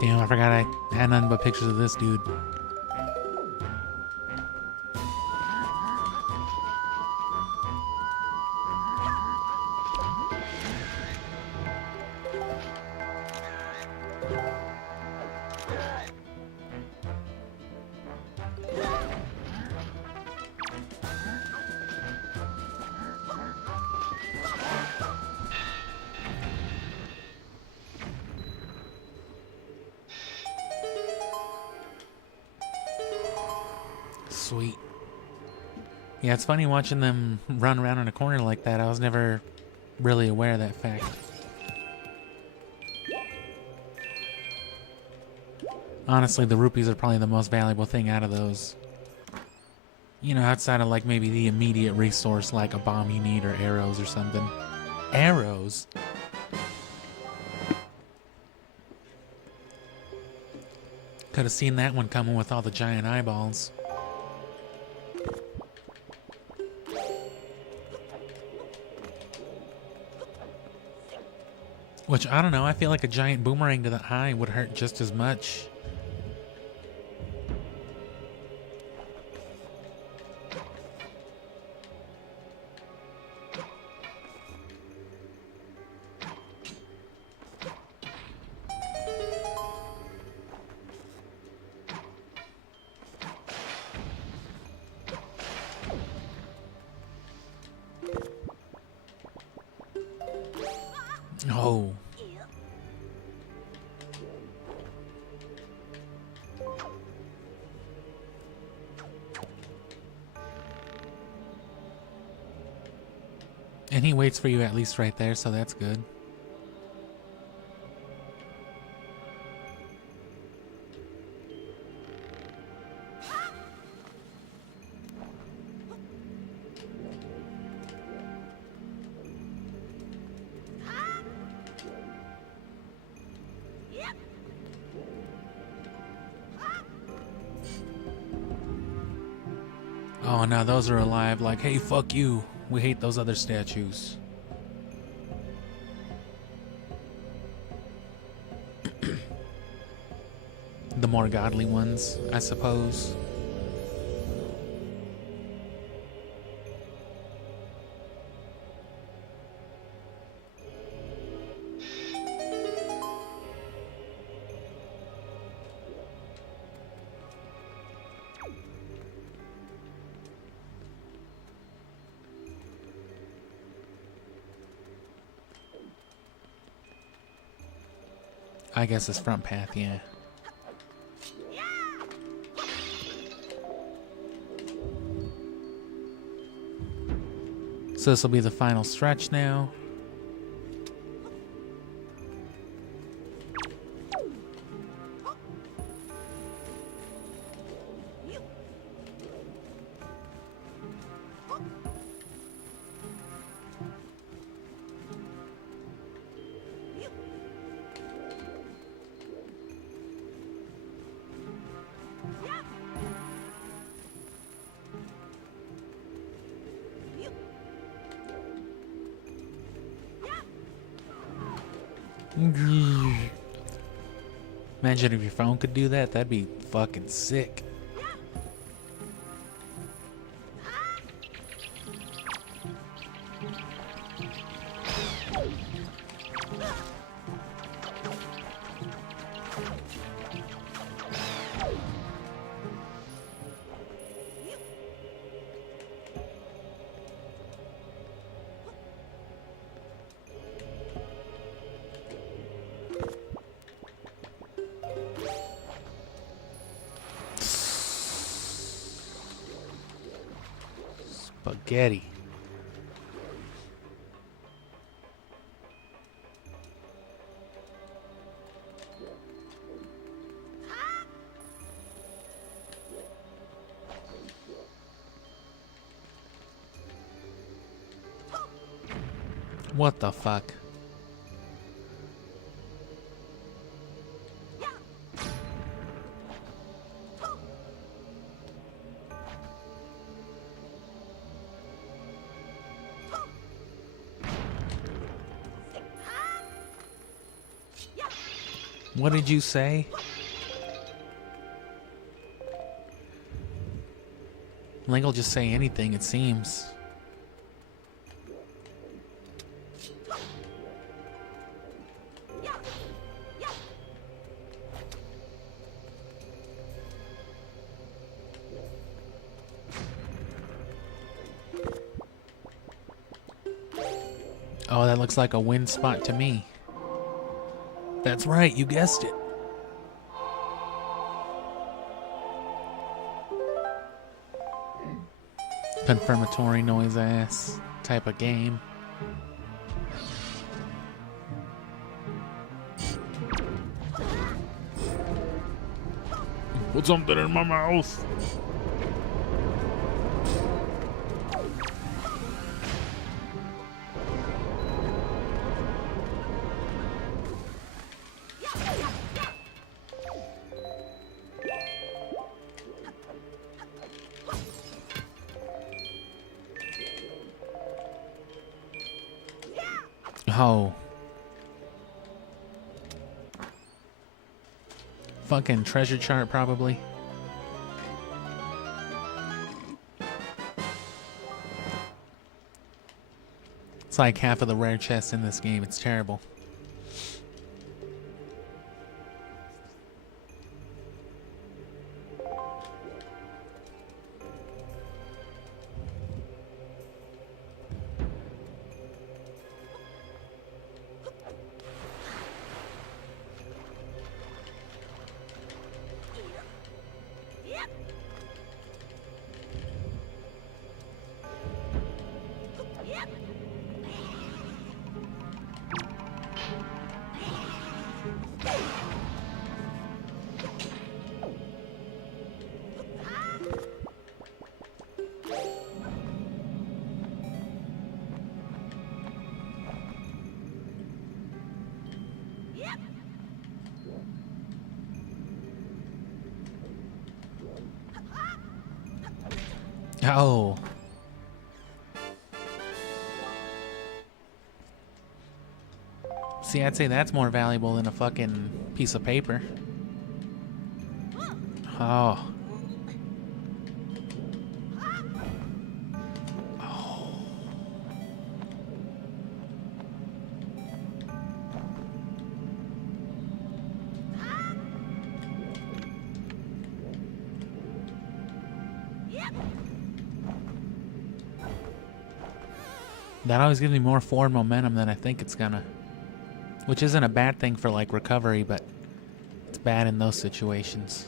Damn, I forgot I had nothing but pictures of this dude. Sweet. Yeah, it's funny watching them run around in a corner like that. I was never really aware of that fact. Honestly, the rupees are probably the most valuable thing out of those. You know, outside of like maybe the immediate resource like a bomb you need or arrows or something. Arrows? Could have seen that one coming with all the giant eyeballs. Which, I don't know, I feel like a giant boomerang to the eye would hurt just as much. Oh. And he waits for you at least right there, so that's good. Oh, now those are alive. Like, hey, fuck you. We hate those other statues. The more godly ones, I suppose. I guess it's front path, yeah. So this will be the final stretch now. Imagine if your phone could do that, that'd be fucking sick. Spaghetti. What the fuck? What did you say? Link will just say anything, it seems. Oh, that looks like a win spot to me. That's right, you guessed it. Confirmatory noise ass type of game. Put something in my mouth. Oh. Fucking treasure chart, probably. It's like half of the rare chests in this game. It's terrible. Oh. See, I'd say that's more valuable than a fucking piece of paper. Oh. Oh. That always gives me more forward momentum than I think it's gonna. Which isn't a bad thing for, like, recovery, but it's bad in those situations.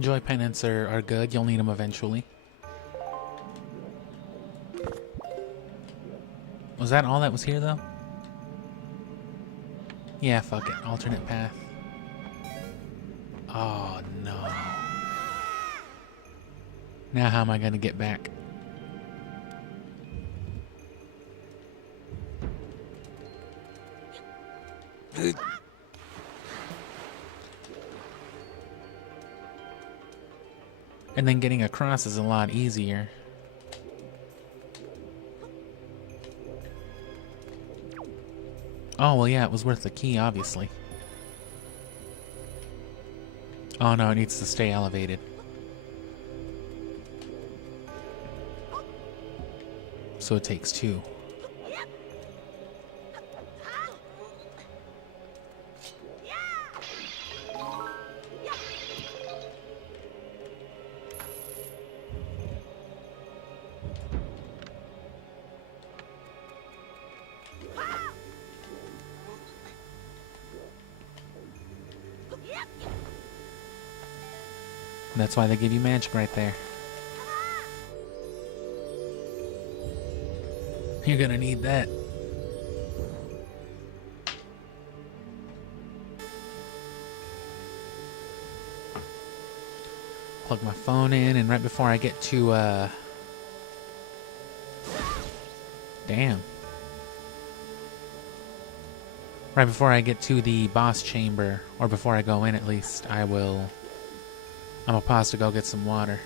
Joy pendants are good. You'll need them eventually. Was that all that was here, though? Yeah, fuck it. Alternate path. Oh, no. Now how am I gonna get back? And then getting across is a lot easier. Oh, well, yeah, it was worth the key, obviously. Oh, no, it needs to stay elevated. So it takes two. That's why they give you magic right there. You're gonna need that. Plug my phone in, and right before I get to, damn. Right before I get to the boss chamber, or before I go in at least, I'm gonna pause to go get some water.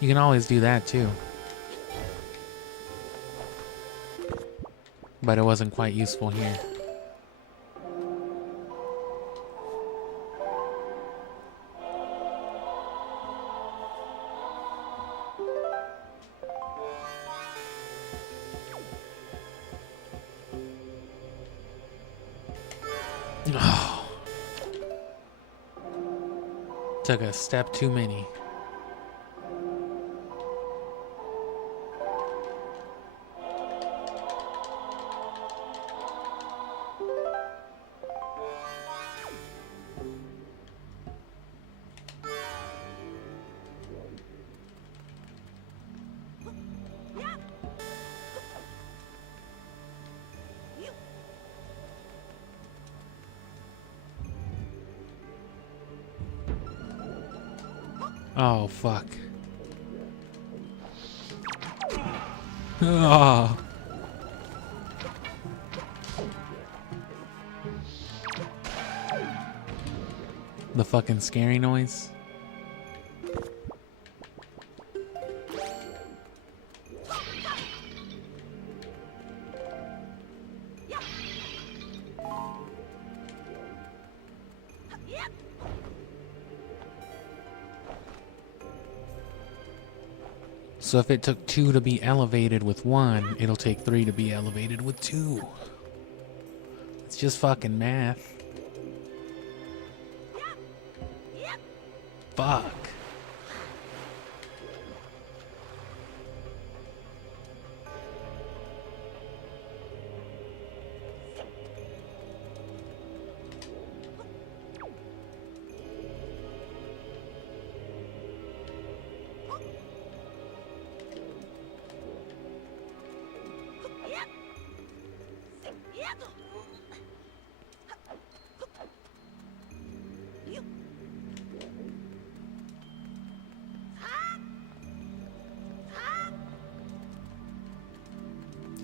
You can always do that too. But it wasn't quite useful here. Oh. Took a step too many. Oh, fuck. Oh. The fucking scary noise. So if it took 2 to be elevated with 1, it'll take 3 to be elevated with 2. It's just fucking math. Fuck.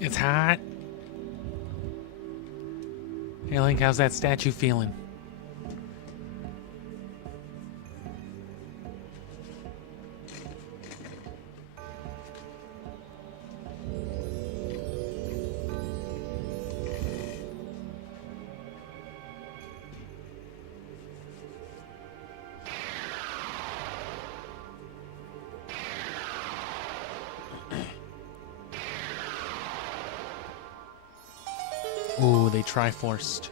It's hot. Hey Link, how's that statue feeling? Ooh, they triforced.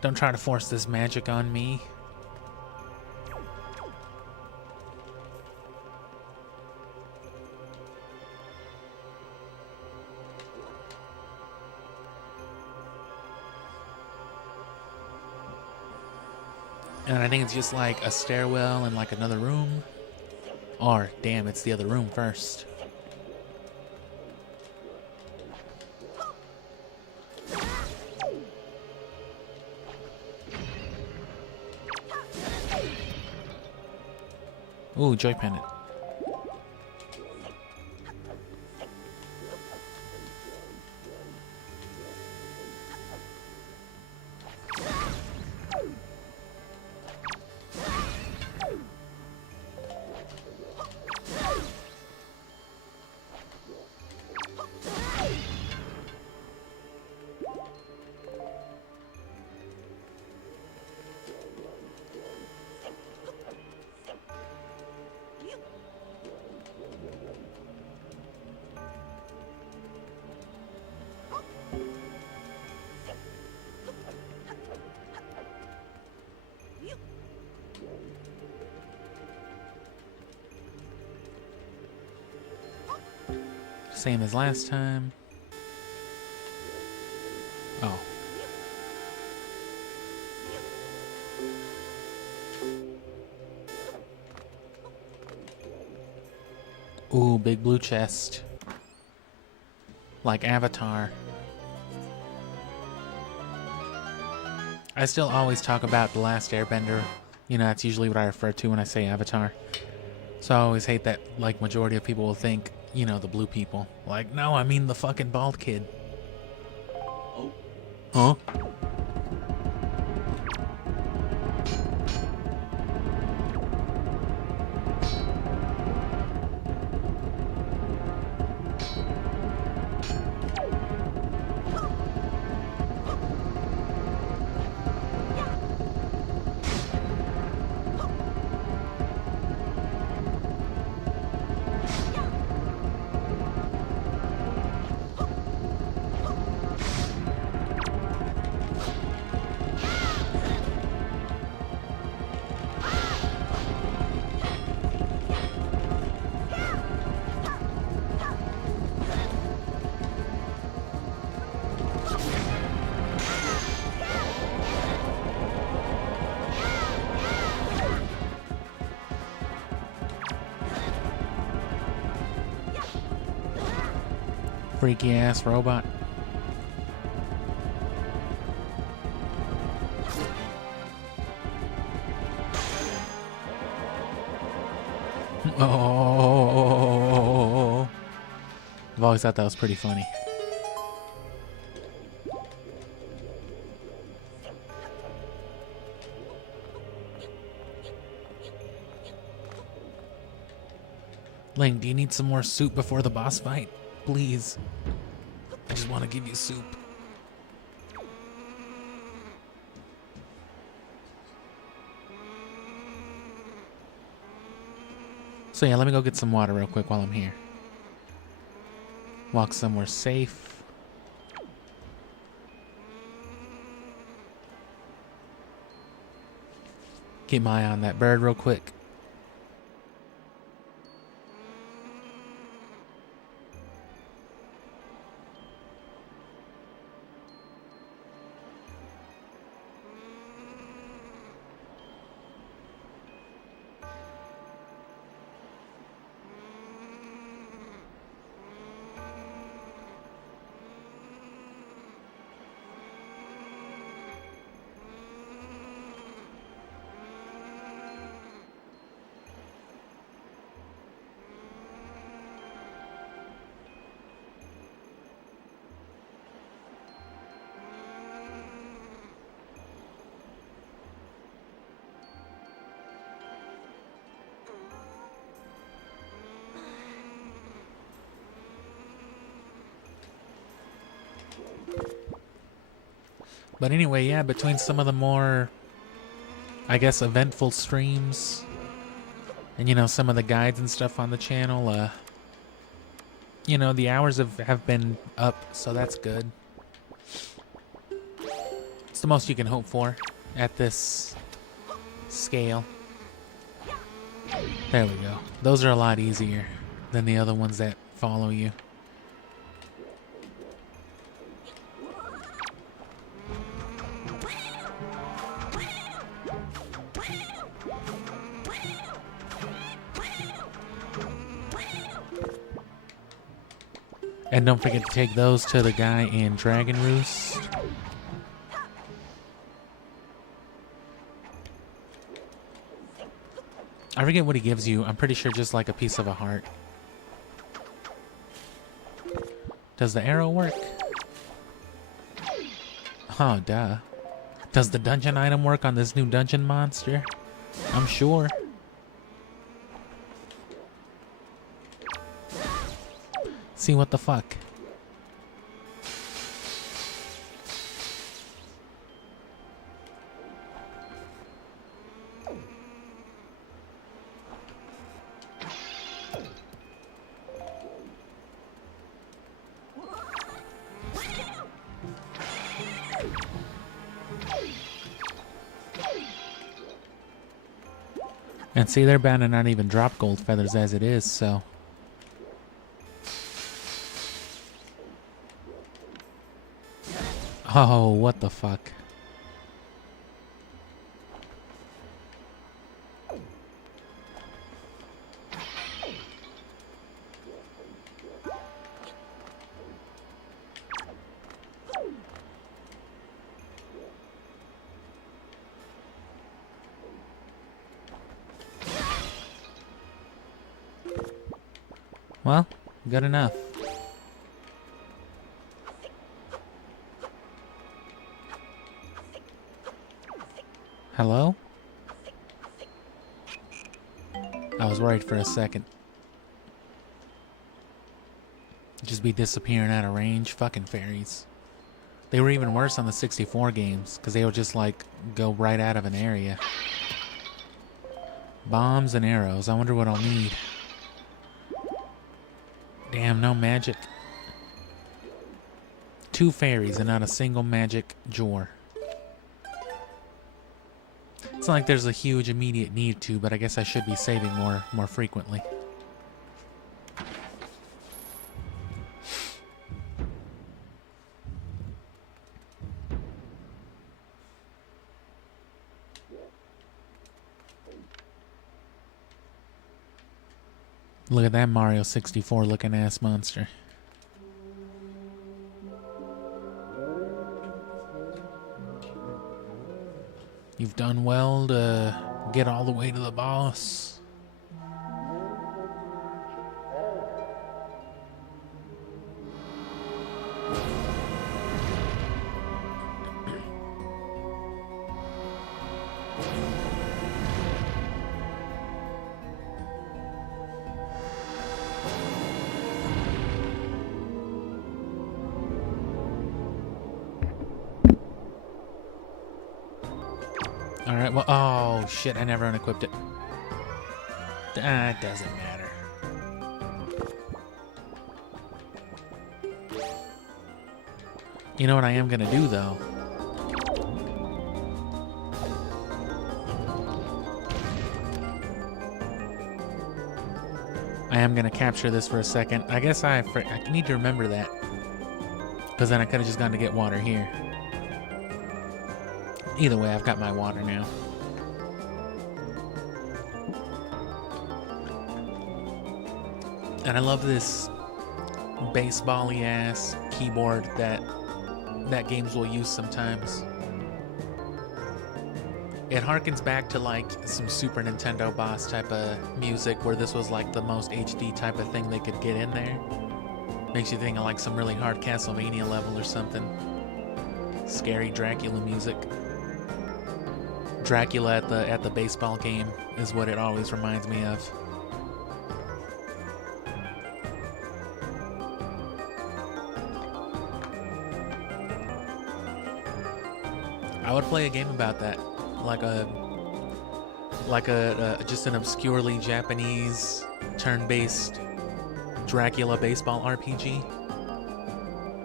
Don't try to force this magic on me. And I think it's just like a stairwell and like another room. Or, damn, it's the other room first. Ooh, joy pendant. Same as last time. Oh. Ooh, big blue chest. Like Avatar. I still always talk about The Last Airbender. You know, that's usually what I refer to when I say Avatar. So I always hate that, like, majority of people will think, you know, the blue people. Like, no, I mean the fucking bald kid. Oh. Huh? Freaky ass robot. Oh, I've always thought that was pretty funny. Link, do you need some more soup before the boss fight? Please. I just want to give you soup. So yeah, let me go get some water real quick while I'm here. Walk somewhere safe. Keep my eye on that bird real quick. But anyway, yeah, between some of the more, I guess, eventful streams and, you know, some of the guides and stuff on the channel, you know, the hours have been up, so that's good. It's the most you can hope for at this scale. There we go. Those are a lot easier than the other ones that follow you. And don't forget to take those to the guy in Dragon Roost. I forget what he gives you. I'm pretty sure just like a piece of a heart. Does the arrow work? Oh, duh. Does the dungeon item work on this new dungeon monster? I'm sure. See what the fuck. And see, they're bound to not even drop gold feathers as it is, so. Oh, what the fuck? Well, good enough. Hello? I was worried for a second. Just be disappearing out of range. Fucking fairies. They were even worse on the 64 games, because they would just, like, go right out of an area. Bombs and arrows. I wonder what I'll need. Damn, no magic. 2 fairies and not a single magic jor. It's not like there's a huge immediate need to, but I guess I should be saving more frequently. Look at that Mario 64 looking ass monster. You've done well to get all the way to the boss. Alright, well, oh shit, I never unequipped it. It doesn't matter. You know what I am gonna do though? I am gonna capture this for a second. I guess I need to remember that. Because then I could have just gone to get water here. Either way, I've got my water now. And I love this baseball-y ass keyboard that games will use sometimes. It harkens back to like some Super Nintendo boss type of music where this was like the most HD type of thing they could get in there. Makes you think of like some really hard Castlevania level or something. Scary Dracula music. Dracula at the baseball game is what it always reminds me of. I would play a game about that, like a just an obscurely Japanese turn-based Dracula baseball RPG.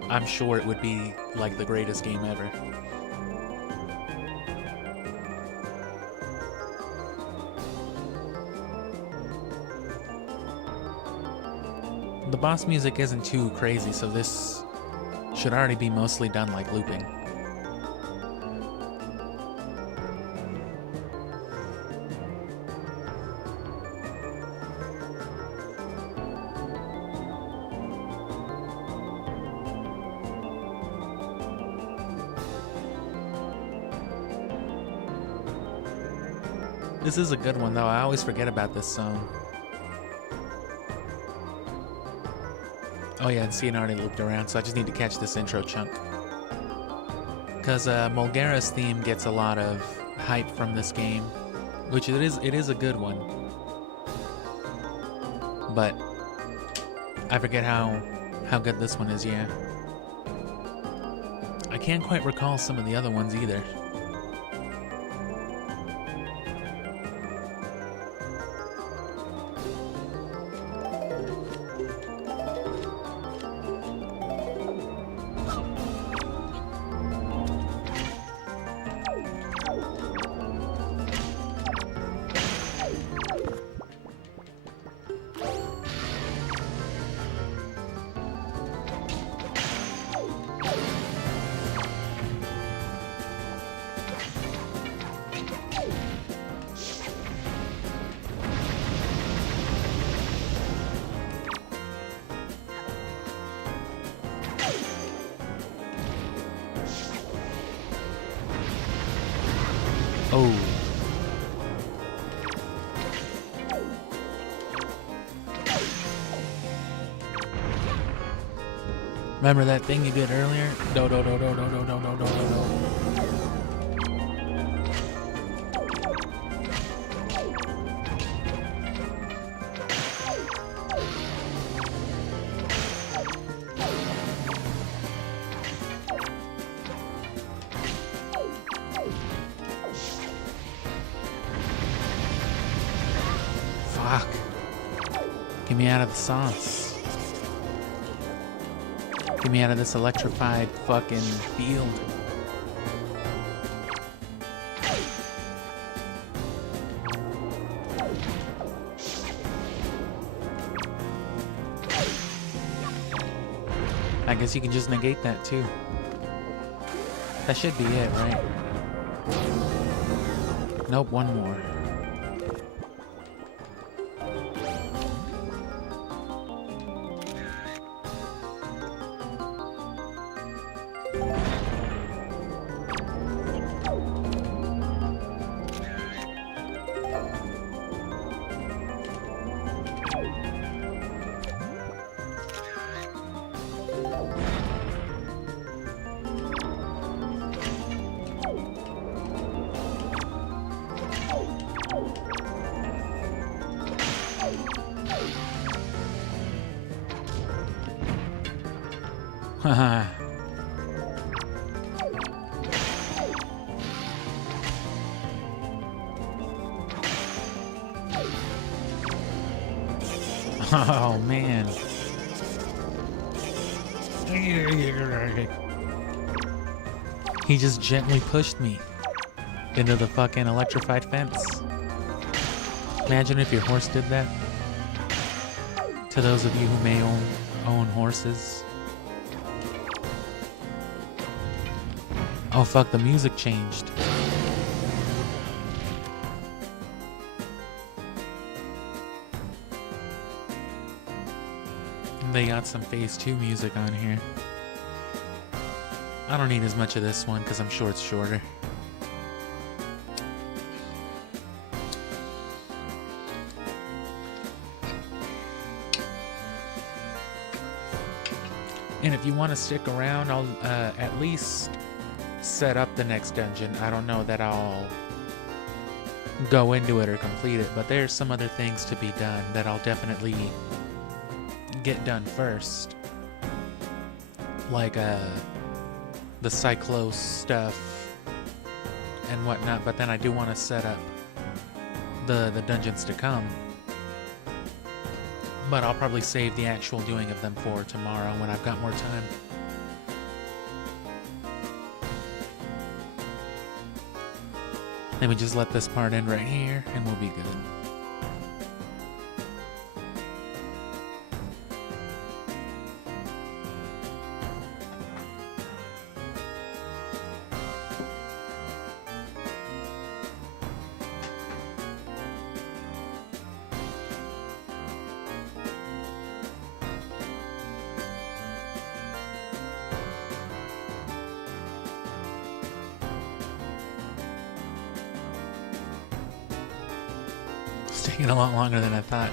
I'm sure it would be like the greatest game ever. The boss music isn't too crazy, so this should already be mostly done like looping. This is a good one though, I always forget about this song. Oh yeah, and see, it already looped around, so I just need to catch this intro chunk. Because Mulgara's theme gets a lot of hype from this game, which it is a good one. But I forget how good this one is, yeah. I can't quite recall some of the other ones either. Oh. Remember that thing you did earlier? Do do do do do do do do do do. Fuck. Get me out of the sauce. Get me out of this electrified fucking field. I guess you can just negate that too. That should be it, right? Nope, one more. Haha. Oh man. He just gently pushed me into the fucking electrified fence. Imagine if your horse did that. To those of you who may own horses. Oh fuck, the music changed. They got some phase 2 music on here. I don't need as much of this one because I'm sure it's shorter. And if you want to stick around, I'll at least set up the next dungeon. I don't know that I'll go into it or complete it, but there's some other things to be done that I'll definitely get done first. Like the Cyclos stuff and whatnot, but then I do want to set up the dungeons to come. But I'll probably save the actual doing of them for tomorrow when I've got more time. Let me just let this part end right here and we'll be good. It's taking a lot longer than I thought.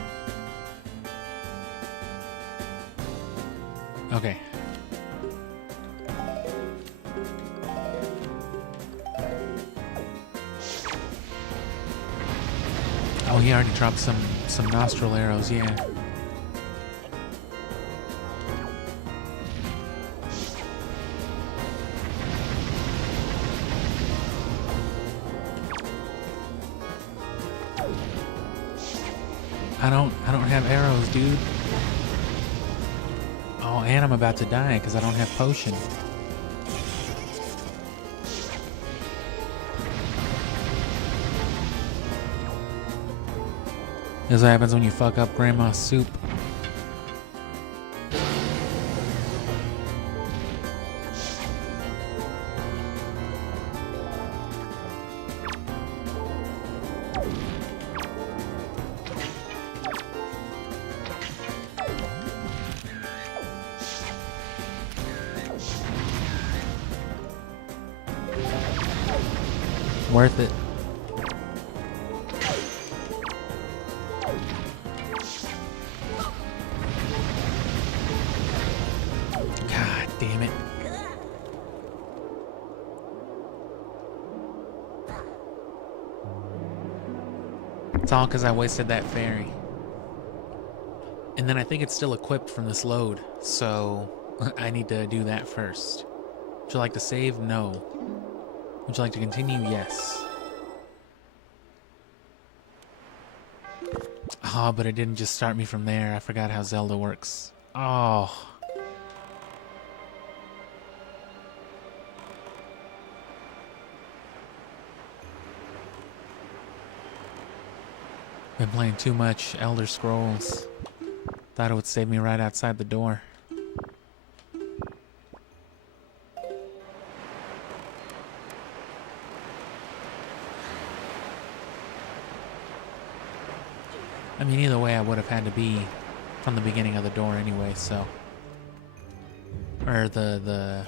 Okay. Oh, he already dropped some nostril arrows, yeah. I don't have arrows, dude. Oh, and I'm about to die because I don't have potion. This is what happens when you fuck up grandma's soup. Worth it. God damn it. It's all because I wasted that fairy. And then I think it's still equipped from this load, so I need to do that first. Would you like to save? No. Would you like to continue? Yes. Oh, but it didn't just start me from there. I forgot how Zelda works. Oh. Been playing too much Elder Scrolls. Thought it would save me right outside the door. I mean, either way, I would have had to be from the beginning of the door anyway, so. Or the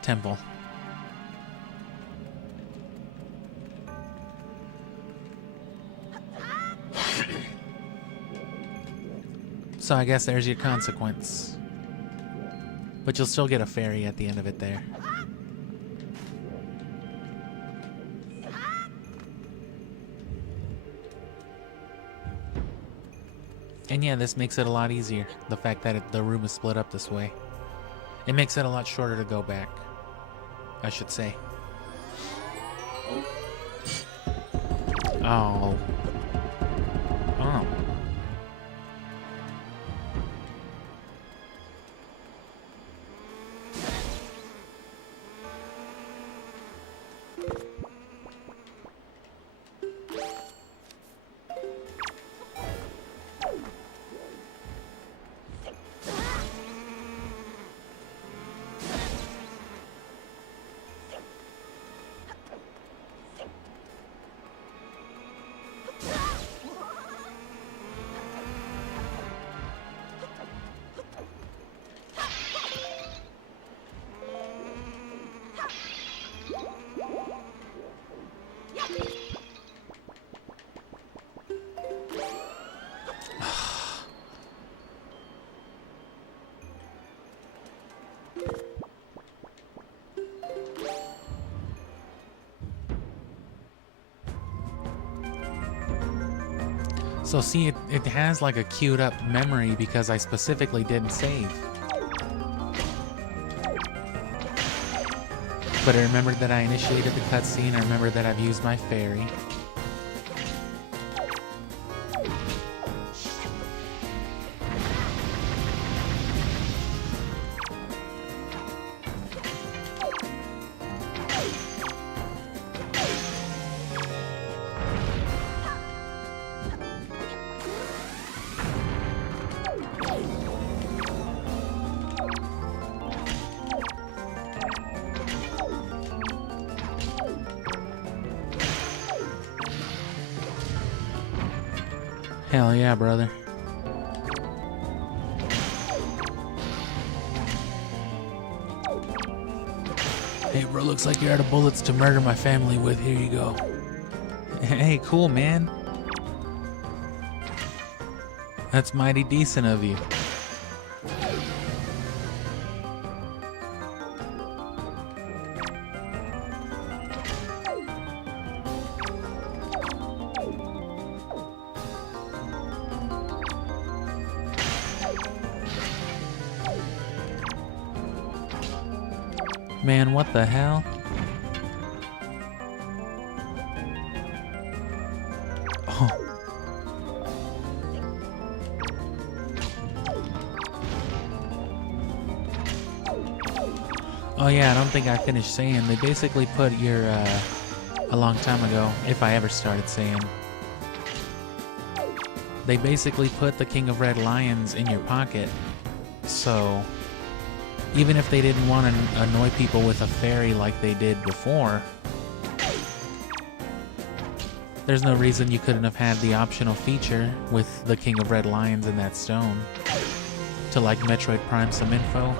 temple. So I guess there's your consequence. But you'll still get a fairy at the end of it there. And yeah, this makes it a lot easier. The fact that the room is split up this way. It makes it a lot shorter to go back, I should say. Oh. Oh. So see, it has like a queued up memory because I specifically didn't save. But I remembered that I initiated the cutscene, I remembered that I've used my fairy. Hell yeah, brother. Hey, bro, looks like you're out of bullets to murder my family with. Here you go. Hey, cool, man. That's mighty decent of you. Man, what the hell? Oh. Oh yeah, I don't think I finished saying. They basically put your, a long time ago, if I ever started saying, they basically put the King of Red Lions in your pocket, so even if they didn't want to annoy people with a fairy like they did before, there's no reason you couldn't have had the optional feature with the King of Red Lions in that stone to like Metroid Prime some info.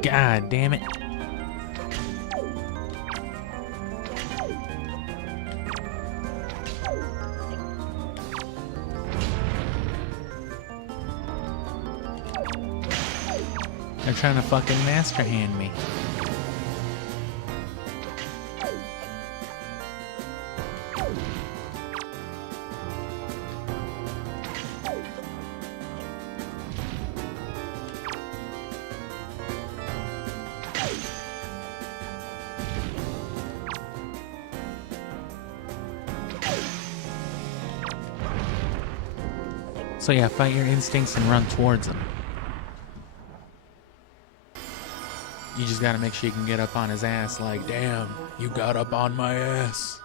God damn it. They're trying to fucking master hand me. So yeah, fight your instincts and run towards them. You just gotta make sure you can get up on his ass like, damn, you got up on my ass.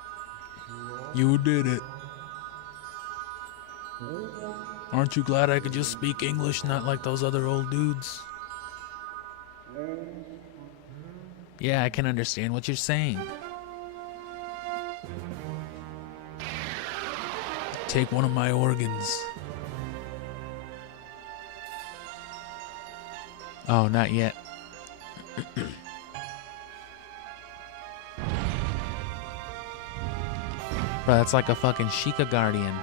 You did it. Aren't you glad I could just speak English, not like those other old dudes? Yeah, I can understand what you're saying. Take one of my organs. Oh, not yet. Bro, that's like a fucking Sheikah Guardian.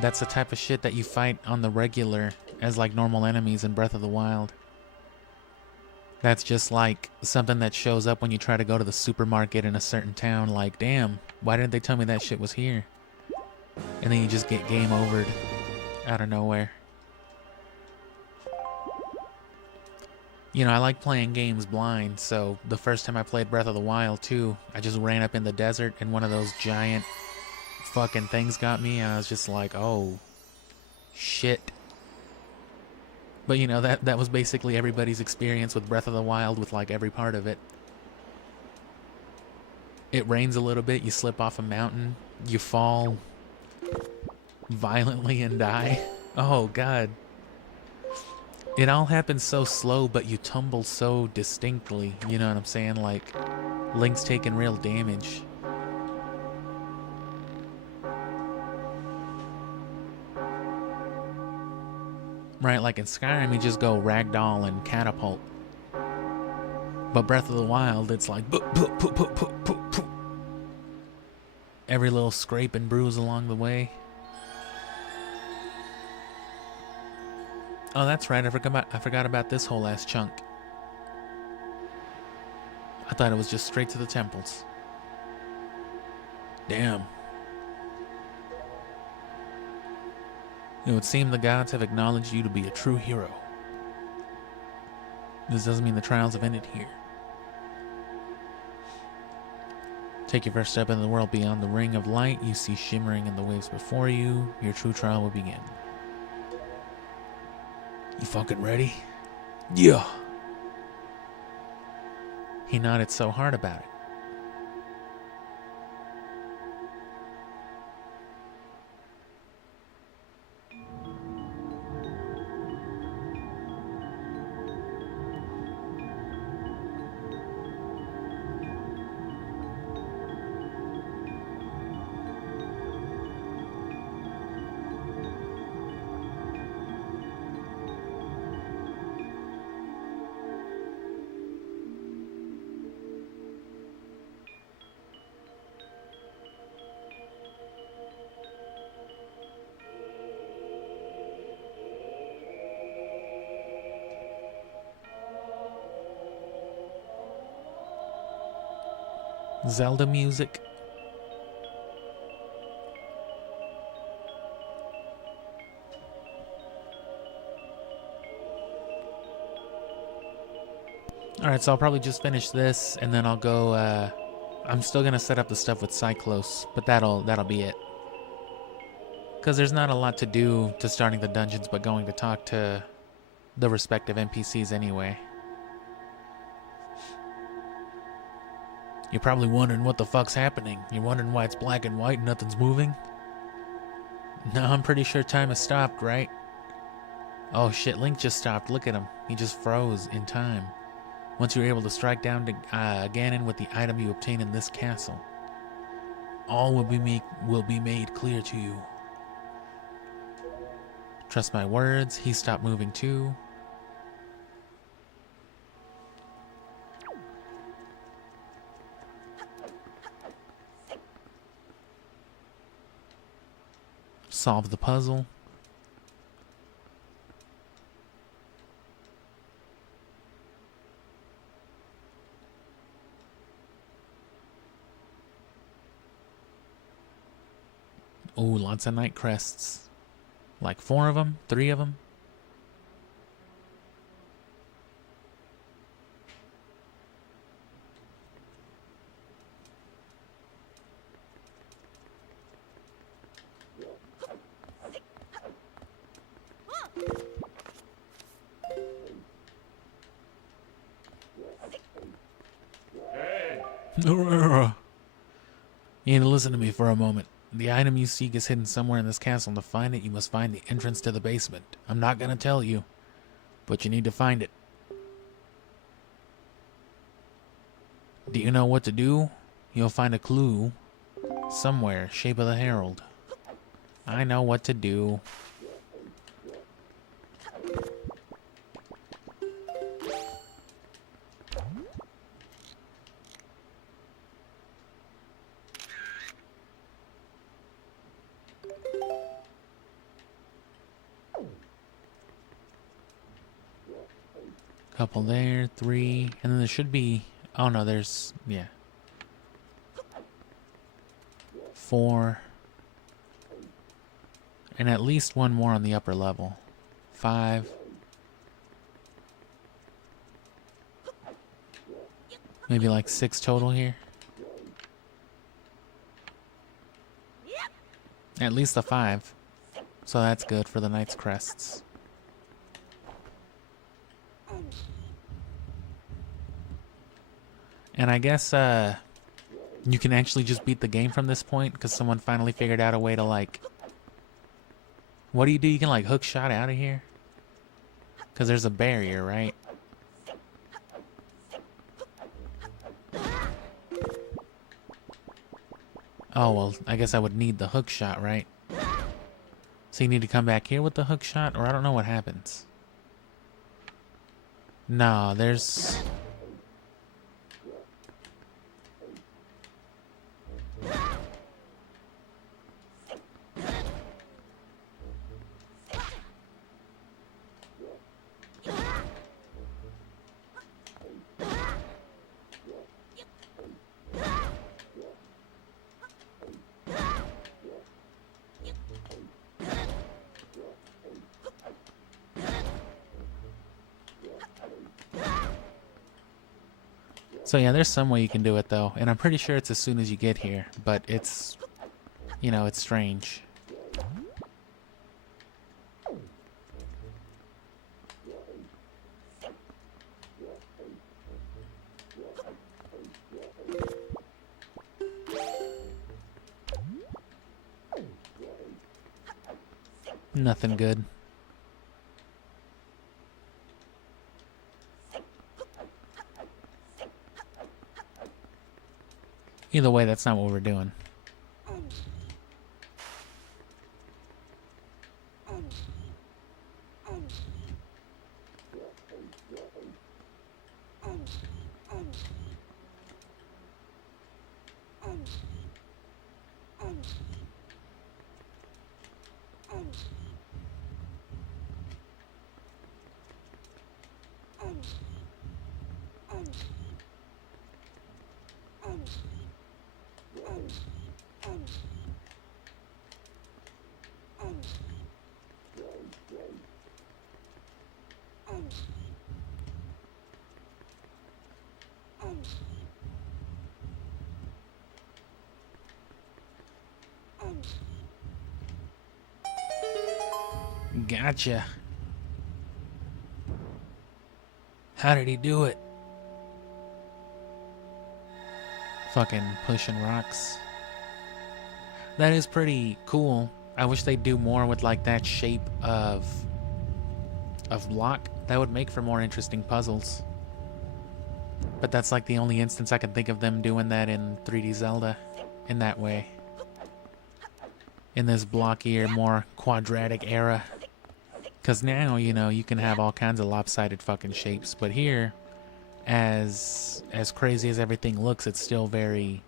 That's the type of shit that you fight on the regular as like normal enemies in Breath of the Wild. That's just like something that shows up when you try to go to the supermarket in a certain town. Like, damn, why didn't they tell me that shit was here? And then you just get game overed out of nowhere. You know, I like playing games blind, so the first time I played Breath of the Wild 2, I just ran up in the desert and one of those giant fucking things got me, and I was just like, oh, shit. But you know, that was basically everybody's experience with Breath of the Wild with like every part of it. It rains a little bit, you slip off a mountain, you fall violently and die. Oh god. It all happens so slow, but you tumble so distinctly, you know what I'm saying? Like, Link's taking real damage. Right, like in Skyrim, you just go ragdoll and catapult. But Breath of the Wild, it's like boop, boop, boop, boop, boop, boop, boop. Every little scrape and bruise along the way. Oh, that's right, I forgot about this whole ass chunk. I thought it was just straight to the temples. Damn. It would seem the gods have acknowledged you to be a true hero. This doesn't mean the trials have ended here. Take your first step in the world beyond the ring of light you see shimmering in the waves before you. Your true trial will begin. You fucking ready? Yeah. He nodded so hard about it. Zelda music. Alright, so I'll probably just finish this and then I'll go, I'm still gonna set up the stuff with Cyclos, but that'll be it. Because there's not a lot to do to starting the dungeons but going to talk to the respective NPCs anyway. You're probably wondering what the fuck's happening. You're wondering why it's black and white and nothing's moving? No, I'm pretty sure time has stopped, right? Oh shit, Link just stopped. Look at him. He just froze in time. Once you're able to strike down to Ganon with the item you obtain in this castle, all will be made clear to you. Trust my words, he stopped moving too. Solve the puzzle. Oh, lots of night crests. Like 4 of them? 3 of them? You need to listen to me for a moment. The item you seek is hidden somewhere in this castle, and to find it, you must find the entrance to the basement. I'm not gonna tell you, but you need to find it. Do you know what to do? You'll find a clue somewhere, shape of the herald. I know what to do. Couple there, 3, and then there should be, oh no, there's, yeah. 4. And at least one more on the upper level. 5. Maybe like 6 total here. At least a 5. So that's good for the Knight's Crests. And I guess you can actually just beat the game from this point because someone finally figured out a way to, like... What do? You can, like, hook shot out of here? Because there's a barrier, right? Oh, well, I guess I would need the hook shot, right? So you need to come back here with the hook shot? Or I don't know what happens. No, there's... So yeah, there's some way you can do it though, and I'm pretty sure it's as soon as you get here, but it's, you know, it's strange. Nothing good. Either way, that's not what we're doing. Gotcha. How did he do it? Fucking pushing rocks. That is pretty cool. I wish they'd do more with like that shape of block. That would make for more interesting puzzles. But that's like the only instance I can think of them doing that in 3D Zelda in that way. In this blockier, more quadratic era. Because now, you know, you can have all kinds of lopsided fucking shapes. But here, as crazy as everything looks, it's still very,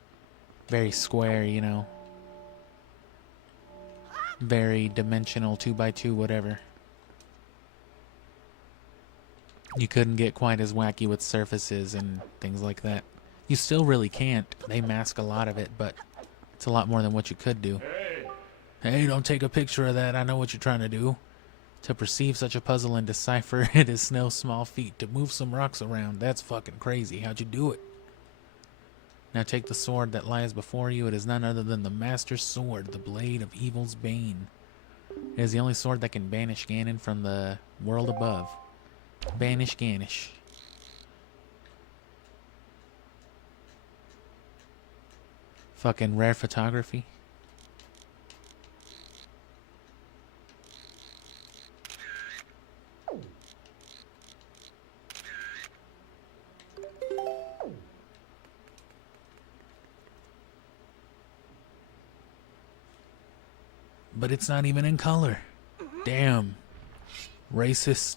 very square, you know. Very dimensional, 2x2, whatever. You couldn't get quite as wacky with surfaces and things like that. You still really can't. They mask a lot of it, but it's a lot more than what you could do. Hey, don't take a picture of that. I know what you're trying to do. To perceive such a puzzle and decipher it is no small feat. To move some rocks around, that's fucking crazy. How'd you do it? Now take the sword that lies before you. It is none other than the Master's Sword, the blade of evil's bane. It is the only sword that can banish Ganon from the world above. Banish Ganesh. Fucking rare photography. But it's not even in color. Damn. Racist.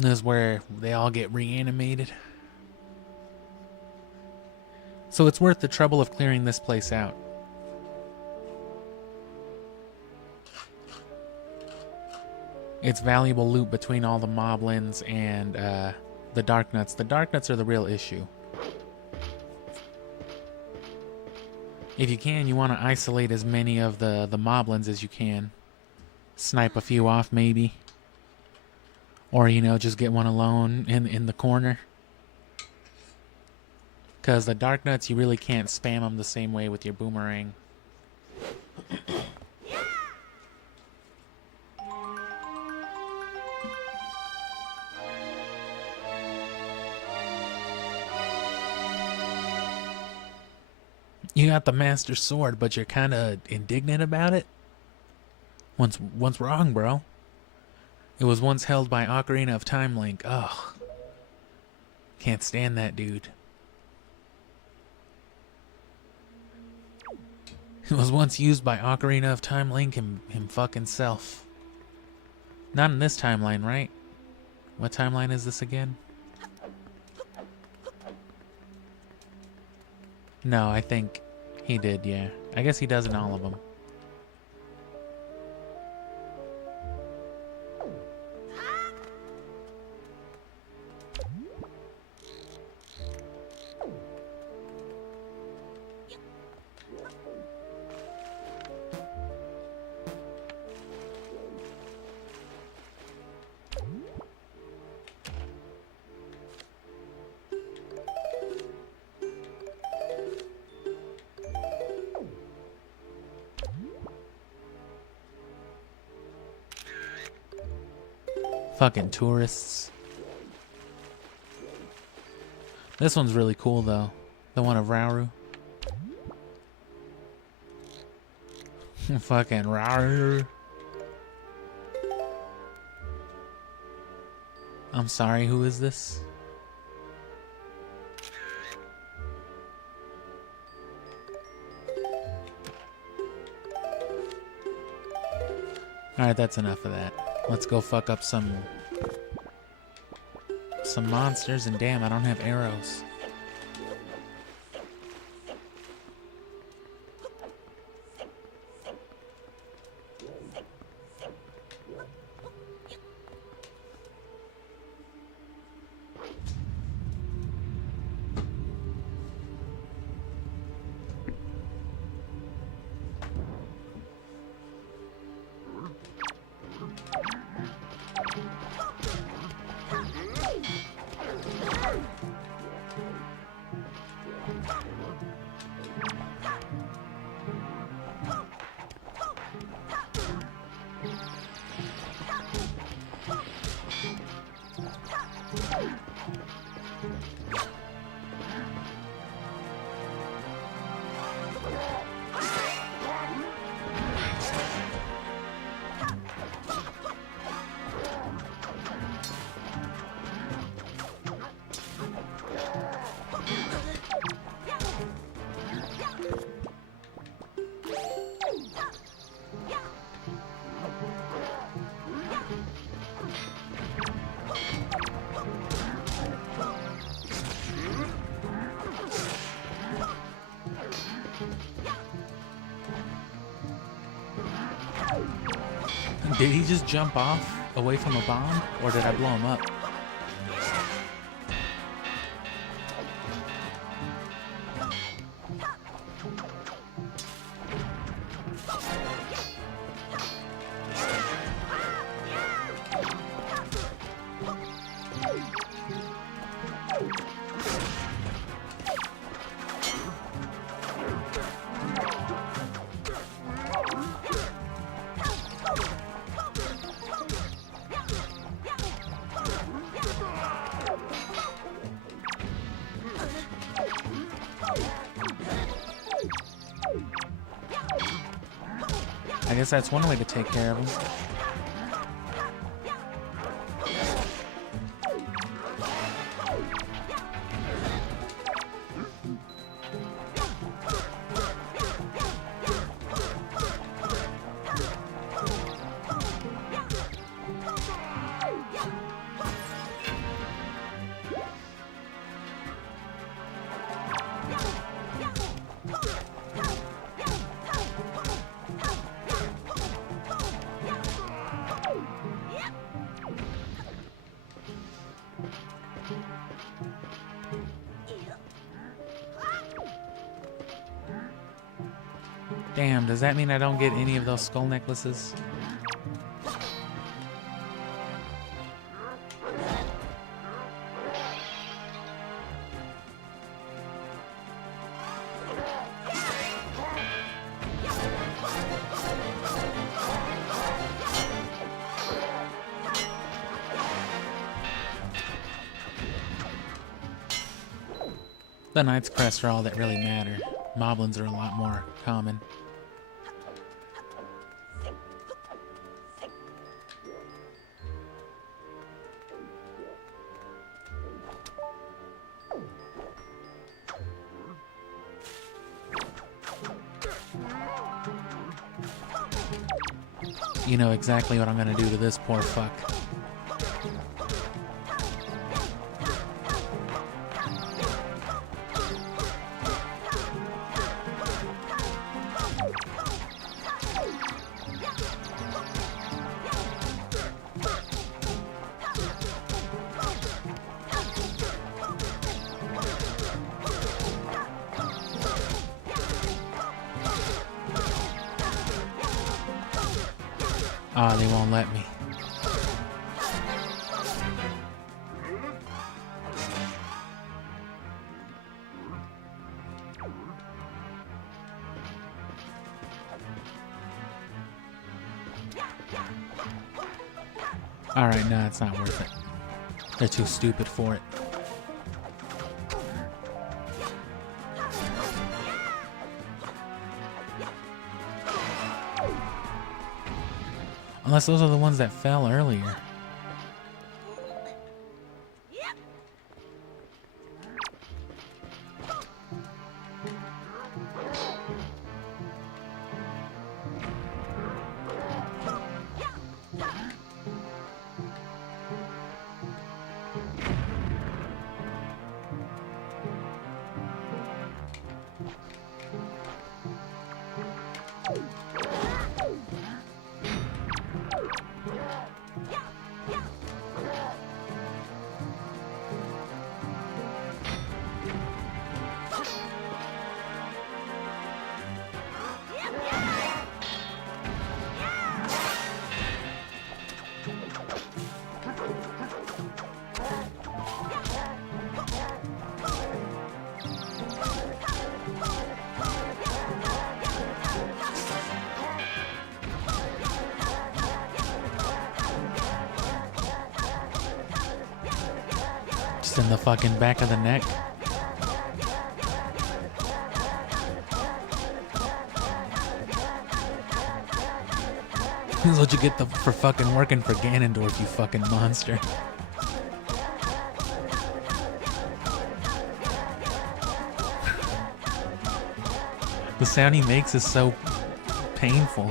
This is where they all get reanimated. So it's worth the trouble of clearing this place out. It's valuable loot between all the moblins and the dark nuts. The dark nuts are the real issue. If you can, you want to isolate as many of the moblins as you can. Snipe a few off, maybe. Or, you know, just get one alone in the corner. Because the dark nuts, you really can't spam them the same way with your boomerang. You got the Master Sword, but you're kind of indignant about it? What's wrong, bro? It was once held by Ocarina of Time Link. Ugh. Can't stand that dude. It was once used by Ocarina of Time Link him fucking self. Not in this timeline, right? What timeline is this again? No, I think he did, yeah. I guess he does in all of them. Fucking tourists. This one's really cool though. The one of Rauru. Fucking Rauru. I'm sorry, who is this? Alright, that's enough of that. Let's go fuck up some monsters, and damn, I don't have arrows. Did he just jump off away from a bomb, or did I blow him up? I guess that's one way to take care of him. Damn, does that mean I don't get any of those skull necklaces? The Knight's Crest are all that really matter. Moblins are a lot more common. You know exactly what I'm gonna do to this poor fuck. Ah, they won't let me. Alright, no, it's not worth it. They're too stupid for it. Unless those are the ones that fell earlier. Just in the fucking back of the neck. This is what you get for fucking working for Ganondorf, you fucking monster. The sound he makes is so painful.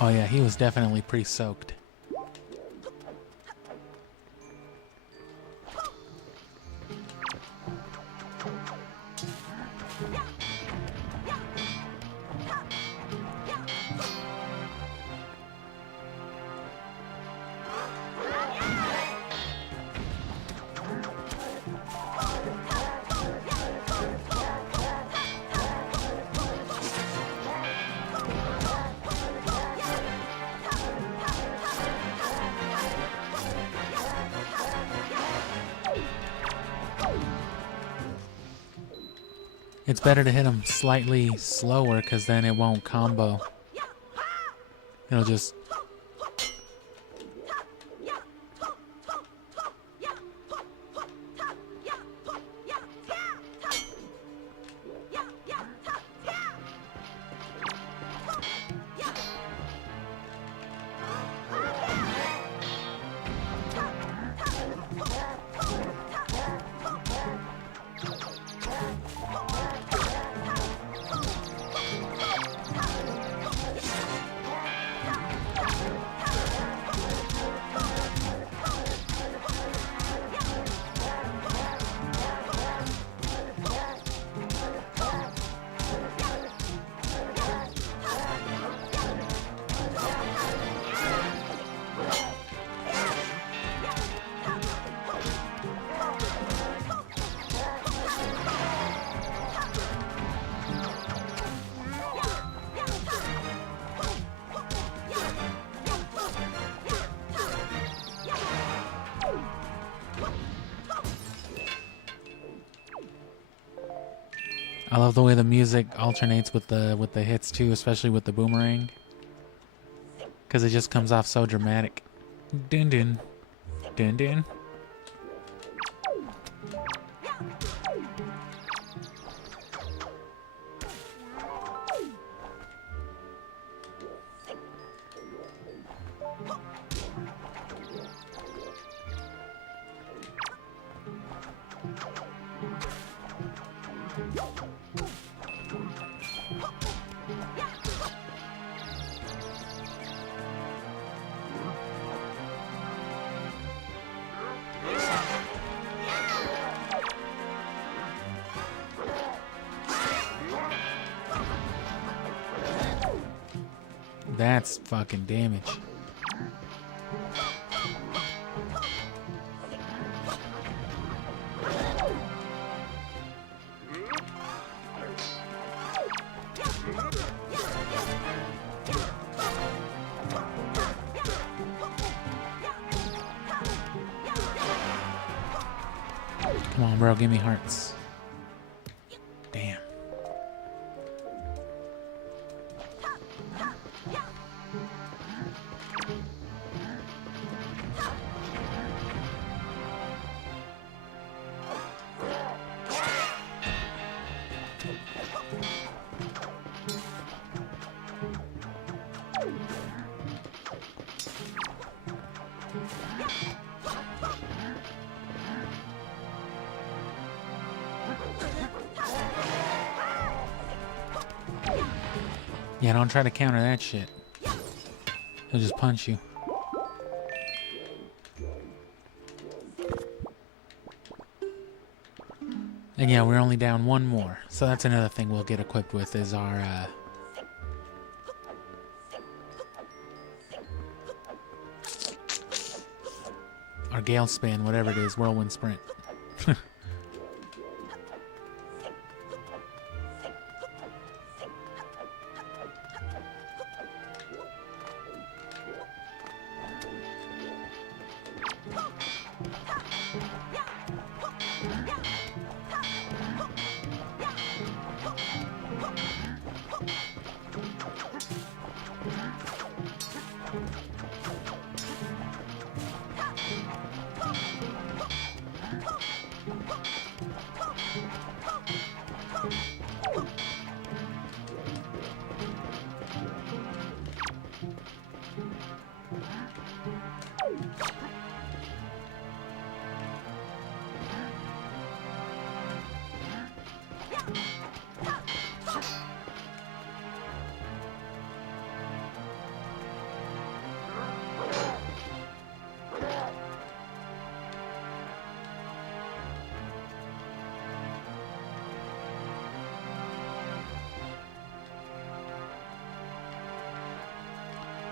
Oh yeah, he was definitely pretty soaked. It's better to hit him slightly slower, because then it won't combo. It'll just... I love the way the music alternates with the hits too, especially with the boomerang, because it just comes off so dramatic. Dun dun dun dun. That's fucking damage. Come on, bro, give me hearts. Damn. Yeah, don't try to counter that shit. He'll just punch you. And yeah, we're only down one more. So that's another thing we'll get equipped with is our Gale Span, whatever it is, Whirlwind Sprint.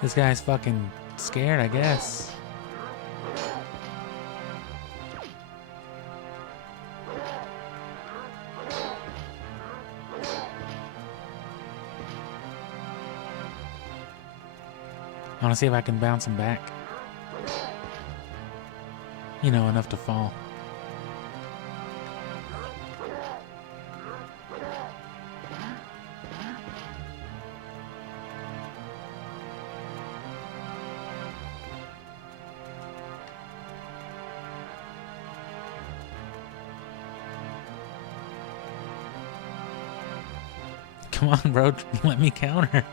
This guy's fucking scared, I guess. I want to see if I can bounce him back. You know, enough to fall. Come on, bro, let me counter.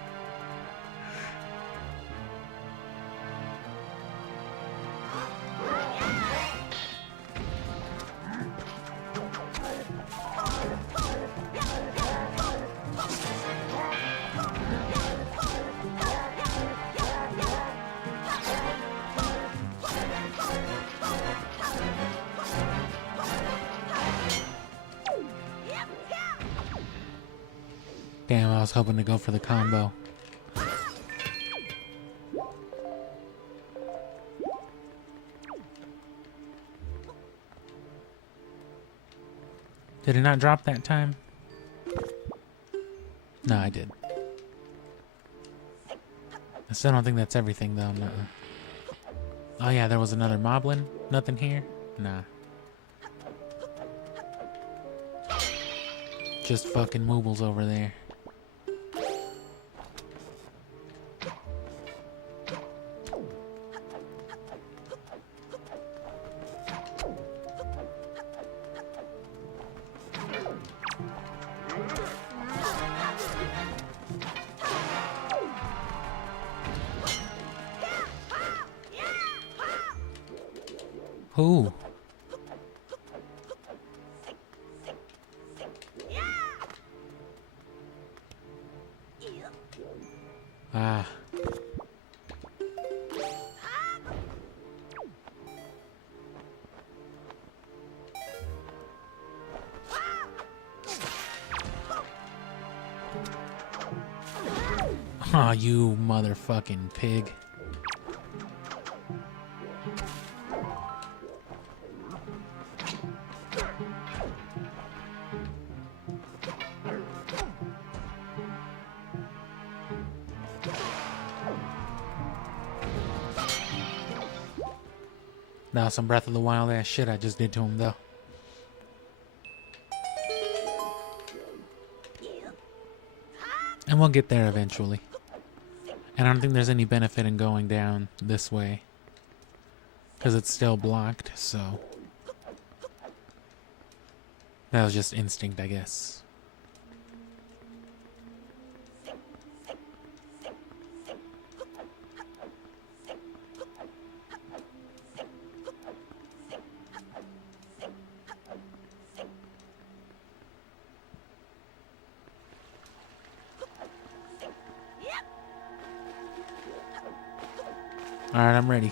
Damn, I was hoping to go for the combo. Did it not drop that time? No, I did. I still don't think that's everything, though. No. Oh, yeah, there was another moblin. Nothing here? Nah. Just fucking moobles over there. Who? Ah. Aw, you motherfucking pig. Now some Breath of the Wild ass shit I just did to him though. And we'll get there eventually. And I don't think there's any benefit in going down this way, because it's still blocked, so that was just instinct, I guess. Alright, I'm ready.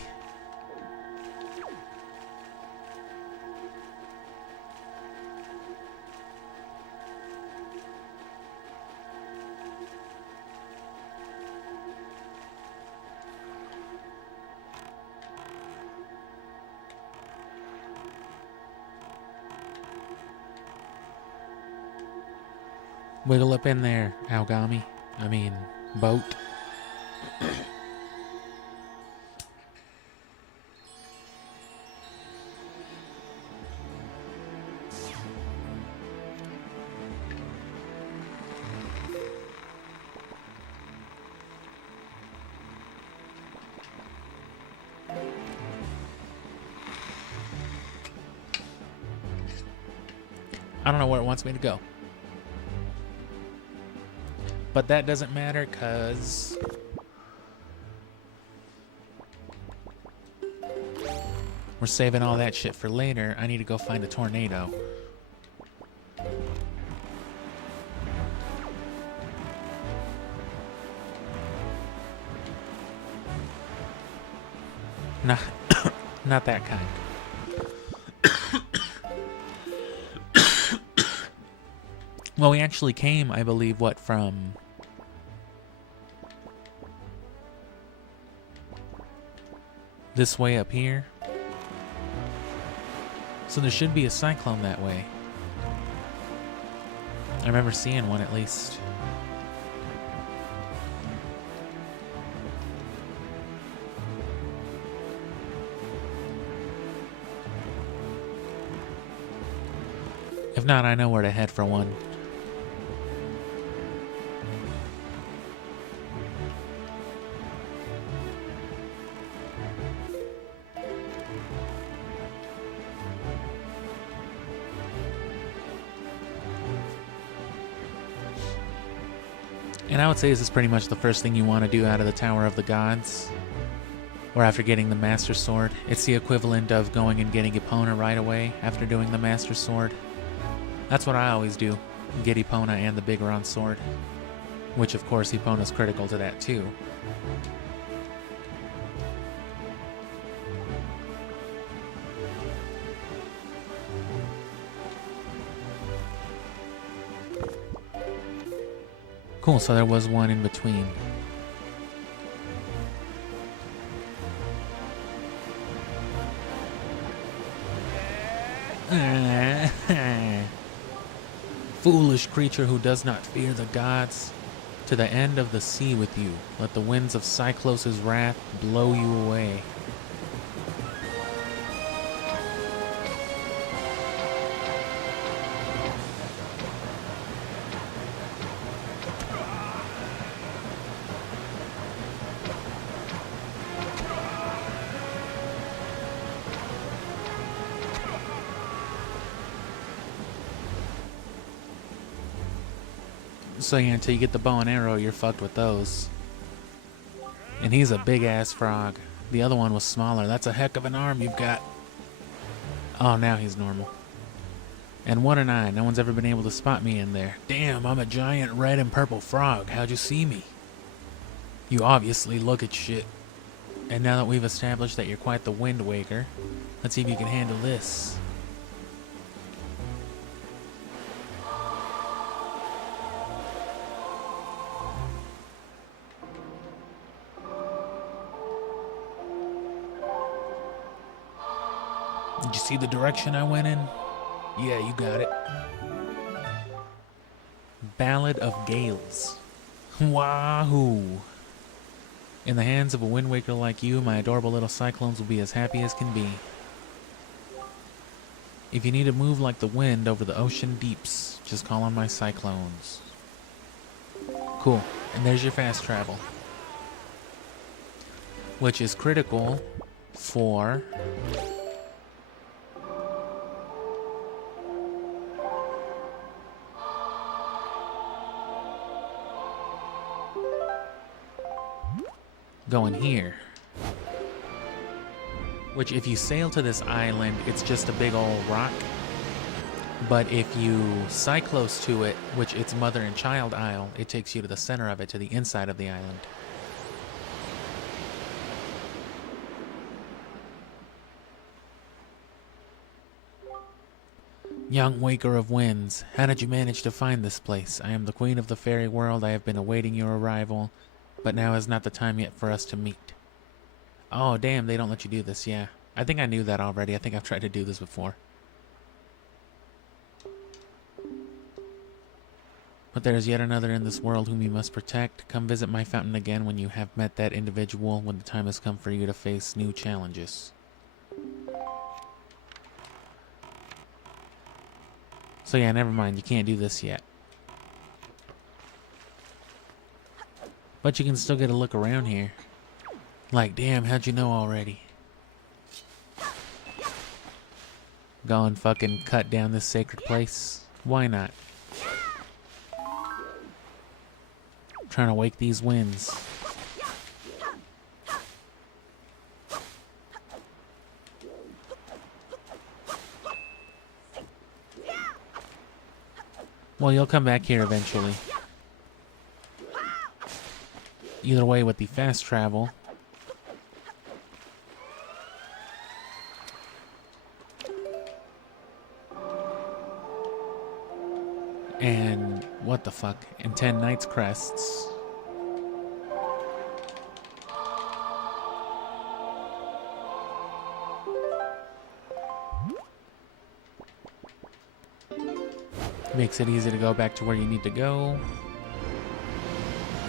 Wiggle up in there, Algami. I mean, boat. I don't know where it wants me to go. But that doesn't matter, because we're saving all that shit for later. I need to go find a tornado. Not, not that kind. Well, we actually came, I believe, what, from this way up here? So there should be a cyclone that way. I remember seeing one at least. If not, I know where to head for one. And I would say this is pretty much the first thing you want to do out of the Tower of the Gods. Or after getting the Master Sword. It's the equivalent of going and getting Epona right away after doing the Master Sword. That's what I always do. Get Epona and the Bigoron Sword. Which of course Epona's critical to that too. Cool, so there was one in between. Foolish creature who does not fear the gods, to the end of the sea with you. Let the winds of Cyclos' wrath blow you away. So yeah, until you get the bow and arrow, you're fucked with those. And he's a big-ass frog. The other one was smaller. That's a heck of an arm you've got. Oh, now he's normal. And what an eye. No one's ever been able to spot me in there. Damn, I'm a giant red and purple frog. How'd you see me? You obviously look at shit. And now that we've established that you're quite the Wind Waker, let's see if you can handle this. Did you see the direction I went in? Yeah, you got it. Ballad of Gales. Wahoo! In the hands of a Wind Waker like you, my adorable little cyclones will be as happy as can be. If you need to move like the wind over the ocean deeps, just call on my cyclones. Cool. And there's your fast travel. Which is critical for... going here. Which if you sail to this island, it's just a big old rock. But if you cyclose to it, which it's Mother and Child Isle, it takes you to the center of it, to the inside of the island. Young Waker of Winds, how did you manage to find this place? I am the Queen of the Fairy World. I have been awaiting your arrival. But now is not the time yet for us to meet. Oh, damn, they don't let you do this, yeah. I think I knew that already. I think I've tried to do this before. But there is yet another in this world whom you must protect. Come visit my fountain again when you have met that individual, when the time has come for you to face new challenges. So yeah, never mind. You can't do this yet. But you can still get a look around here. Like, damn, how'd you know already? Go and fucking cut down this sacred place. Why not? Trying to wake these winds. Well, you'll come back here eventually. Either way, with the fast travel. And what the fuck? And 10 Knights Crests. Makes it easy to go back to where you need to go.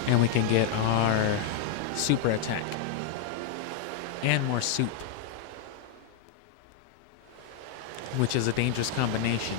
And we can get our super attack. And more soup. Which is a dangerous combination.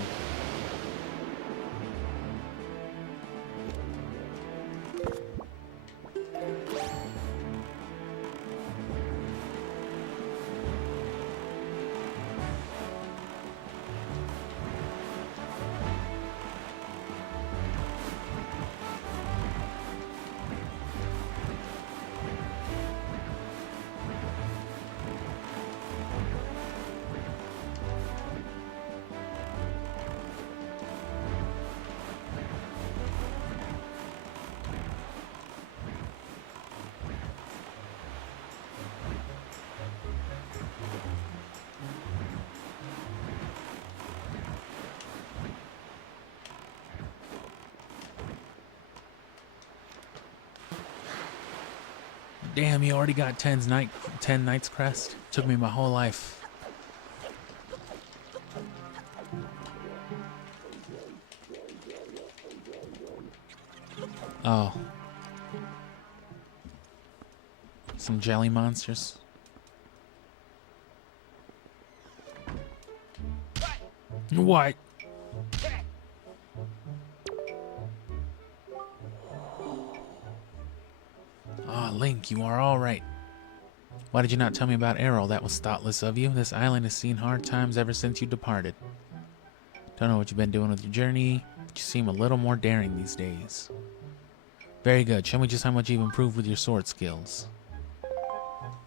Damn, you already got 10 Knights Crest? Took me my whole life. Oh. Some jelly monsters. What? Ah, Link, you are all right. Why did you not tell me about Errol? That was thoughtless of you. This island has seen hard times ever since you departed. Don't know what you've been doing with your journey, but you seem a little more daring these days. Very good. Show me just how much you've improved with your sword skills.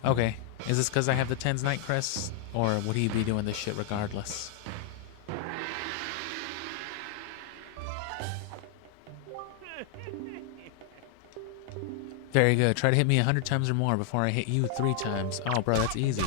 Okay. Is this because I have the Ten's Night Crest, or would he be doing this shit regardless? Very good. Try to hit me 100 times or more before I hit you 3 times. Oh, bro, that's easy.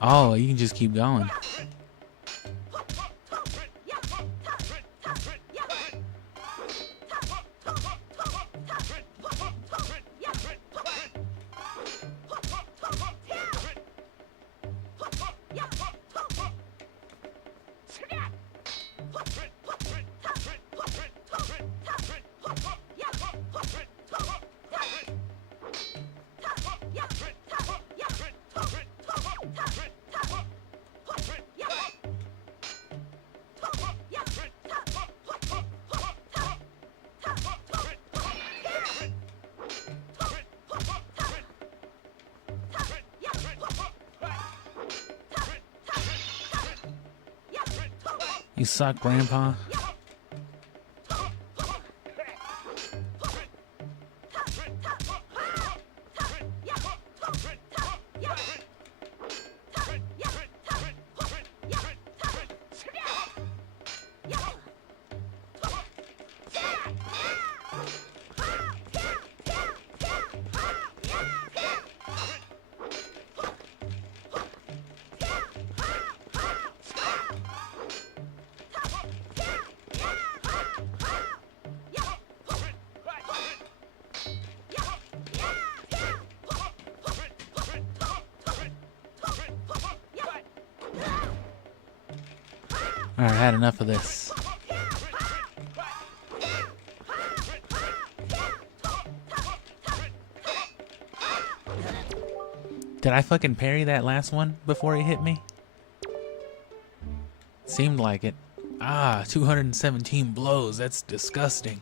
Oh, you can just keep going. You suck, Grandpa. Alright, I had enough of this. Did I fucking parry that last one before he hit me? Seemed like it. Ah, 217 blows. That's disgusting.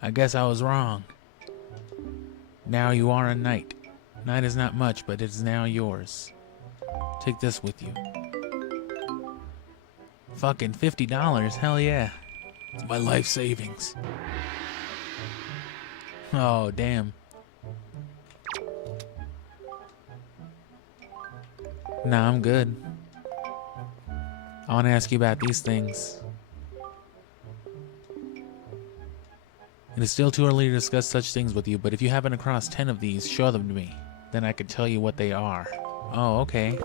I guess I was wrong. Now you are a knight. Knight is not much, but it is now yours. Take this with you. Fucking $50. Hell yeah. It's my life savings. Oh, damn. Nah, I'm good. I want to ask you about these things. It is still too early to discuss such things with you, but if you happen across 10 of these, show them to me. Then I could tell you what they are. Oh, okay.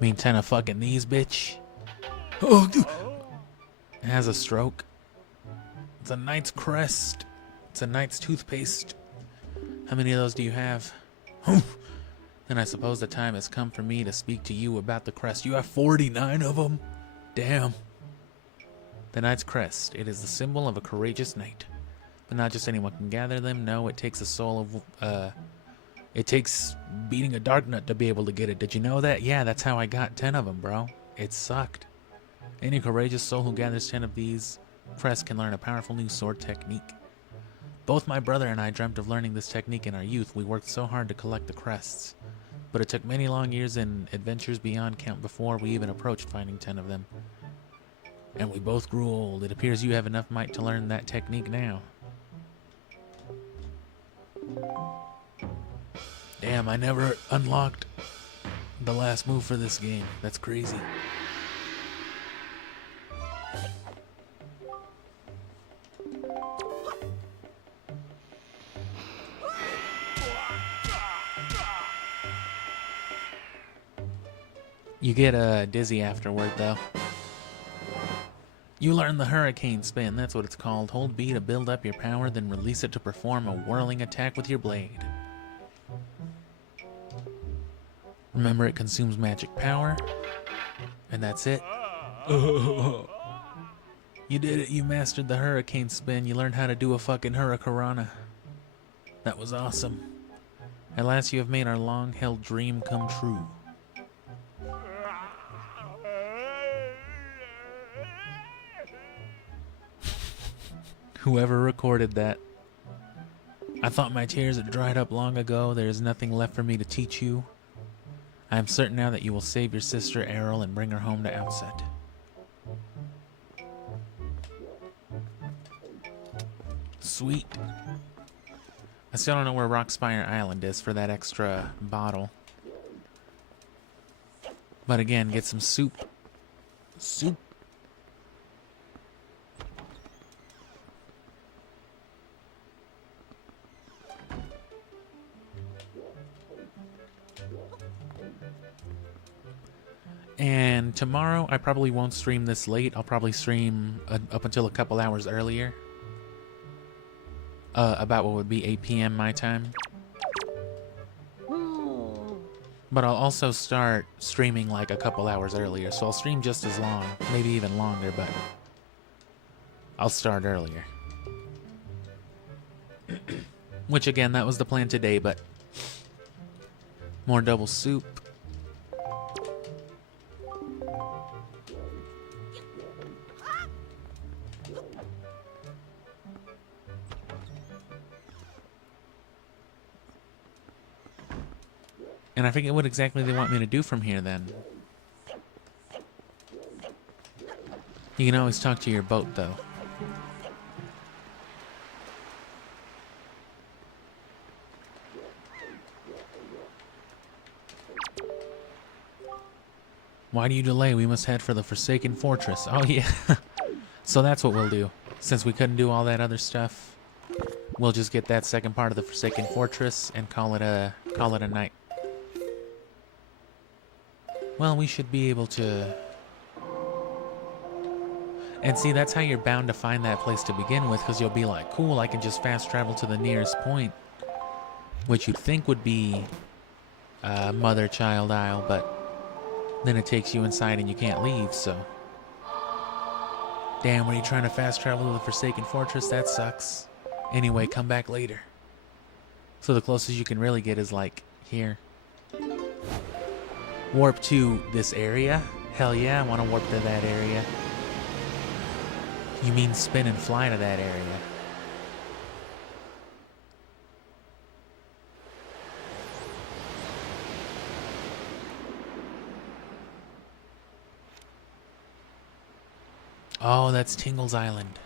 Mean 10 of fucking these, bitch. Oh, it has a stroke. It's a knight's crest. It's a knight's toothpaste. How many of those do you have? Then I suppose the time has come for me to speak to you about the crest. You have 49 of them? Damn. The knight's crest. It is the symbol of a courageous knight. But not just anyone can gather them. No, it takes a soul of... it takes beating a dark nut to be able to get it. Did you know that? Yeah, that's how I got 10 of them, bro. It sucked. Any courageous soul who gathers 10 of these crests can learn a powerful new sword technique. Both my brother and I dreamt of learning this technique in our youth. We worked so hard to collect the crests. But it took many long years and adventures beyond count before we even approached finding 10 of them. And we both grew old. It appears you have enough might to learn that technique now. Damn, I never unlocked the last move for this game. That's crazy. You get dizzy afterward, though. You learn the hurricane spin, that's what it's called. Hold B to build up your power, then release it to perform a whirling attack with your blade. Remember, it consumes magic power. And that's it. You did it, you mastered the hurricane spin. You learned how to do a fucking hurricanrana. That was awesome. At last you have made our long-held dream come true. Whoever recorded that. I thought my tears had dried up long ago. There is nothing left for me to teach you. I am certain now that you will save your sister Errol and bring her home to Outset. Sweet. I still don't know where Rockspire Island is for that extra bottle. But again, get some soup. Soup. And tomorrow, I probably won't stream this late. I'll probably stream up until a couple hours earlier. About what would be 8 p.m. my time. But I'll also start streaming like a couple hours earlier. So I'll stream just as long, maybe even longer, but I'll start earlier. Which again, that was the plan today, but more double soup. And I forget what exactly they want me to do from here then. You can always talk to your boat though. Why do you delay? We must head for the Forsaken Fortress. Oh yeah. So that's what we'll do. Since we couldn't do all that other stuff, we'll just get that second part of the Forsaken Fortress and call it a night. Well, we should be able to... And see, that's how you're bound to find that place to begin with, because you'll be like, cool, I can just fast travel to the nearest point. Which you'd think would be Mother-Child Isle, but then it takes you inside and you can't leave, so... Damn, were you trying to fast travel to the Forsaken Fortress? That sucks. Anyway, come back later. So the closest you can really get is, like, here. Warp to this area? Hell yeah, I want to warp to that area. You mean spin and fly to that area? Oh, that's Tingle's Island.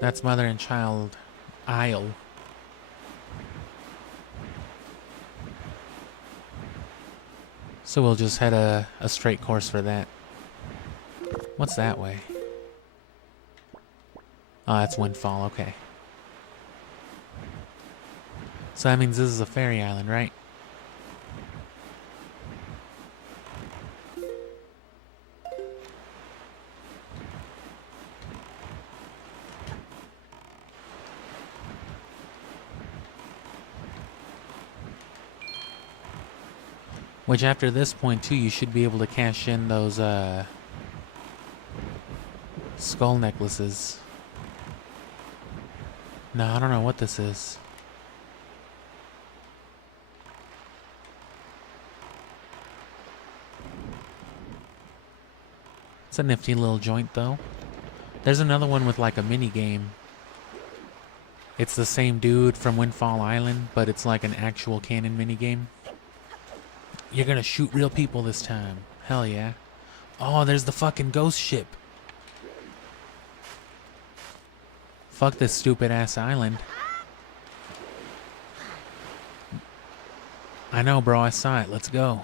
That's Mother and Child Isle. So we'll just head a straight course for that. What's that way? Oh, that's Windfall, okay. So that means this is a fairy island, right? Which after this point too, you should be able to cash in those skull necklaces. No, I don't know what this is. It's a nifty little joint though. There's another one with like a mini game. It's the same dude from Windfall Island, but it's like an actual canon mini game. You're gonna shoot real people this time. Hell yeah. Oh, there's the fucking ghost ship. Fuck this stupid ass island. I know, bro, I saw it. Let's go.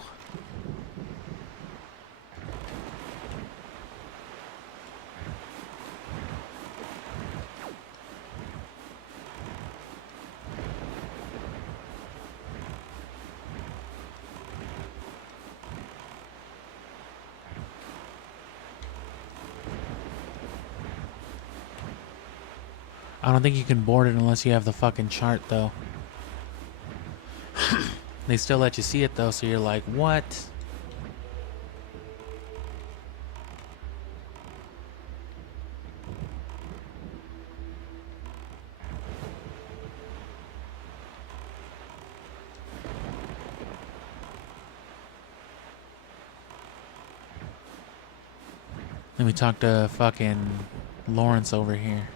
I don't think you can board it unless you have the fucking chart, though. They still let you see it, though, so you're like, what? Let me talk to fucking Lawrence over here.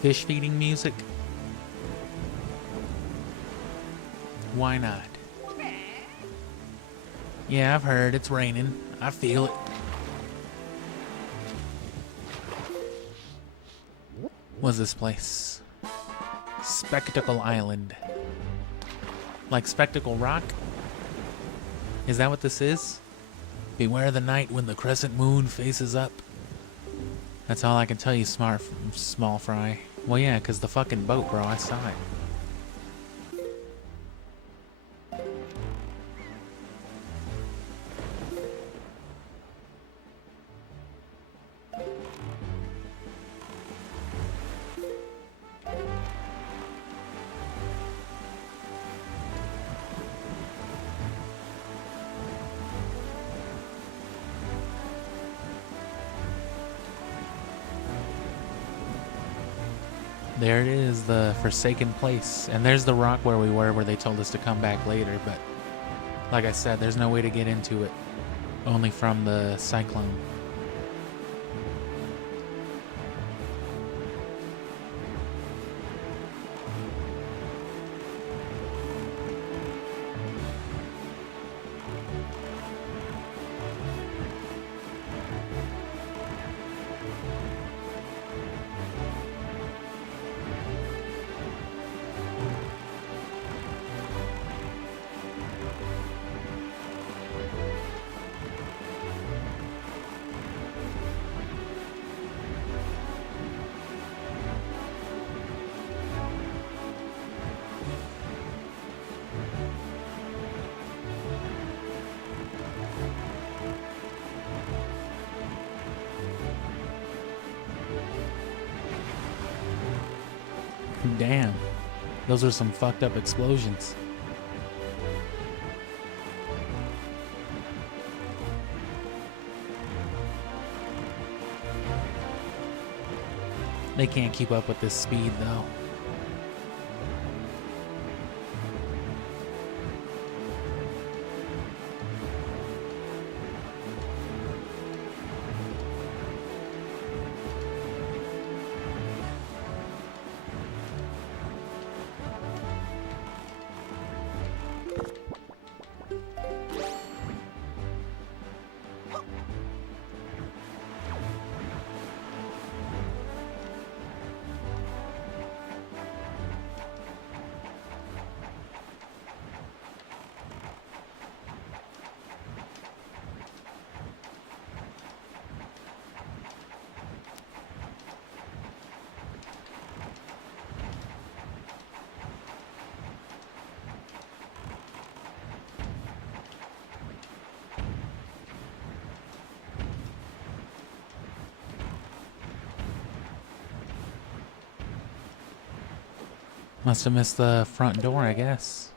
Fish feeding music? Why not? Yeah, I've heard. It's raining. I feel it. What's this place? Spectacle Island. Like Spectacle Rock? Is that what this is? Beware the night when the crescent moon faces up. That's all I can tell you, small fry. Well, yeah, because the fucking boat, bro, I saw it. There it is, the Forsaken Place. And there's the rock where we were, where they told us to come back later. But like I said, there's no way to get into it. Only from the cyclone. Damn. Those are some fucked up explosions. They can't keep up with this speed, though. Must have missed the front door, I guess.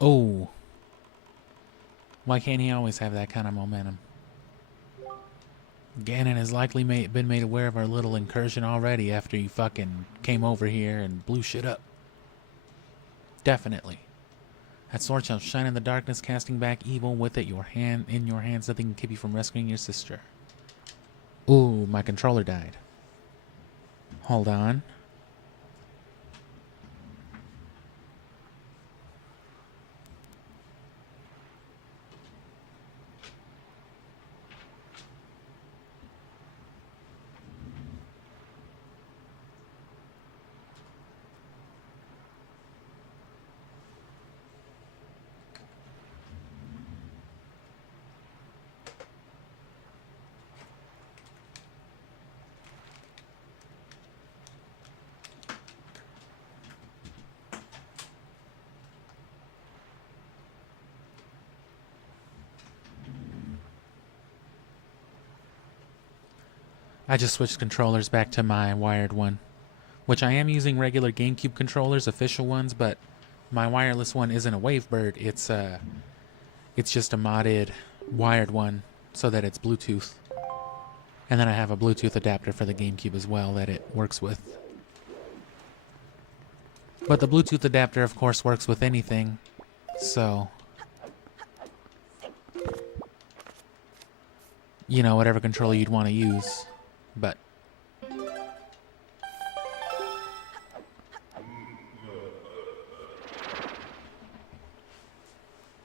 Oh. Why can't he always have that kind of momentum? Ganon has likely been made aware of our little incursion already after you fucking came over here and blew shit up. Definitely. That sword shall shine in the darkness, casting back evil with it in your hands. Nothing can keep you from rescuing your sister. Ooh, my controller died. Hold on. I just switched controllers back to my wired one, which I am using regular GameCube controllers, official ones, but my wireless one isn't a Wavebird. It's just a modded wired one so that it's Bluetooth. And then I have a Bluetooth adapter for the GameCube as well that it works with. But the Bluetooth adapter, of course, works with anything, so you know, whatever controller you'd want to use. But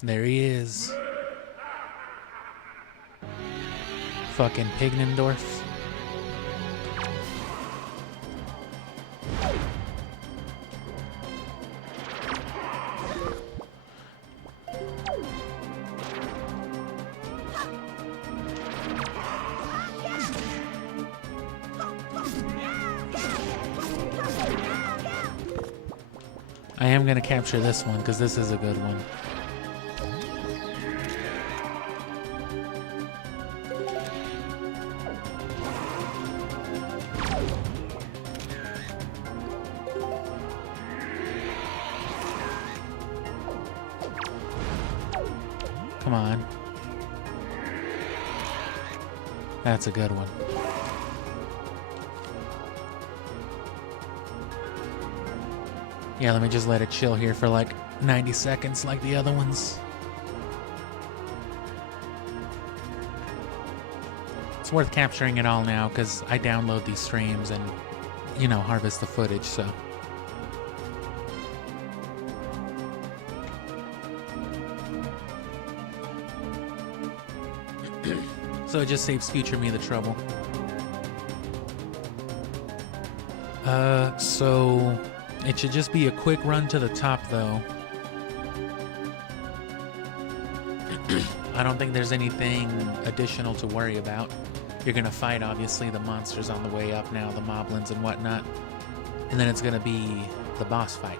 there he is. Fucking Pignendorf. I am going to capture this one because this is a good one. Come on. That's a good one. Yeah, let me just let it chill here for like 90 seconds like the other ones. It's worth capturing it all now because I download these streams and, you know, harvest the footage, so. So it just saves future me the trouble. So it should just be a quick run to the top, though. I don't think there's anything additional to worry about. You're gonna fight, obviously, the monsters on the way up now, the moblins and whatnot. And then it's gonna be the boss fight.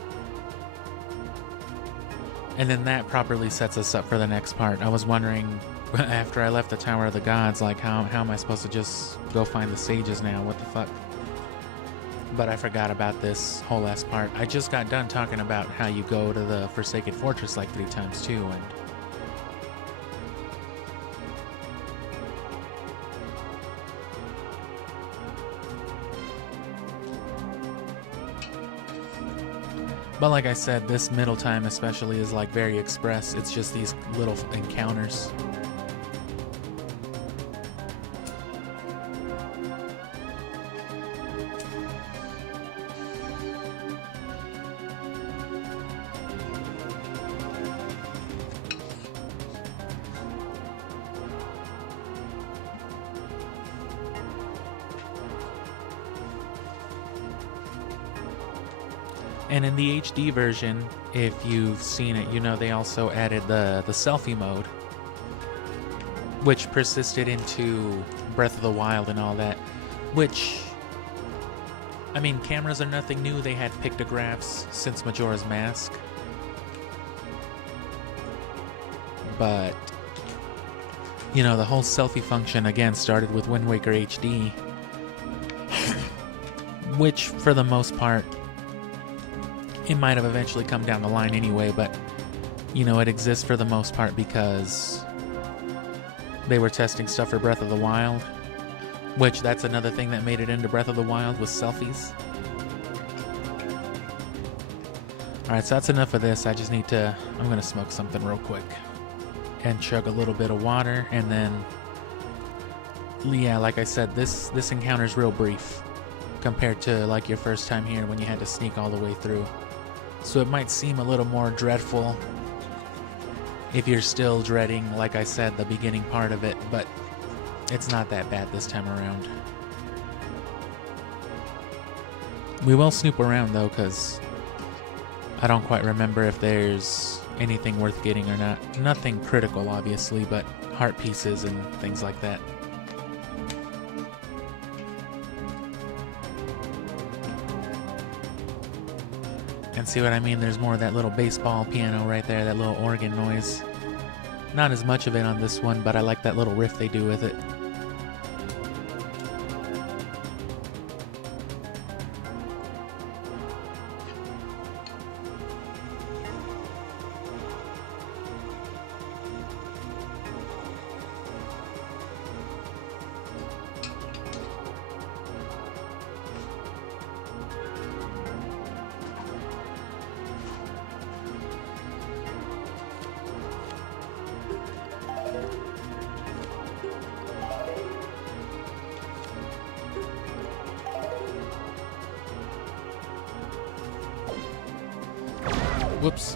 And then that properly sets us up for the next part. I was wondering, after I left the Tower of the Gods, like, how am I supposed to just go find the sages now? What the fuck? But I forgot about this whole last part. I just got done talking about how you go to the Forsaken Fortress like 3 times too, and But like I said, this middle time especially is like very express. It's just these little encounters. And in the HD version, if you've seen it, you know they also added the selfie mode, which persisted into Breath of the Wild and all that, which, I mean, cameras are nothing new. They had pictographs since Majora's Mask. But, you know, the whole selfie function, again, started with Wind Waker HD, which, for the most part, it might have eventually come down the line anyway, but, you know, it exists for the most part because they were testing stuff for Breath of the Wild, which that's another thing that made it into Breath of the Wild was selfies. Alright, so that's enough of this. I just need to, I'm going to smoke something real quick and chug a little bit of water, and then, yeah, like I said, this encounter's real brief compared to like your first time here when you had to sneak all the way through. So it might seem a little more dreadful if you're still dreading, like I said, the beginning part of it, but it's not that bad this time around. We will snoop around though, because I don't quite remember if there's anything worth getting or not. Nothing critical, obviously, but heart pieces and things like that. And see what I mean? There's more of that little baseball piano right there, that little organ noise. Not as much of it on this one, but I like that little riff they do with it. Whoops.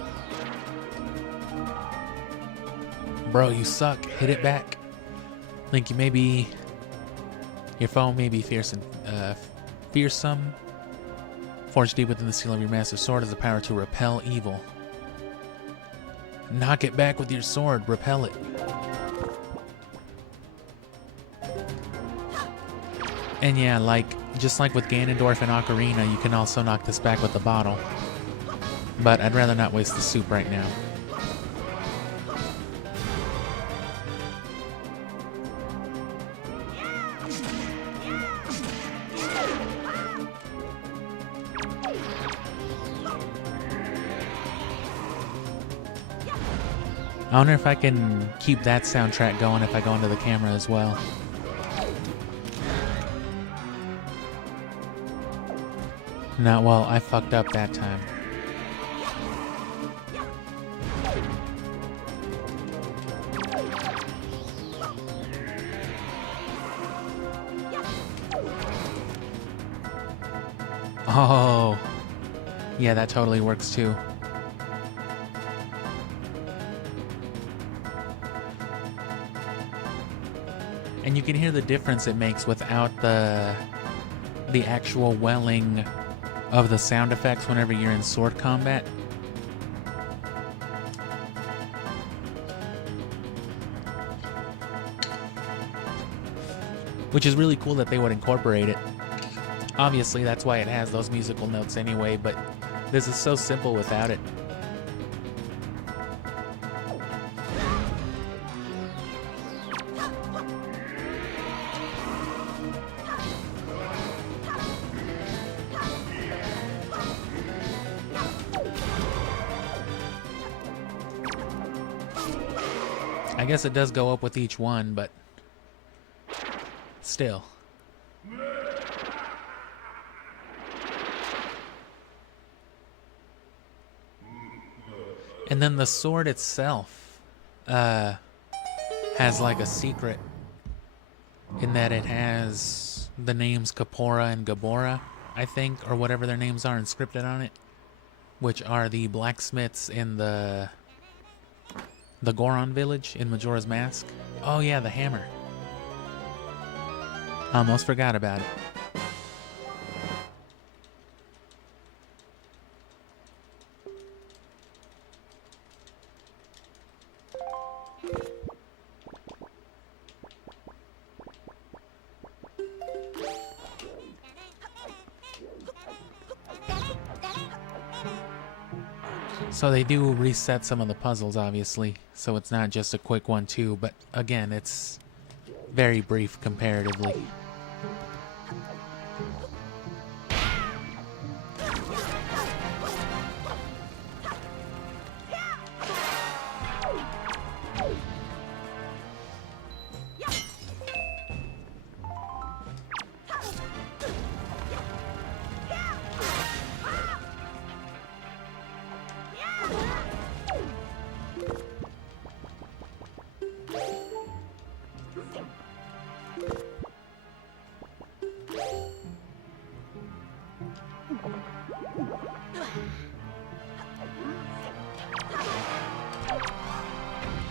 Bro, you suck. Hit it back. Link, you maybe... Your phone may be fearsome. Forged deep within the seal of your master sword has the power to repel evil. Knock it back with your sword. Repel it. And yeah, just like with Ganondorf and Ocarina, you can also knock this back with the bottle. But I'd rather not waste the soup right now. I wonder if I can keep that soundtrack going if I go into the camera as well. No, well, I fucked up that time. Oh, yeah, that totally works too. And you can hear the difference it makes without the actual welling of the sound effects whenever you're in sword combat. Which is really cool that they would incorporate it. Obviously, that's why it has those musical notes anyway, but this is so simple without it. I guess it does go up with each one, but still. And then the sword itself has like a secret in that it has the names Kapora and Gabora, I think, or whatever their names are inscripted on it, which are the blacksmiths in the Goron village in Majora's Mask. Oh yeah, the hammer. Almost forgot about it. So they do reset some of the puzzles, obviously, so it's not just a quick 1-2, but again, it's very brief comparatively.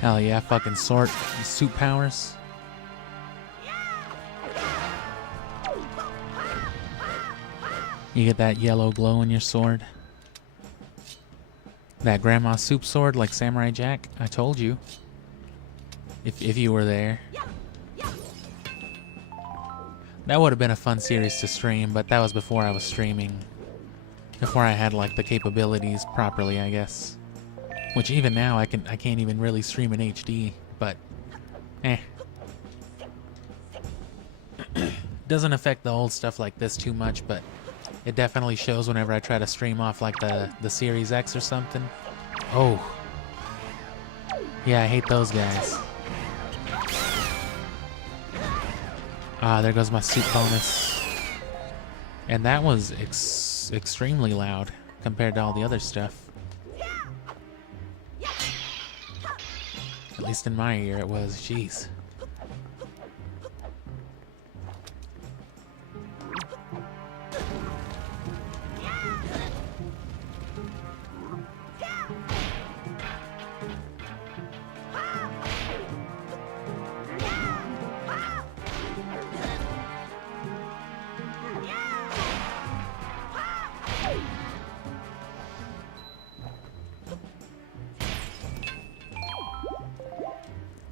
Hell yeah, fucking sword suit powers. You get that yellow glow in your sword. That grandma soup sword like Samurai Jack. I told you. If you were there. That would have been a fun series to stream, but that was before I was streaming. Before I had like the capabilities properly, I guess. Which even now I can't even really stream in HD, but doesn't affect the old stuff like this too much, but it definitely shows whenever I try to stream off like the Series X or something. Oh. Yeah, I hate those guys. Ah, there goes my suit bonus. And that was extremely loud compared to all the other stuff. At least in my ear it was. Jeez.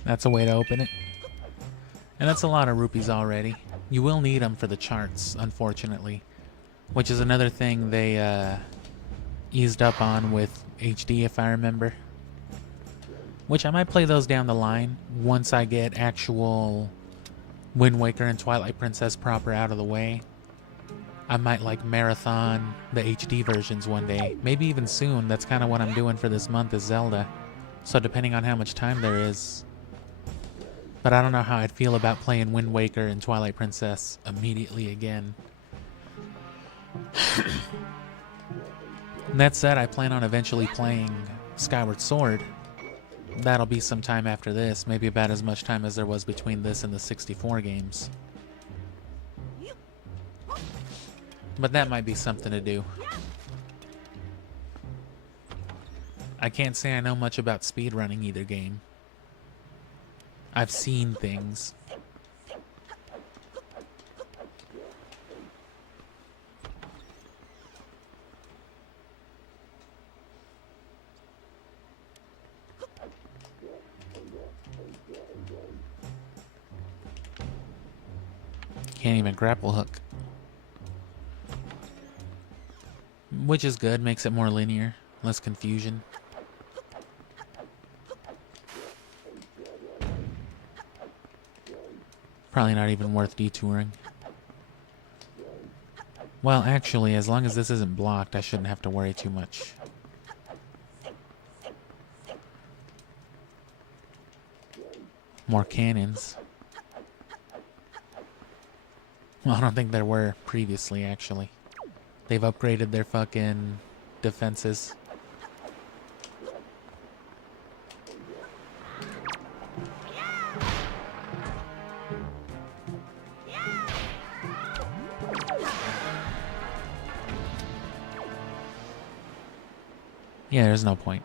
That's a way to open it. And that's a lot of rupees already. You will need them for the charts, unfortunately. Which is another thing they eased up on with HD, if I remember. Which I might play those down the line once I get actual Wind Waker and Twilight Princess proper out of the way. I might like marathon the HD versions one day. Maybe even soon. That's kind of what I'm doing for this month is Zelda. So depending on how much time there is. But I don't know how I'd feel about playing Wind Waker and Twilight Princess immediately again. And that said, I plan on eventually playing Skyward Sword. That'll be some time after this, maybe about as much time as there was between this and the 64 games. But that might be something to do. I can't say I know much about speedrunning either game. I've seen things. Can't even grapple hook. Which is good, makes it more linear, less confusion. Probably not even worth detouring. Well, actually, as long as this isn't blocked, I shouldn't have to worry too much. More cannons. Well, I don't think there were previously, actually. They've upgraded their fucking defenses. Yeah, there's no point.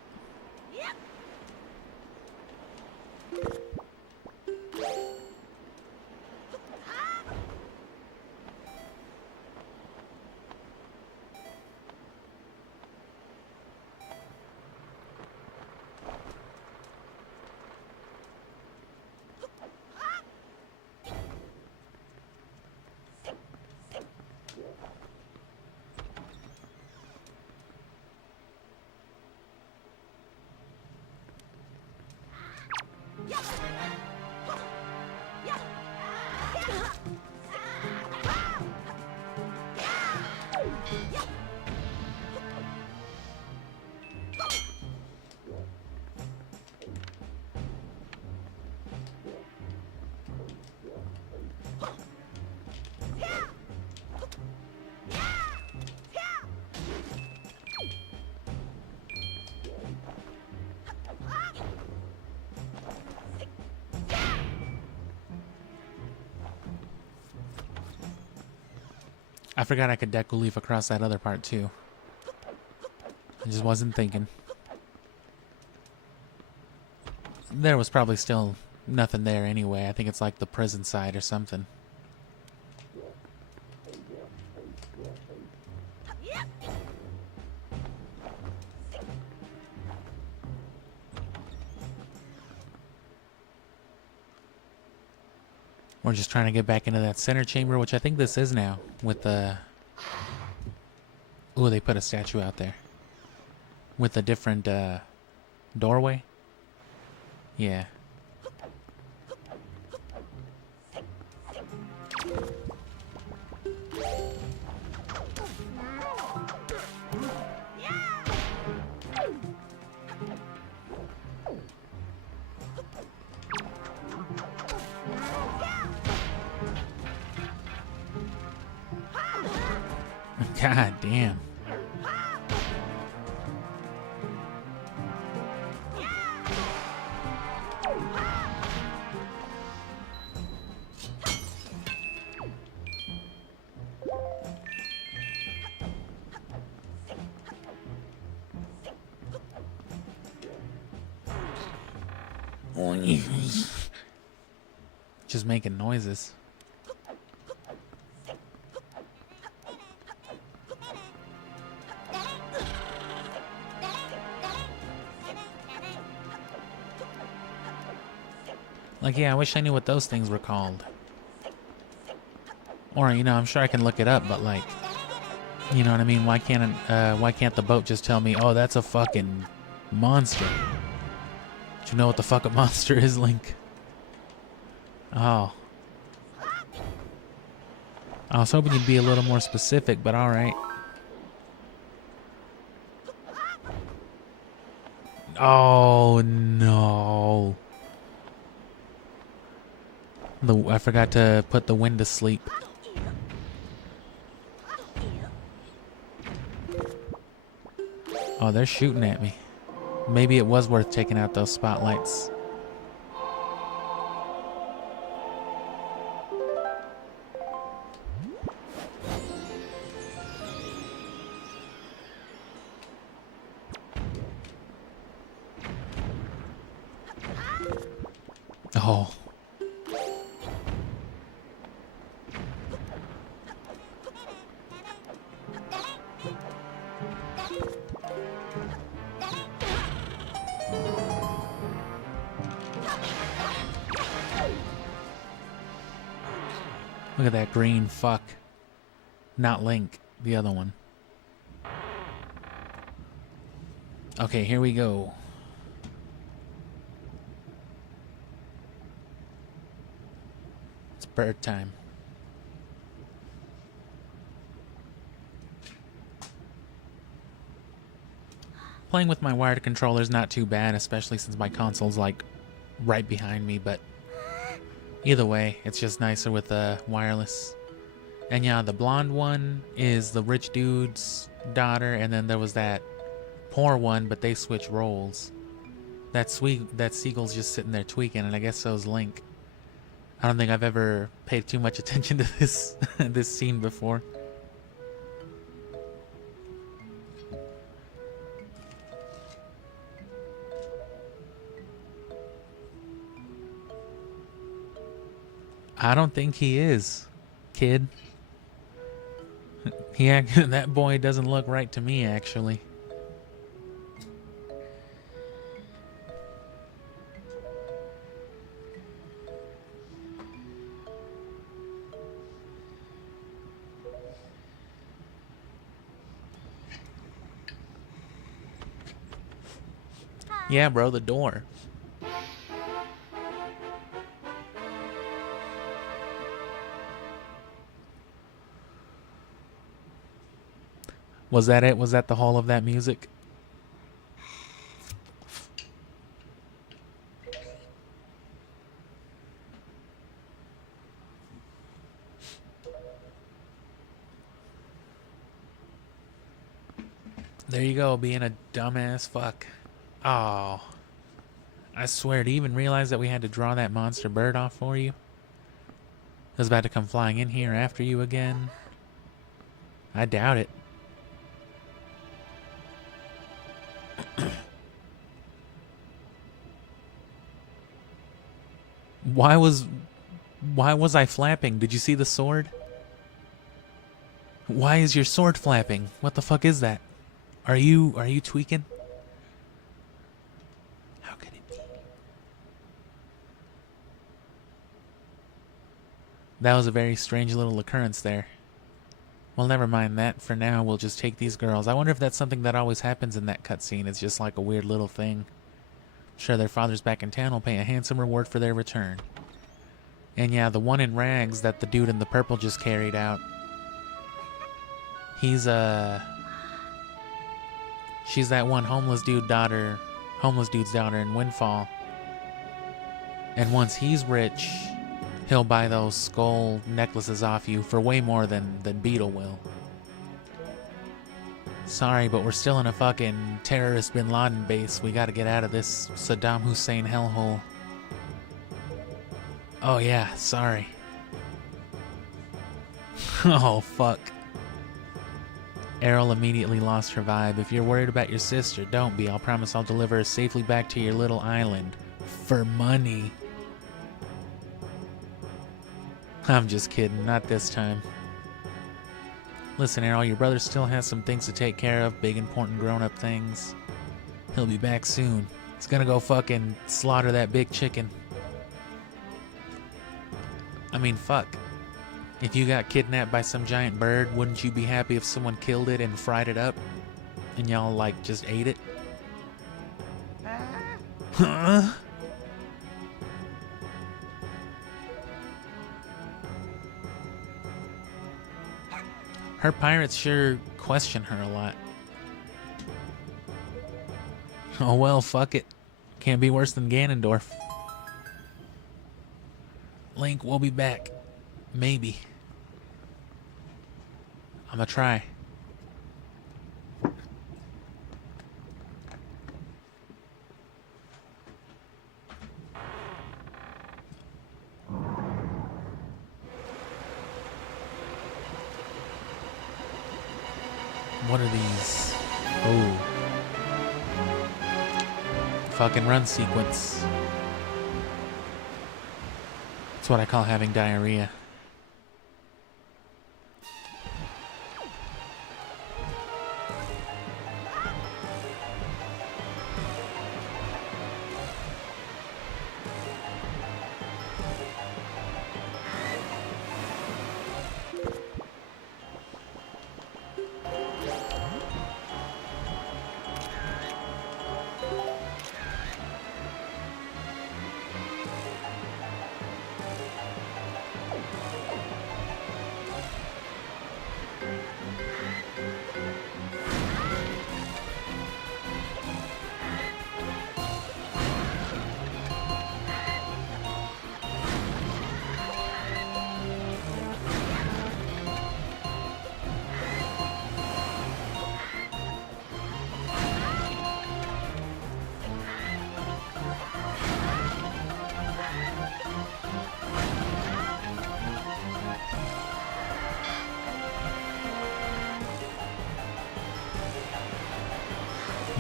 I forgot I could Deku Leaf across that other part too. I just wasn't thinking. There was probably still nothing there anyway. I think it's like the prison side or something. We're just trying to get back into that center chamber, which I think this is now, with the... Ooh, they put a statue out there. With a different, doorway? Yeah. God damn. Just making noises. Like, yeah, I wish I knew what those things were called. Or, you know, I'm sure I can look it up, but like, you know what I mean? Why can't the boat just tell me, oh, that's a fucking monster? Do you know what the fuck a monster is, Link? Oh. I was hoping you'd be a little more specific, but alright. Oh, no. I forgot to put the wind to sleep. Oh, they're shooting at me. Maybe it was worth taking out those spotlights. Oh. Look at that green fuck. Not Link, the other one. Okay, here we go. It's bird time. Playing with my wired controller is not too bad, especially since my console's like right behind me, but either way, it's just nicer with wireless. And yeah, the blonde one is the rich dude's daughter, and then there was that poor one, but they switch roles. That seagull's just sitting there tweaking, and I guess so's Link. I don't think I've ever paid too much attention to this this scene before. I don't think he is, kid. That boy doesn't look right to me, actually. Yeah, bro, the door. Was that it? Was that the whole of that music? There you go, being a dumbass fuck. Oh. I swear, to even realize that we had to draw that monster bird off for you? It was about to come flying in here after you again? I doubt it. Why was I flapping? Did you see the sword? Why is your sword flapping? What the fuck is that? Are you tweaking? How could it be? That was a very strange little occurrence there. Well, never mind that. For now, we'll just take these girls. I wonder if that's something that always happens in that cutscene. It's just like a weird little thing. Sure, their father's back in town will pay a handsome reward for their return. And yeah, the one in rags that the dude in the purple just carried out. She's that one homeless dude's daughter in Windfall. And once he's rich, he'll buy those skull necklaces off you for way more than Beetle will. Sorry, but we're still in a fucking terrorist bin Laden base. We gotta get out of this Saddam Hussein hellhole. Oh yeah, sorry. Oh fuck. Errol immediately lost her vibe. If you're worried about your sister, don't be. I'll promise I'll deliver her safely back to your little island. For money. I'm just kidding, not this time. Listen, Errol, your brother still has some things to take care of, big important grown-up things. He'll be back soon. He's gonna go fucking slaughter that big chicken. I mean, fuck. If you got kidnapped by some giant bird, wouldn't you be happy if someone killed it and fried it up? And y'all, like, just ate it? Huh? Her pirates sure question her a lot. Oh well, fuck it. Can't be worse than Ganondorf. Link, we'll be back. Maybe. I'ma try. What are these? Oh. Fucking run sequence. That's what I call having diarrhea.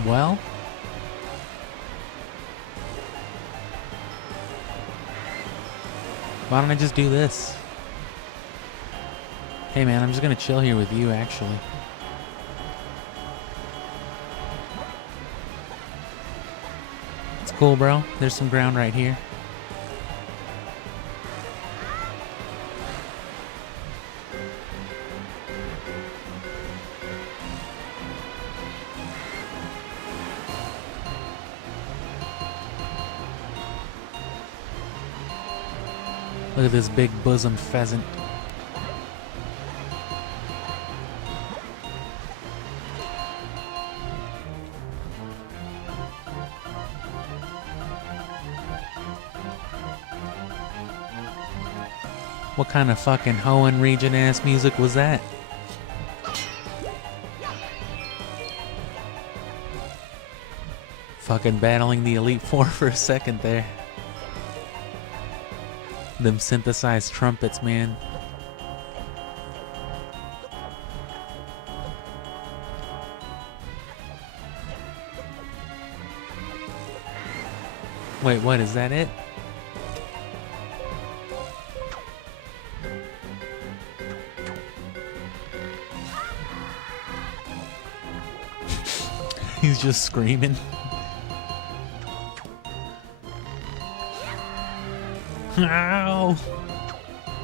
Well, Why don't I just do this? Hey man, I'm just gonna chill here with you, actually. It's cool, bro. There's some ground right here. Look at this big bosom pheasant. What kind of fucking Hoenn region ass music was that? Fucking battling the Elite Four for a second there. Them synthesized trumpets, man. Wait, what? Is that it? He's just screaming. Ow!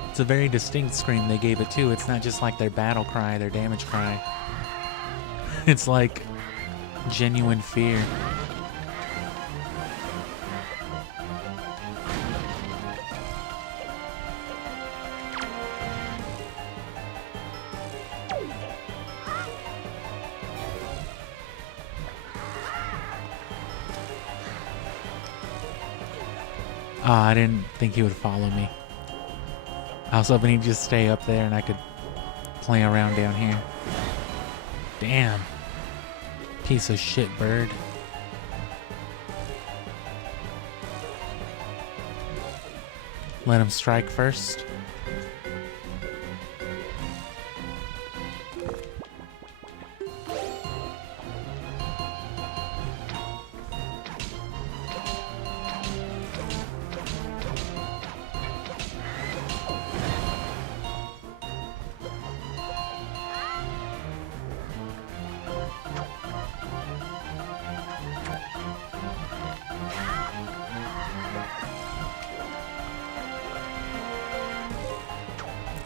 It's a very distinct scream they gave it too. It's not just like their battle cry, their damage cry. It's like genuine fear. Oh, I didn't think he would follow me. I was hoping he'd just stay up there and I could play around down here. Damn. Piece of shit bird. Let him strike first.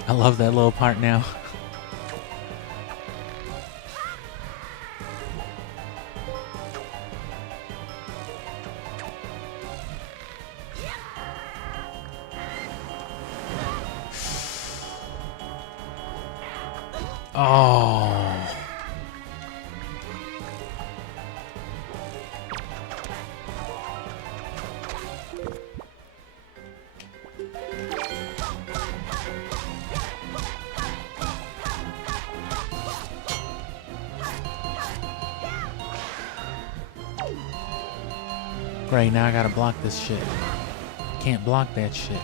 I love that little part now. Oh. Right, now I gotta block this shit. Can't block that shit.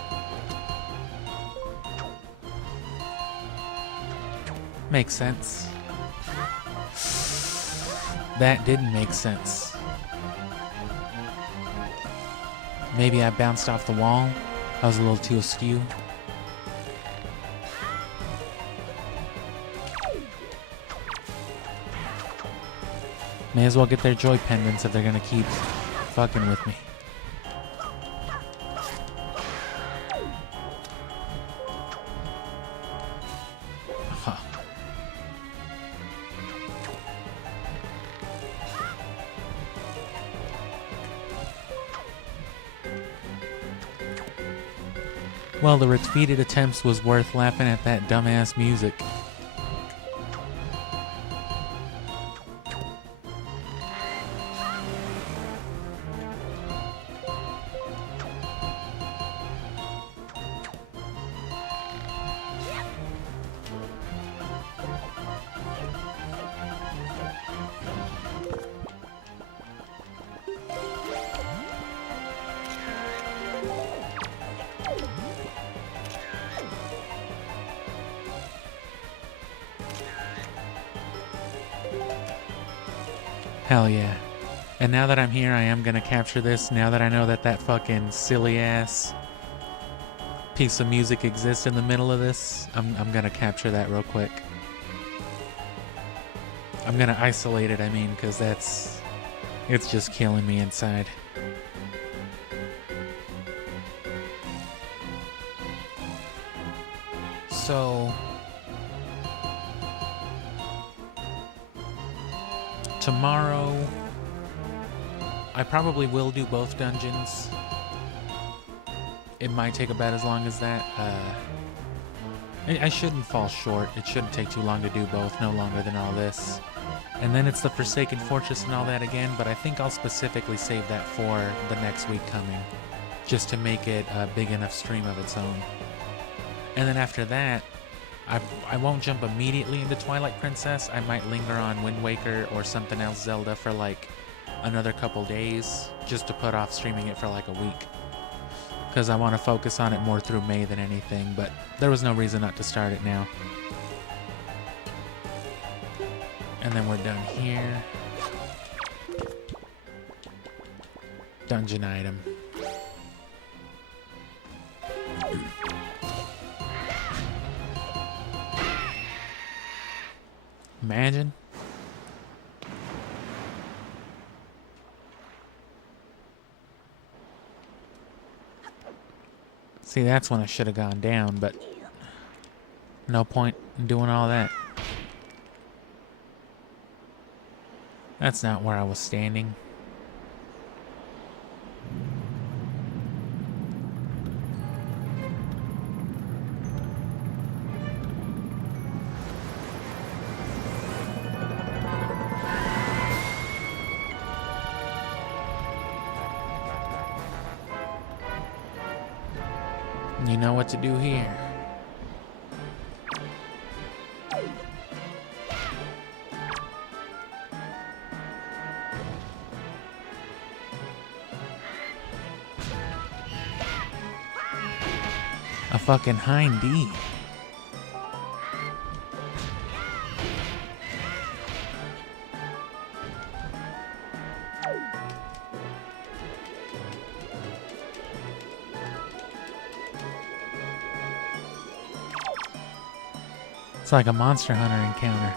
Makes sense. That didn't make sense. Maybe I bounced off the wall. I was a little too askew. May as well get their joy pendants if they're gonna keep fucking with me. Huh. Well, the repeated attempts was worth laughing at that dumbass music. Hell yeah. And now that I'm here, I am gonna capture this. Now that I know that that fucking silly ass piece of music exists in the middle of this, I'm gonna capture that real quick. I'm gonna isolate it, I mean, because it's just killing me inside. So tomorrow I probably will do both dungeons. It might take about as long as that. I shouldn't fall short. It shouldn't take too long to do both, no longer than all this. And then it's the Forsaken Fortress and all that again, but I think I'll specifically save that for the next week coming, just to make it a big enough stream of its own. And then after that, I won't jump immediately into Twilight Princess. I might linger on Wind Waker or something else Zelda for like another couple days, just to put off streaming it for like a week. Because I want to focus on it more through May than anything, but there was no reason not to start it now. And then we're done here. Dungeon item. Imagine. See, that's when I should have gone down, but no point in doing all that. That's not where I was standing. You know what to do here. A fucking hind D. It's like a Monster Hunter encounter.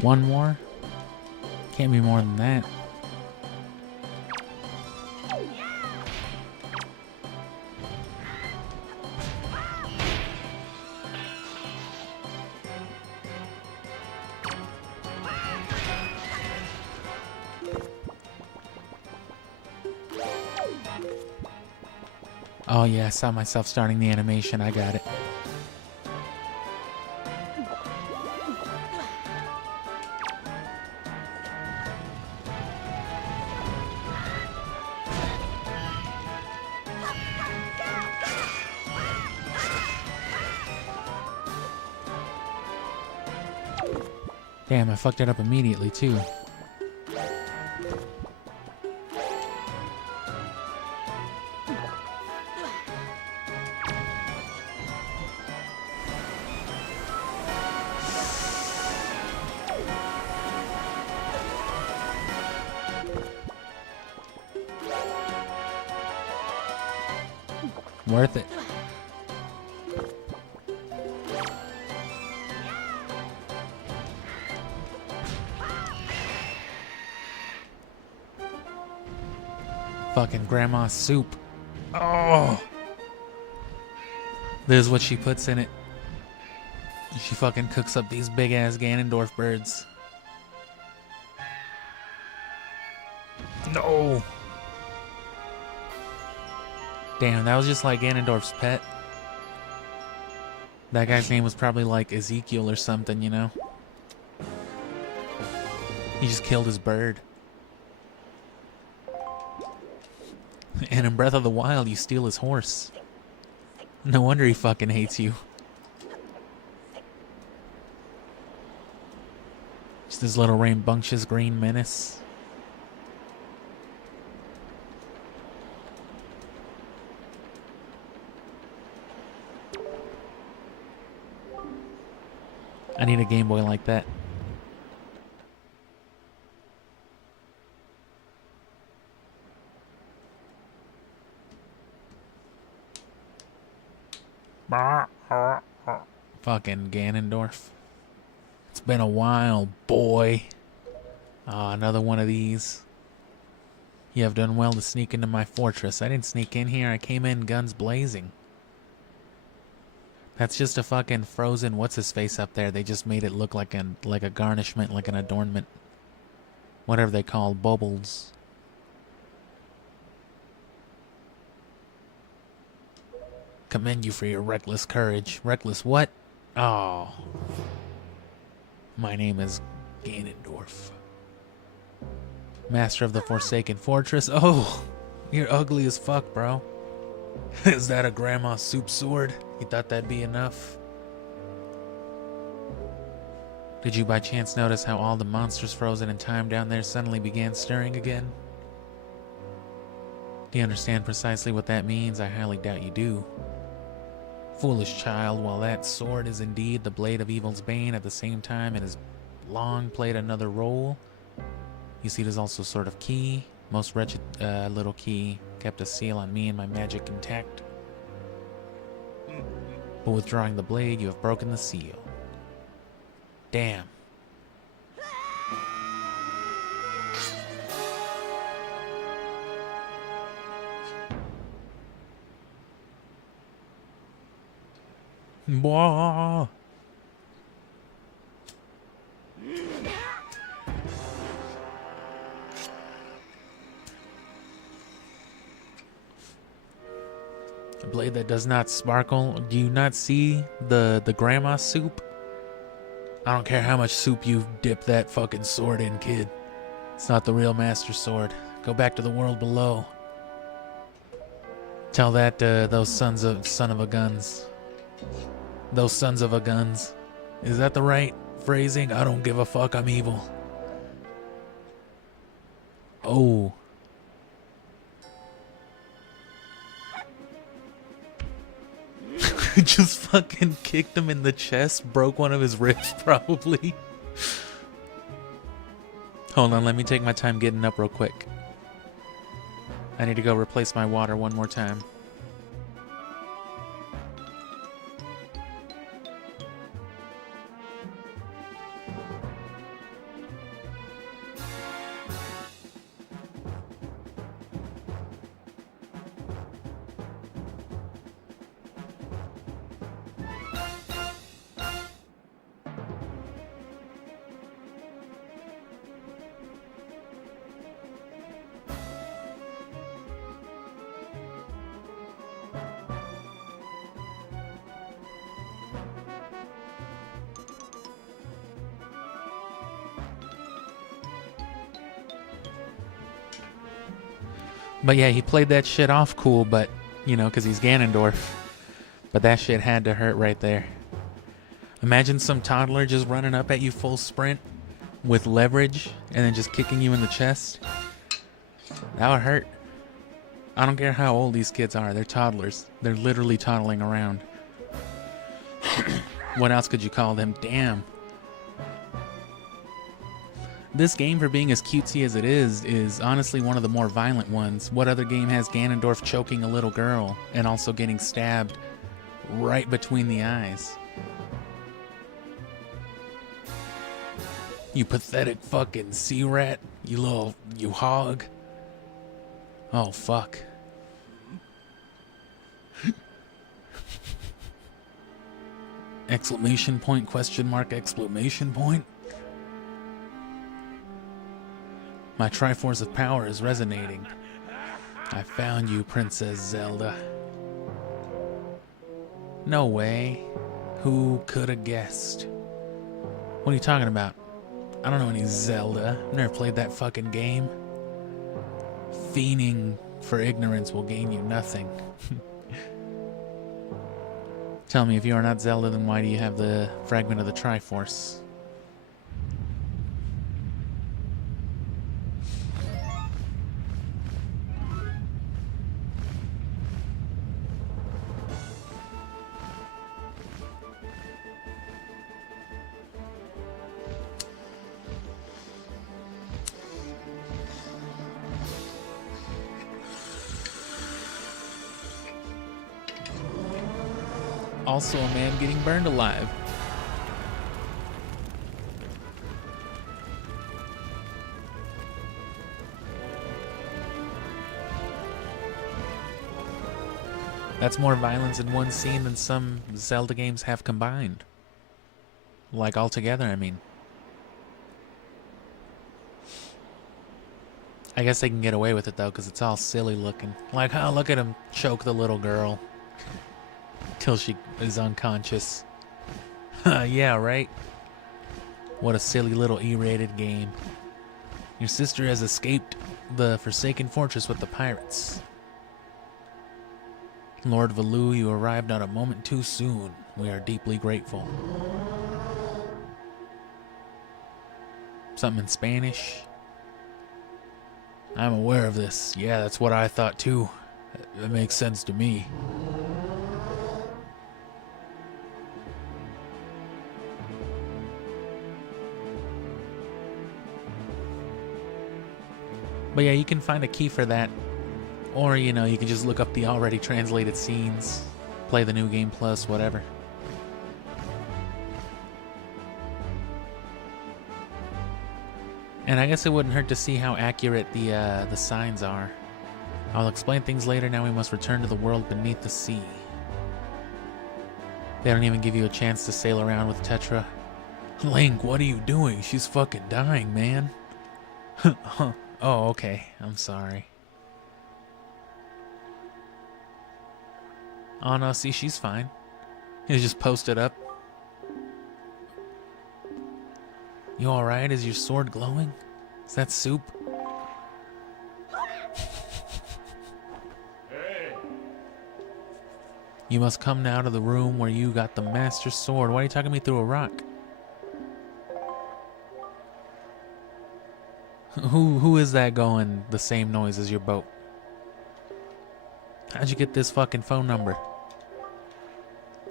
One more? Can't be more than that. Oh yeah, I saw myself starting the animation. I got it. Damn, I fucked it up immediately, too. Worth it. Fucking grandma's soup. Oh! This is what she puts in it. She fucking cooks up these big ass Ganondorf birds. No! Damn, that was just like Ganondorf's pet. That guy's name was probably like Ezekiel or something, you know? He just killed his bird. And in Breath of the Wild, you steal his horse. No wonder he fucking hates you. Just this little rambunctious green menace. I need a Game Boy like that. Fucking Ganondorf. It's been a while, boy. Ah, another one of these. You have done well to sneak into my fortress. I didn't sneak in here. I came in guns blazing. That's just a fucking frozen what's-his-face up there. They just made it look like a garnishment, like an adornment. Whatever they call bubbles. Commend you for your reckless courage. Reckless what? Oh. My name is Ganondorf. Master of the Forsaken Fortress. Oh, you're ugly as fuck, bro. Is that a grandma soup sword? You thought that'd be enough? Did you by chance notice how all the monsters frozen in time down there suddenly began stirring again? Do you understand precisely what that means? I highly doubt you do. Foolish child, while that sword is indeed the blade of evil's bane, at the same time it has long played another role. You see, it is also a sort of key. Most wretched little key kept a seal on me and my magic intact. But withdrawing the blade, you have broken the seal. Damn. Boah. A blade that does not sparkle. Do you not see the grandma soup? I don't care how much soup you dip that fucking sword in, kid. It's not the real master sword. Go back to the world below. Tell that those son of a guns. Those sons of a guns. Is that the right phrasing? I don't give a fuck, I'm evil. Oh. Just fucking kicked him in the chest, broke one of his ribs probably. Hold on, let me take my time getting up real quick. I need to go replace my water one more time. But yeah, he played that shit off cool, but, you know, because he's Ganondorf. But that shit had to hurt right there. Imagine some toddler just running up at you full sprint with leverage and then just kicking you in the chest. That would hurt. I don't care how old these kids are. They're toddlers. They're literally toddling around. What else could you call them? Damn. This game, for being as cutesy as it is honestly one of the more violent ones. What other game has Ganondorf choking a little girl and also getting stabbed right between the eyes? You pathetic fucking sea rat, you hog. Oh, fuck. Exclamation point, question mark, exclamation point. My Triforce of Power is resonating. I found you, Princess Zelda. No way. Who could have guessed? What are you talking about? I don't know any Zelda. Never played that fucking game. Fiending for ignorance will gain you nothing. Tell me, if you are not Zelda, then why do you have the fragment of the Triforce? Also a man getting burned alive. That's more violence in one scene than some Zelda games have combined. Like altogether, I mean. I guess they can get away with it though, because it's all silly looking. Like, oh, look at him choke the little girl till she is unconscious. Yeah, right? What a silly little E-rated game. Your sister has escaped the Forsaken Fortress with the pirates. Lord Valoo, you arrived not a moment too soon. We are deeply grateful. Something in Spanish? I'm aware of this. Yeah, that's what I thought too. That makes sense to me. But yeah, you can find a key for that. Or, you know, you can just look up the already translated scenes. Play the New Game Plus, whatever. And I guess it wouldn't hurt to see how accurate the signs are. I'll explain things later. Now we must return to the world beneath the sea. They don't even give you a chance to sail around with Tetra. Link, what are you doing? She's fucking dying, man. Oh, okay. I'm sorry. Oh no, see, she's fine. You just post it up. You alright? Is your sword glowing? Is that soup? You must come now to the room where you got the master sword. Why are you talking me through a rock? Who is that going the same noise as your boat? How'd you get this fucking phone number?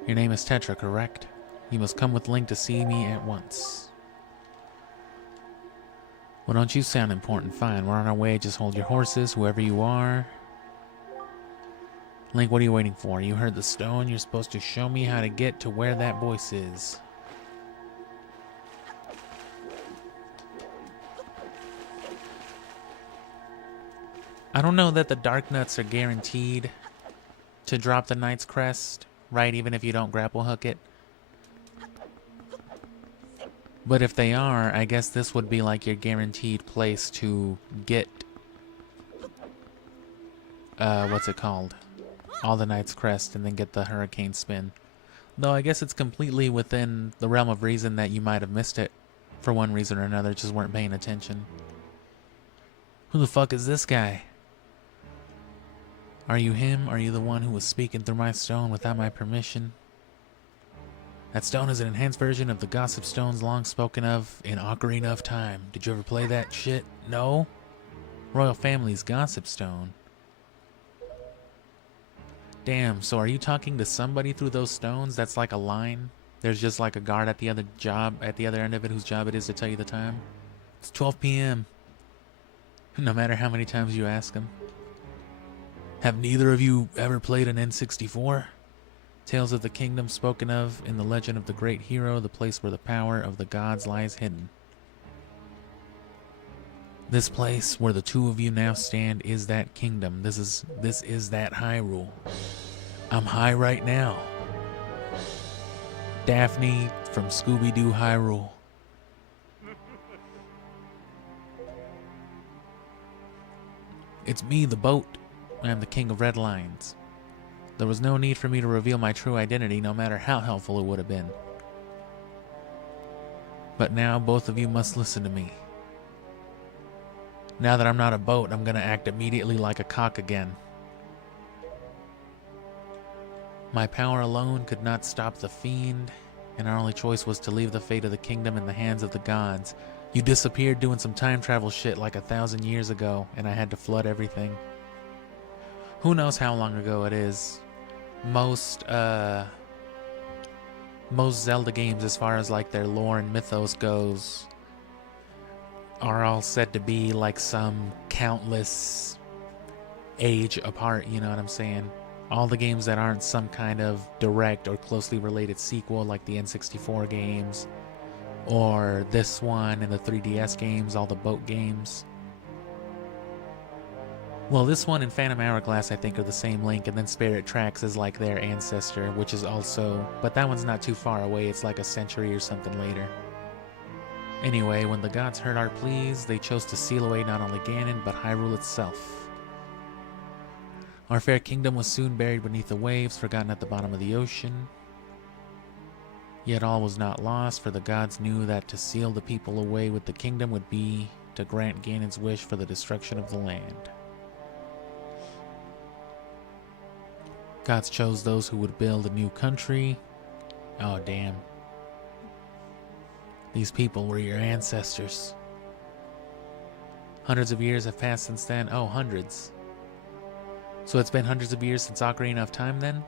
Your name is Tetra, correct? You must come with Link to see me at once. Well, don't you sound important. Fine, we're on our way. Just hold your horses, whoever you are. Link, what are you waiting for? You heard the stone. You're supposed to show me how to get to where that voice is. I don't know that the Dark Nuts are guaranteed to drop the Knight's Crest, right? Even if you don't grapple hook it. But if they are, I guess this would be like your guaranteed place to get, what's it called? All the Knight's Crest and then get the Hurricane Spin. Though I guess it's completely within the realm of reason that you might have missed it for one reason or another, just weren't paying attention. Who the fuck is this guy? Are you him? Are you the one who was speaking through my stone without my permission? That stone is an enhanced version of the gossip stones long spoken of in Ocarina of Time. Did you ever play that shit? No? Royal Family's gossip stone. Damn, so are you talking to somebody through those stones? That's like a line? There's just like a guard at the other end of it whose job it is to tell you the time? It's 12 p.m. No matter how many times you ask him. Have neither of you ever played an N64? Tales of the kingdom spoken of in the legend of the great hero, the place where the power of the gods lies hidden. This place where the two of you now stand is that kingdom. This is that Hyrule. I'm high right now. Daphne from Scooby-Doo Hyrule. It's me, the boat. I am the king of red lines. There was no need for me to reveal my true identity, no matter how helpful it would have been. But now both of you must listen to me. Now that I'm not a boat, I'm gonna act immediately like a cock again. My power alone could not stop the fiend, and our only choice was to leave the fate of the kingdom in the hands of the gods. You disappeared doing some time travel shit like 1,000 years ago, and I had to flood everything. Who knows how long ago it is. Most Zelda games, as far as like their lore and mythos goes, are all said to be like some countless age apart, you know what I'm saying? All the games that aren't some kind of direct or closely related sequel, like the N64 games, or this one and the 3DS games, all the boat games. Well, this one and Phantom Hourglass, I think, are the same link, and then Spirit Tracks is like their ancestor, which is also... But that one's not too far away, it's like a century or something later. Anyway, when the gods heard our pleas, they chose to seal away not only Ganon, but Hyrule itself. Our fair kingdom was soon buried beneath the waves, forgotten at the bottom of the ocean. Yet all was not lost, for the gods knew that to seal the people away with the kingdom would be to grant Ganon's wish for the destruction of the land. Gods chose those who would build a new country. Oh, damn. These people were your ancestors. Hundreds of years have passed since then. Oh, hundreds. So it's been hundreds of years since Ocarina of Time then?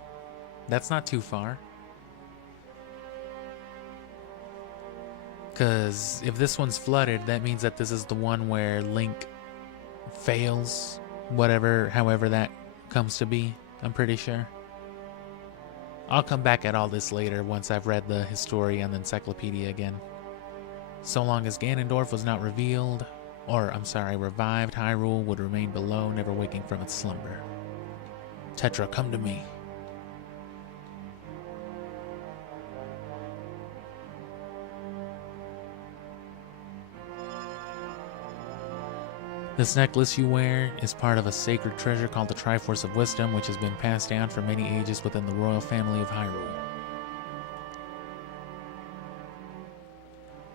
That's not too far. Because if this one's flooded, that means that this is the one where Link fails, however that comes to be, I'm pretty sure. I'll come back at all this later once I've read the history and the encyclopedia again. So long as Ganondorf was not revived, Hyrule would remain below, never waking from its slumber. Tetra, come to me. This necklace you wear is part of a sacred treasure called the Triforce of Wisdom, which has been passed down for many ages within the royal family of Hyrule.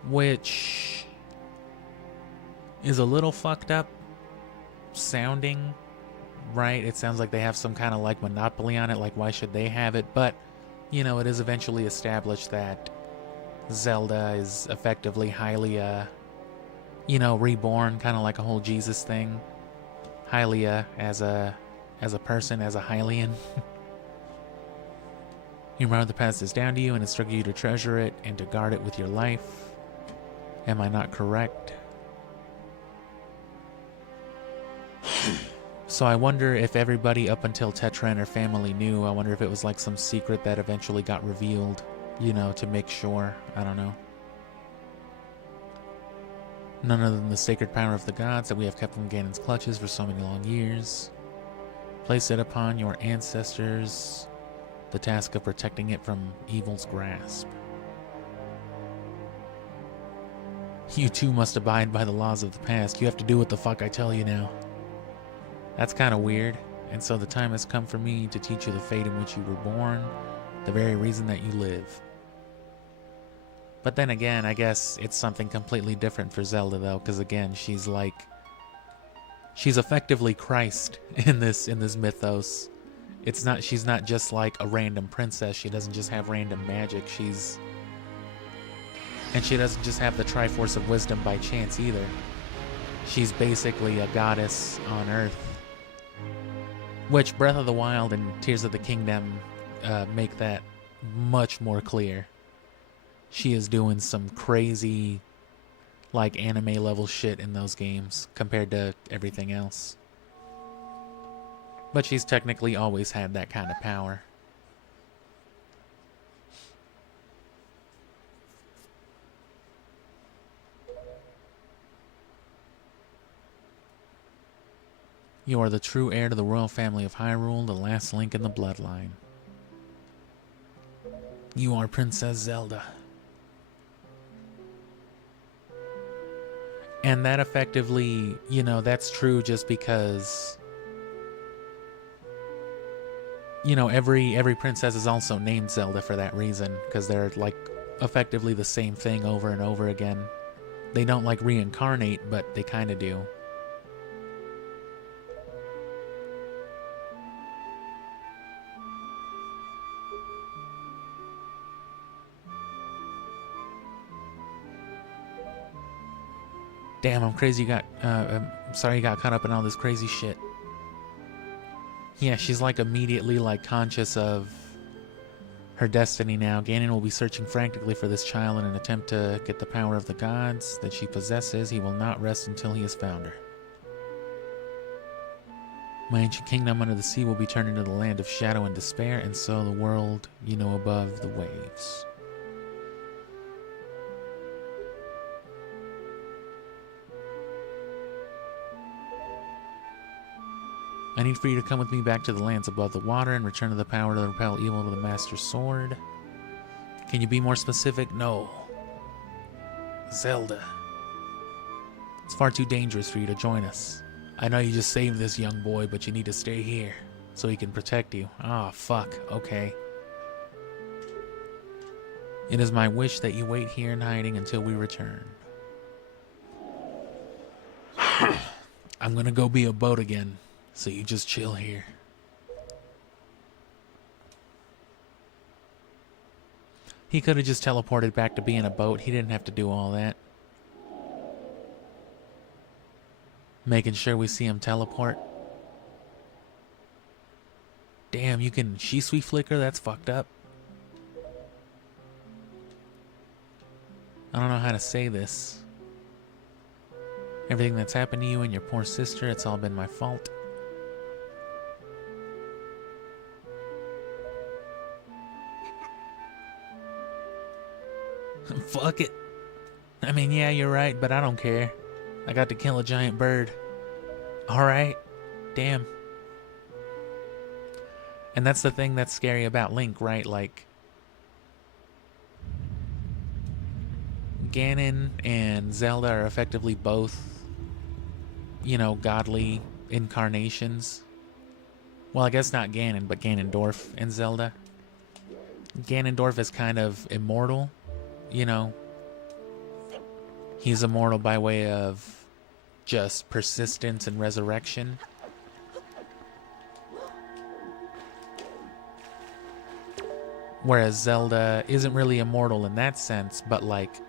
Which is a little fucked up sounding, right? It sounds like they have some kind of like monopoly on it, like why should they have it? But, you know, it is eventually established that Zelda is effectively Hylia, reborn, kind of like a whole Jesus thing. Hylia as a person, as a Hylian. Your mother passed this down to you and instructed you to treasure it and to guard it with your life. Am I not correct? So I wonder if everybody up until Tetra and her family knew. I wonder if it was like some secret that eventually got revealed, to make sure. I don't know. None other than the sacred power of the gods that we have kept from Ganon's clutches for so many long years. Place it upon your ancestors, the task of protecting it from evil's grasp. You too must abide by the laws of the past. You have to do what the fuck I tell you now. That's kind of weird, and so the time has come for me to teach you the fate in which you were born, the very reason that you live. But then again, I guess it's something completely different for Zelda though, because again, she's effectively Christ in this mythos. She's not just like a random princess. She doesn't just have random magic. And she doesn't just have the Triforce of Wisdom by chance either. She's basically a goddess on Earth. Which Breath of the Wild and Tears of the Kingdom make that much more clear. She is doing some crazy, like, anime level shit in those games compared to everything else. But she's technically always had that kind of power. You are the true heir to the royal family of Hyrule, the last link in the bloodline. You are Princess Zelda. And that effectively, you know, that's true just because, you know, every princess is also named Zelda for that reason, because they're like effectively the same thing over and over again. They don't like reincarnate, but they kind of do. Damn, I'm crazy. I'm sorry you got caught up in all this crazy shit. Yeah, she's like immediately like conscious of her destiny now. Ganon will be searching frantically for this child in an attempt to get the power of the gods that she possesses. He will not rest until he has found her. My ancient kingdom under the sea will be turned into the land of shadow and despair, and so the world, you know, above the waves. I need for you to come with me back to the lands above the water and return to the power to repel evil with the Master Sword. Can you be more specific? No. Zelda. It's far too dangerous for you to join us. I know you just saved this young boy, but you need to stay here so he can protect you. Ah, fuck. Okay. It is my wish that you wait here in hiding until we return. I'm gonna go be a boat again. So you just chill here. He could have just teleported back to being a boat. He didn't have to do all that. Making sure we see him teleport. Damn, you can Shisui flicker? That's fucked up. I don't know how to say this. Everything that's happened to you and your poor sister, it's all been my fault. Fuck it. I mean, yeah, you're right, but I don't care. I got to kill a giant bird. Alright. Damn. And that's the thing that's scary about Link, right? Like, Ganon and Zelda are effectively both, you know, godly incarnations. Well, I guess not Ganon, but Ganondorf and Zelda. Ganondorf is kind of immortal. You know, he's immortal by way of just persistence and resurrection. Whereas Zelda isn't really immortal in that sense, but like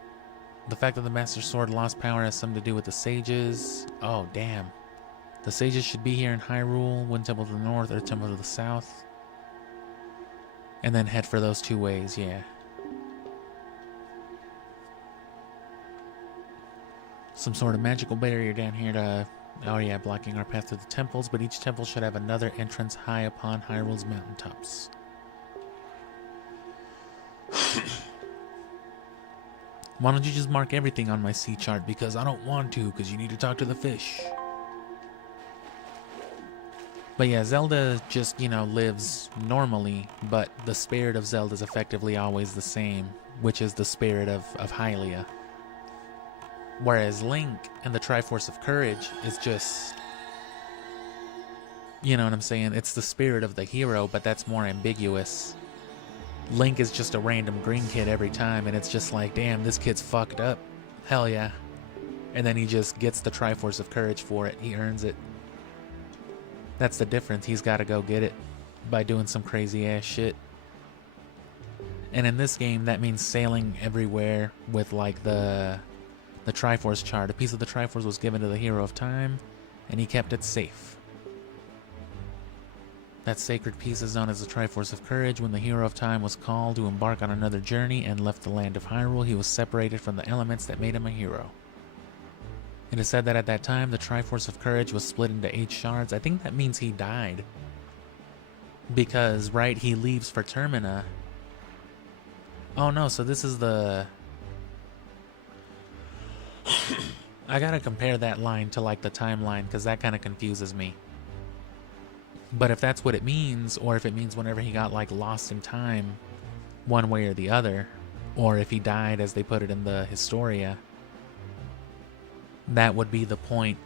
the fact that the Master Sword lost power has something to do with the sages. Oh, damn. The sages should be here in Hyrule, Wind Temple to the north or Temple to the south. And then head for those two ways, yeah. Some sort of magical barrier down here to, oh yeah, blocking our path to the temples, but each temple should have another entrance high upon Hyrule's mountaintops. Why don't you just mark everything on my sea chart? Because I don't want to, because you need to talk to the fish. But yeah, Zelda just, you know, lives normally, but the spirit of Zelda is effectively always the same, which is the spirit of Hylia. Whereas Link and the Triforce of Courage is just, you know what I'm saying? It's the spirit of the hero, but that's more ambiguous. Link is just a random green kid every time, and it's just like, damn, this kid's fucked up. Hell yeah. And then he just gets the Triforce of Courage for it. He earns it. That's the difference. He's got to go get it by doing some crazy ass shit. And in this game, that means sailing everywhere with like the Triforce chart. A piece of the Triforce was given to the Hero of Time, and he kept it safe. That sacred piece is known as the Triforce of Courage. When the Hero of Time was called to embark on another journey and left the land of Hyrule, he was separated from the elements that made him a hero. It is said that at that time, the Triforce of Courage was split into 8 shards. I think that means he died. Because, right, he leaves for Termina. Oh no, so this is the... I gotta compare that line to like the timeline, because that kind of confuses me. But if that's what it means, or if it means whenever he got like lost in time, one way or the other, or if he died as they put it in the Historia, that would be the point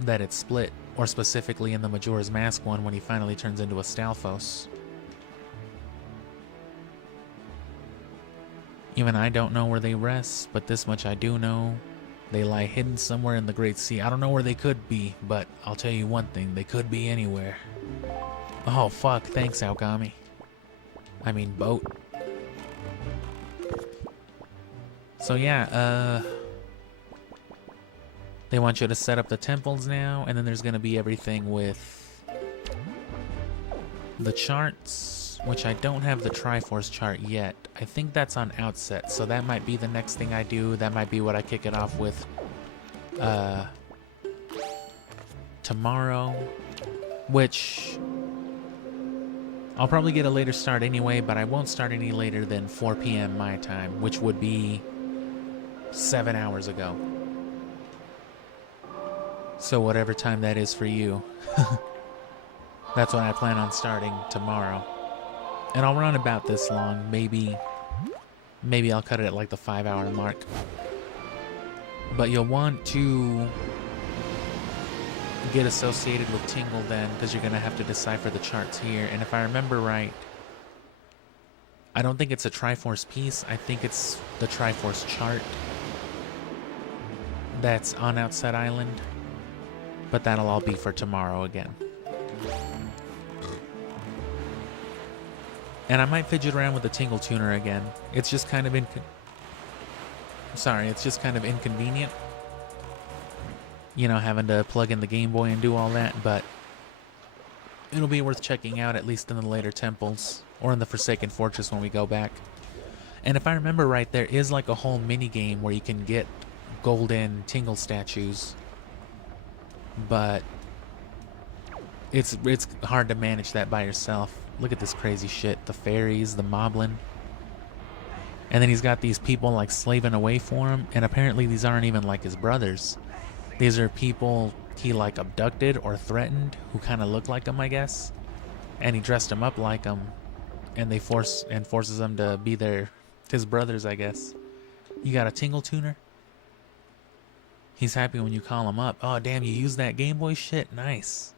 that it split, or specifically in the Majora's Mask one when he finally turns into a Stalfos. Even I don't know where they rest, but this much I do know. They lie hidden somewhere in the Great Sea. I don't know where they could be, but I'll tell you one thing, they could be anywhere. Oh fuck, thanks Aogami. I mean boat. So yeah, they want you to set up the temples now, and then there's gonna be everything with the charts, which I don't have the Triforce chart yet. I think that's on Outset, so that might be the next thing I do. That might be what I kick it off with tomorrow, which I'll probably get a later start anyway, but I won't start any later than 4 p.m. my time, which would be 7 hours ago. So whatever time that is for you, that's when I plan on starting tomorrow. And I'll run about this long. Maybe I'll cut it at like the 5-hour mark. But you'll want to get associated with Tingle then, because you're going to have to decipher the charts here. And if I remember right, I don't think it's a Triforce piece. I think it's the Triforce chart that's on Outset Island. But that'll all be for tomorrow again. And I might fidget around with the Tingle Tuner again. It's just kind of it's just kind of inconvenient. You know, having to plug in the Game Boy and do all that, but it'll be worth checking out, at least in the later temples, or in the Forsaken Fortress when we go back. And if I remember right, there is like a whole mini game where you can get golden Tingle statues, but it's hard to manage that by yourself. Look at this crazy shit. The fairies, the moblin. And then he's got these people like slaving away for him, and apparently these aren't even like his brothers. These are people he like abducted or threatened who kind of look like him, I guess. And he dressed them up like him, and they forces them to be his brothers, I guess. You got a Tingle Tuner? He's happy when you call him up. Oh damn, you use that Game Boy shit? Nice.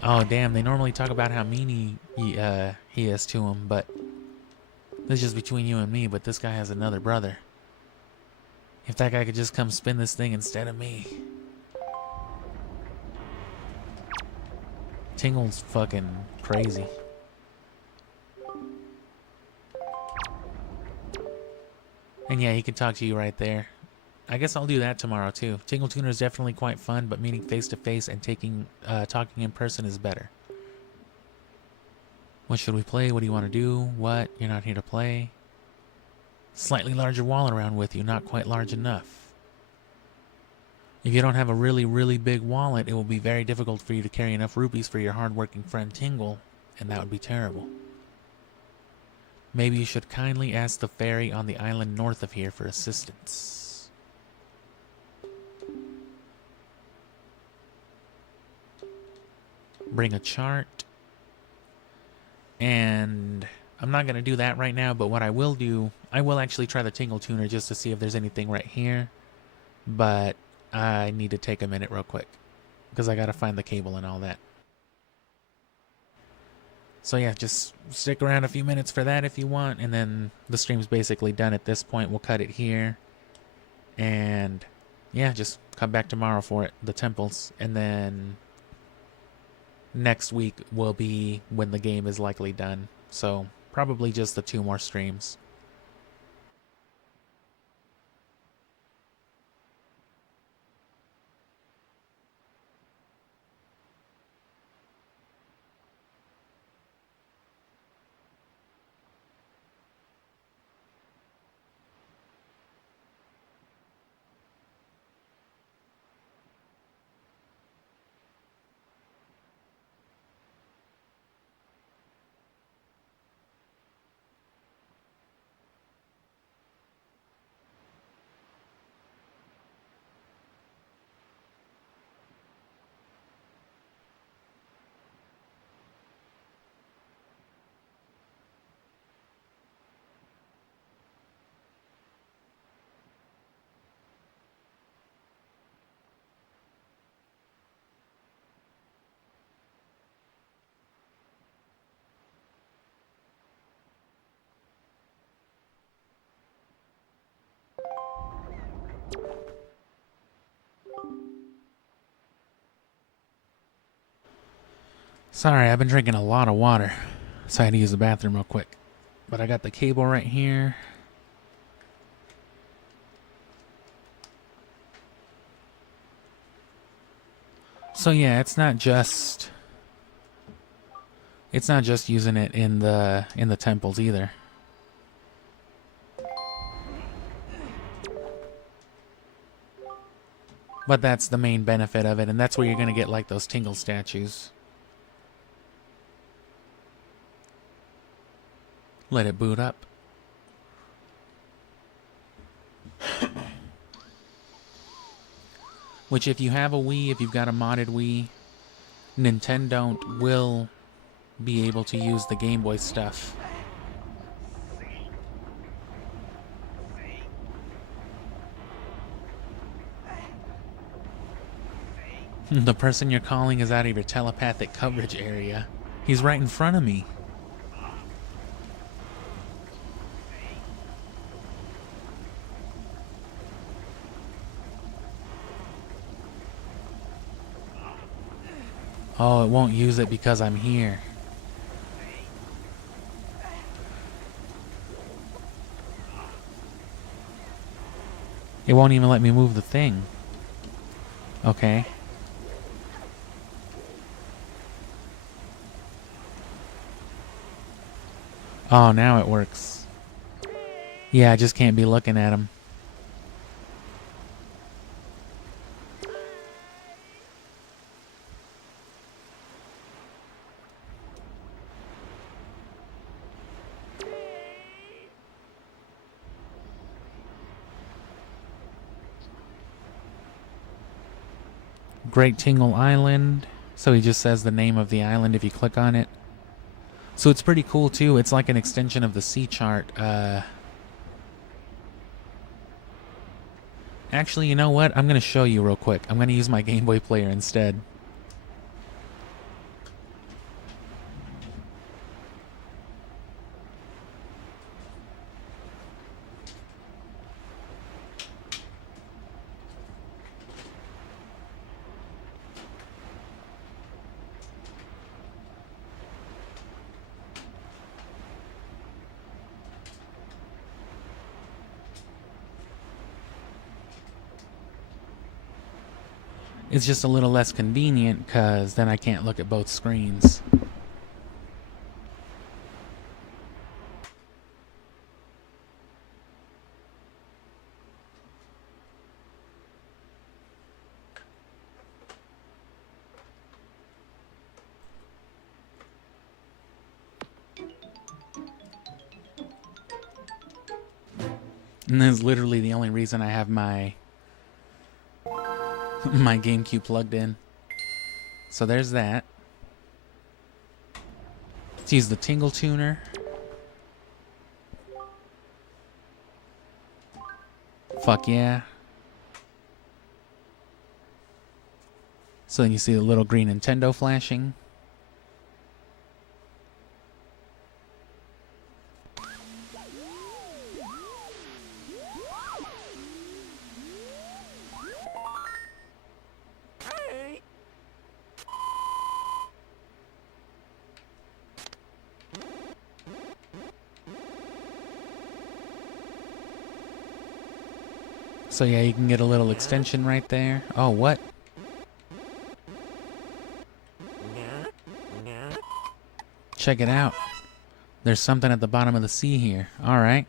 Oh damn, they normally talk about how mean he is to him, but this is just between you and me, but this guy has another brother. If that guy could just come spin this thing instead of me. Tingle's fucking crazy. And yeah, he can talk to you right there. I guess I'll do that tomorrow too. Tingle Tuner is definitely quite fun, but meeting face to face and talking in person is better. What should we play? What do you want to do? What? You're not here to play? Slightly larger wallet around with you, not quite large enough. If you don't have a really, really big wallet, it will be very difficult for you to carry enough rupees for your hardworking friend Tingle, and that would be terrible. Maybe you should kindly ask the fairy on the island north of here for assistance. Bring a chart. And I'm not going to do that right now, but what I will do, I will actually try the Tingle Tuner just to see if there's anything right here. But I need to take a minute real quick, because I got to find the cable and all that. So yeah, just stick around a few minutes for that if you want, and then the stream's basically done at this point. We'll cut it here. And yeah, just come back tomorrow for it, the temples, and then next week will be when the game is likely done. So probably just the 2 more streams. Sorry, I've been drinking a lot of water, so I had to use the bathroom real quick. But I got the cable right here. So yeah, it's not just using it in the temples either. But that's the main benefit of it, and that's where you're gonna get like those tingle statues. Let it boot up. Which, if you have a Wii, if you've got a modded Wii, Nintendo will be able to use the Game Boy stuff. The person you're calling is out of your telepathic coverage area. He's right in front of me. Oh, it won't use it because I'm here. It won't even let me move the thing. Okay. Oh, now it works. Yeah, I just can't be looking at him. Great Tingle Island. So he just says the name of the island if you click on it. So it's pretty cool too. It's like an extension of the sea chart. Actually, you know what? I'm going to show you real quick. I'm going to use my Game Boy player instead. It's just a little less convenient because then I can't look at both screens. And that's literally the only reason I have my GameCube plugged in. So there's that. Let's use the Tingle Tuner. Fuck yeah. So then you see the little green Nintendo flashing. So yeah, you can get a little extension right there. Oh, what? Check it out. There's something at the bottom of the sea here. All right.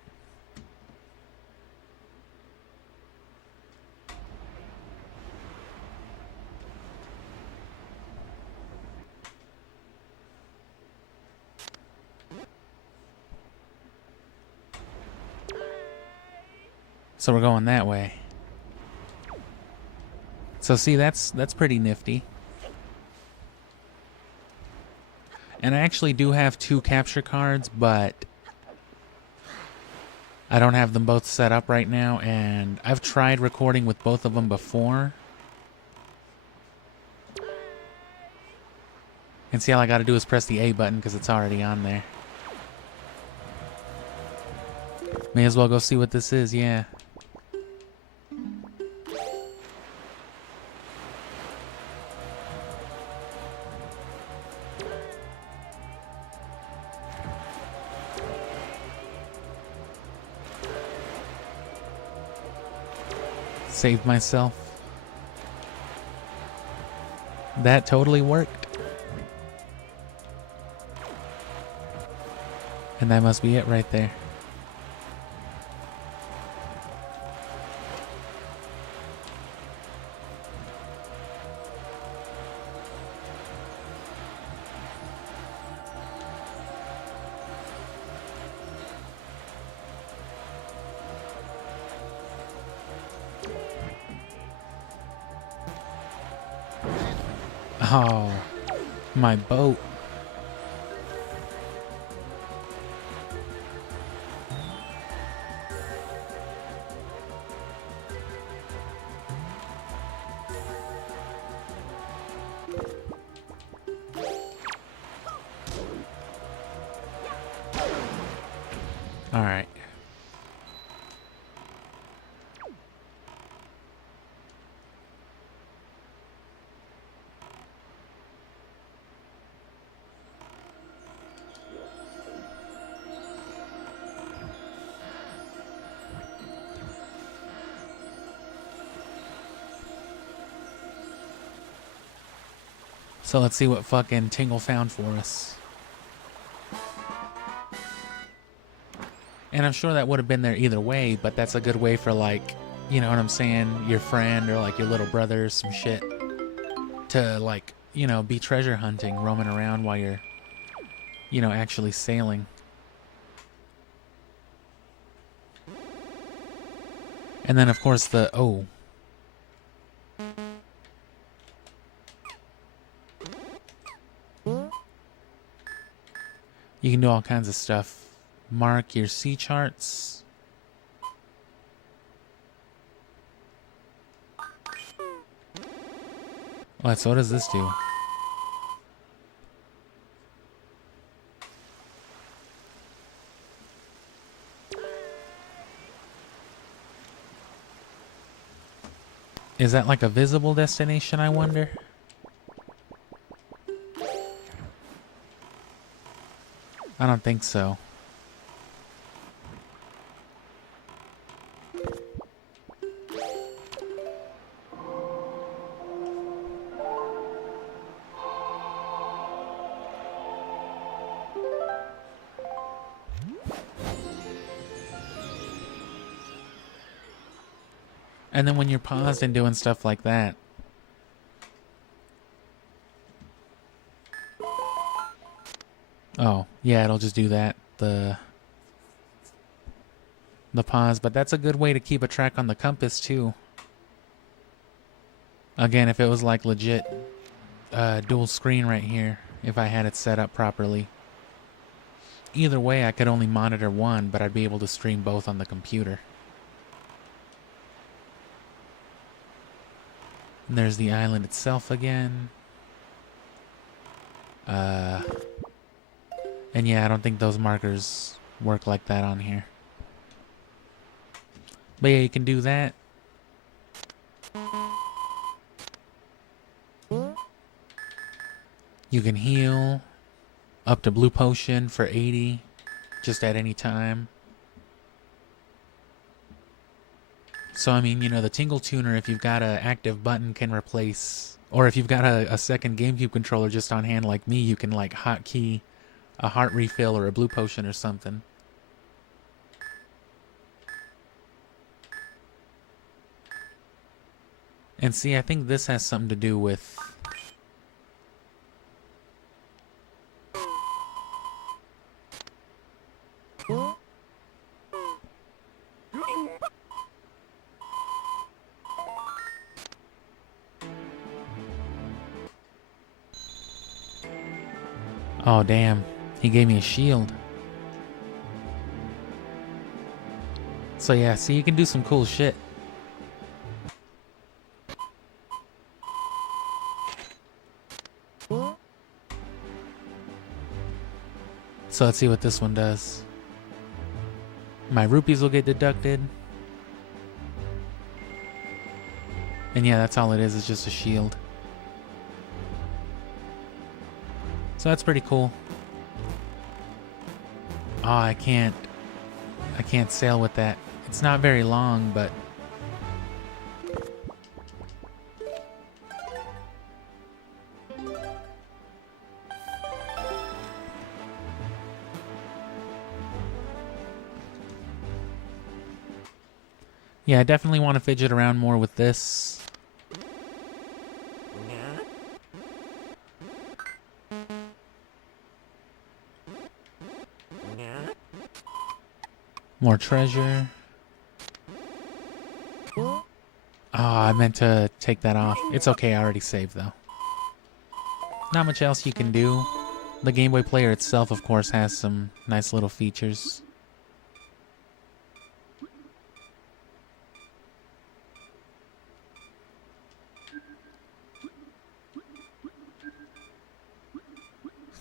So we're going that way. So see, that's pretty nifty. And I actually do have 2 capture cards, but I don't have them both set up right now, and I've tried recording with both of them before. And see, all I gotta do is press the A button because it's already on there. May as well go see what this is, yeah. Saved myself. That totally worked. And that must be it right there. Oh, my boat. All right. So let's see what fucking Tingle found for us. And I'm sure that would have been there either way, but that's a good way for, like, you know what I'm saying, your friend or like your little brother or some shit to, like, you know, be treasure hunting, roaming around while you're, you know, actually sailing. And then of course oh. You can do all kinds of stuff. Mark your sea charts. What? So what does this do? Is that like a visible destination, I wonder? I don't think so. And then when you're paused and doing stuff like that, oh, yeah, it'll just do that, the pause, but that's a good way to keep a track on the compass too. Again, if it was like legit dual screen right here, if I had it set up properly. Either way, I could only monitor one, but I'd be able to stream both on the computer. And there's the island itself again. And yeah, I don't think those markers work like that on here. But yeah, you can do that. You can heal up to blue potion for 80, just at any time. So, I mean, you know, the Tingle Tuner, if you've got an active button, can replace... Or if you've got a second GameCube controller just on hand like me, you can, like, hotkey a heart refill or a blue potion or something. And see, I think this has something to do with... Oh, damn. He gave me a shield. So yeah, see, you can do some cool shit. So let's see what this one does. My rupees will get deducted. And yeah, that's all it is. It's just a shield. So that's pretty cool. Oh, I can't sail with that. It's not very long, but Yeah, I definitely want to fidget around more with this. More treasure. Oh, I meant to take that off. It's okay, I already saved though. Not much else you can do. The Game Boy player itself, of course, has some nice little features.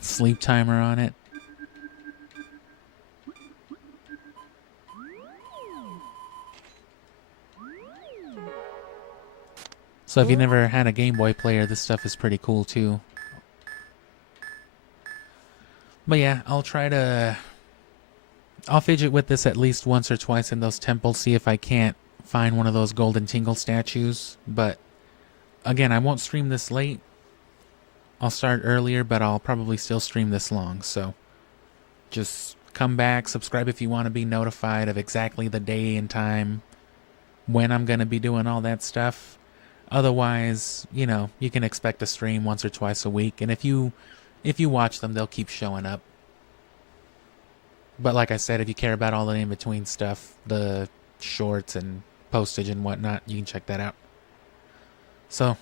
Sleep timer on it. So if you never had a Game Boy player, this stuff is pretty cool too. But yeah, I'll fidget with this at least once or twice in those temples, see if I can't find one of those golden tingle statues. But again, I won't stream this late. I'll start earlier, but I'll probably still stream this long. So just come back, subscribe if you want to be notified of exactly the day and time when I'm going to be doing all that stuff. Otherwise, you know, you can expect a stream once or twice a week. And if you watch them, they'll keep showing up. But like I said, if you care about all the in-between stuff, the shorts and postage and whatnot, you can check that out. So,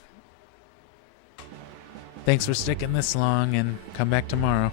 thanks for sticking this long, and come back tomorrow.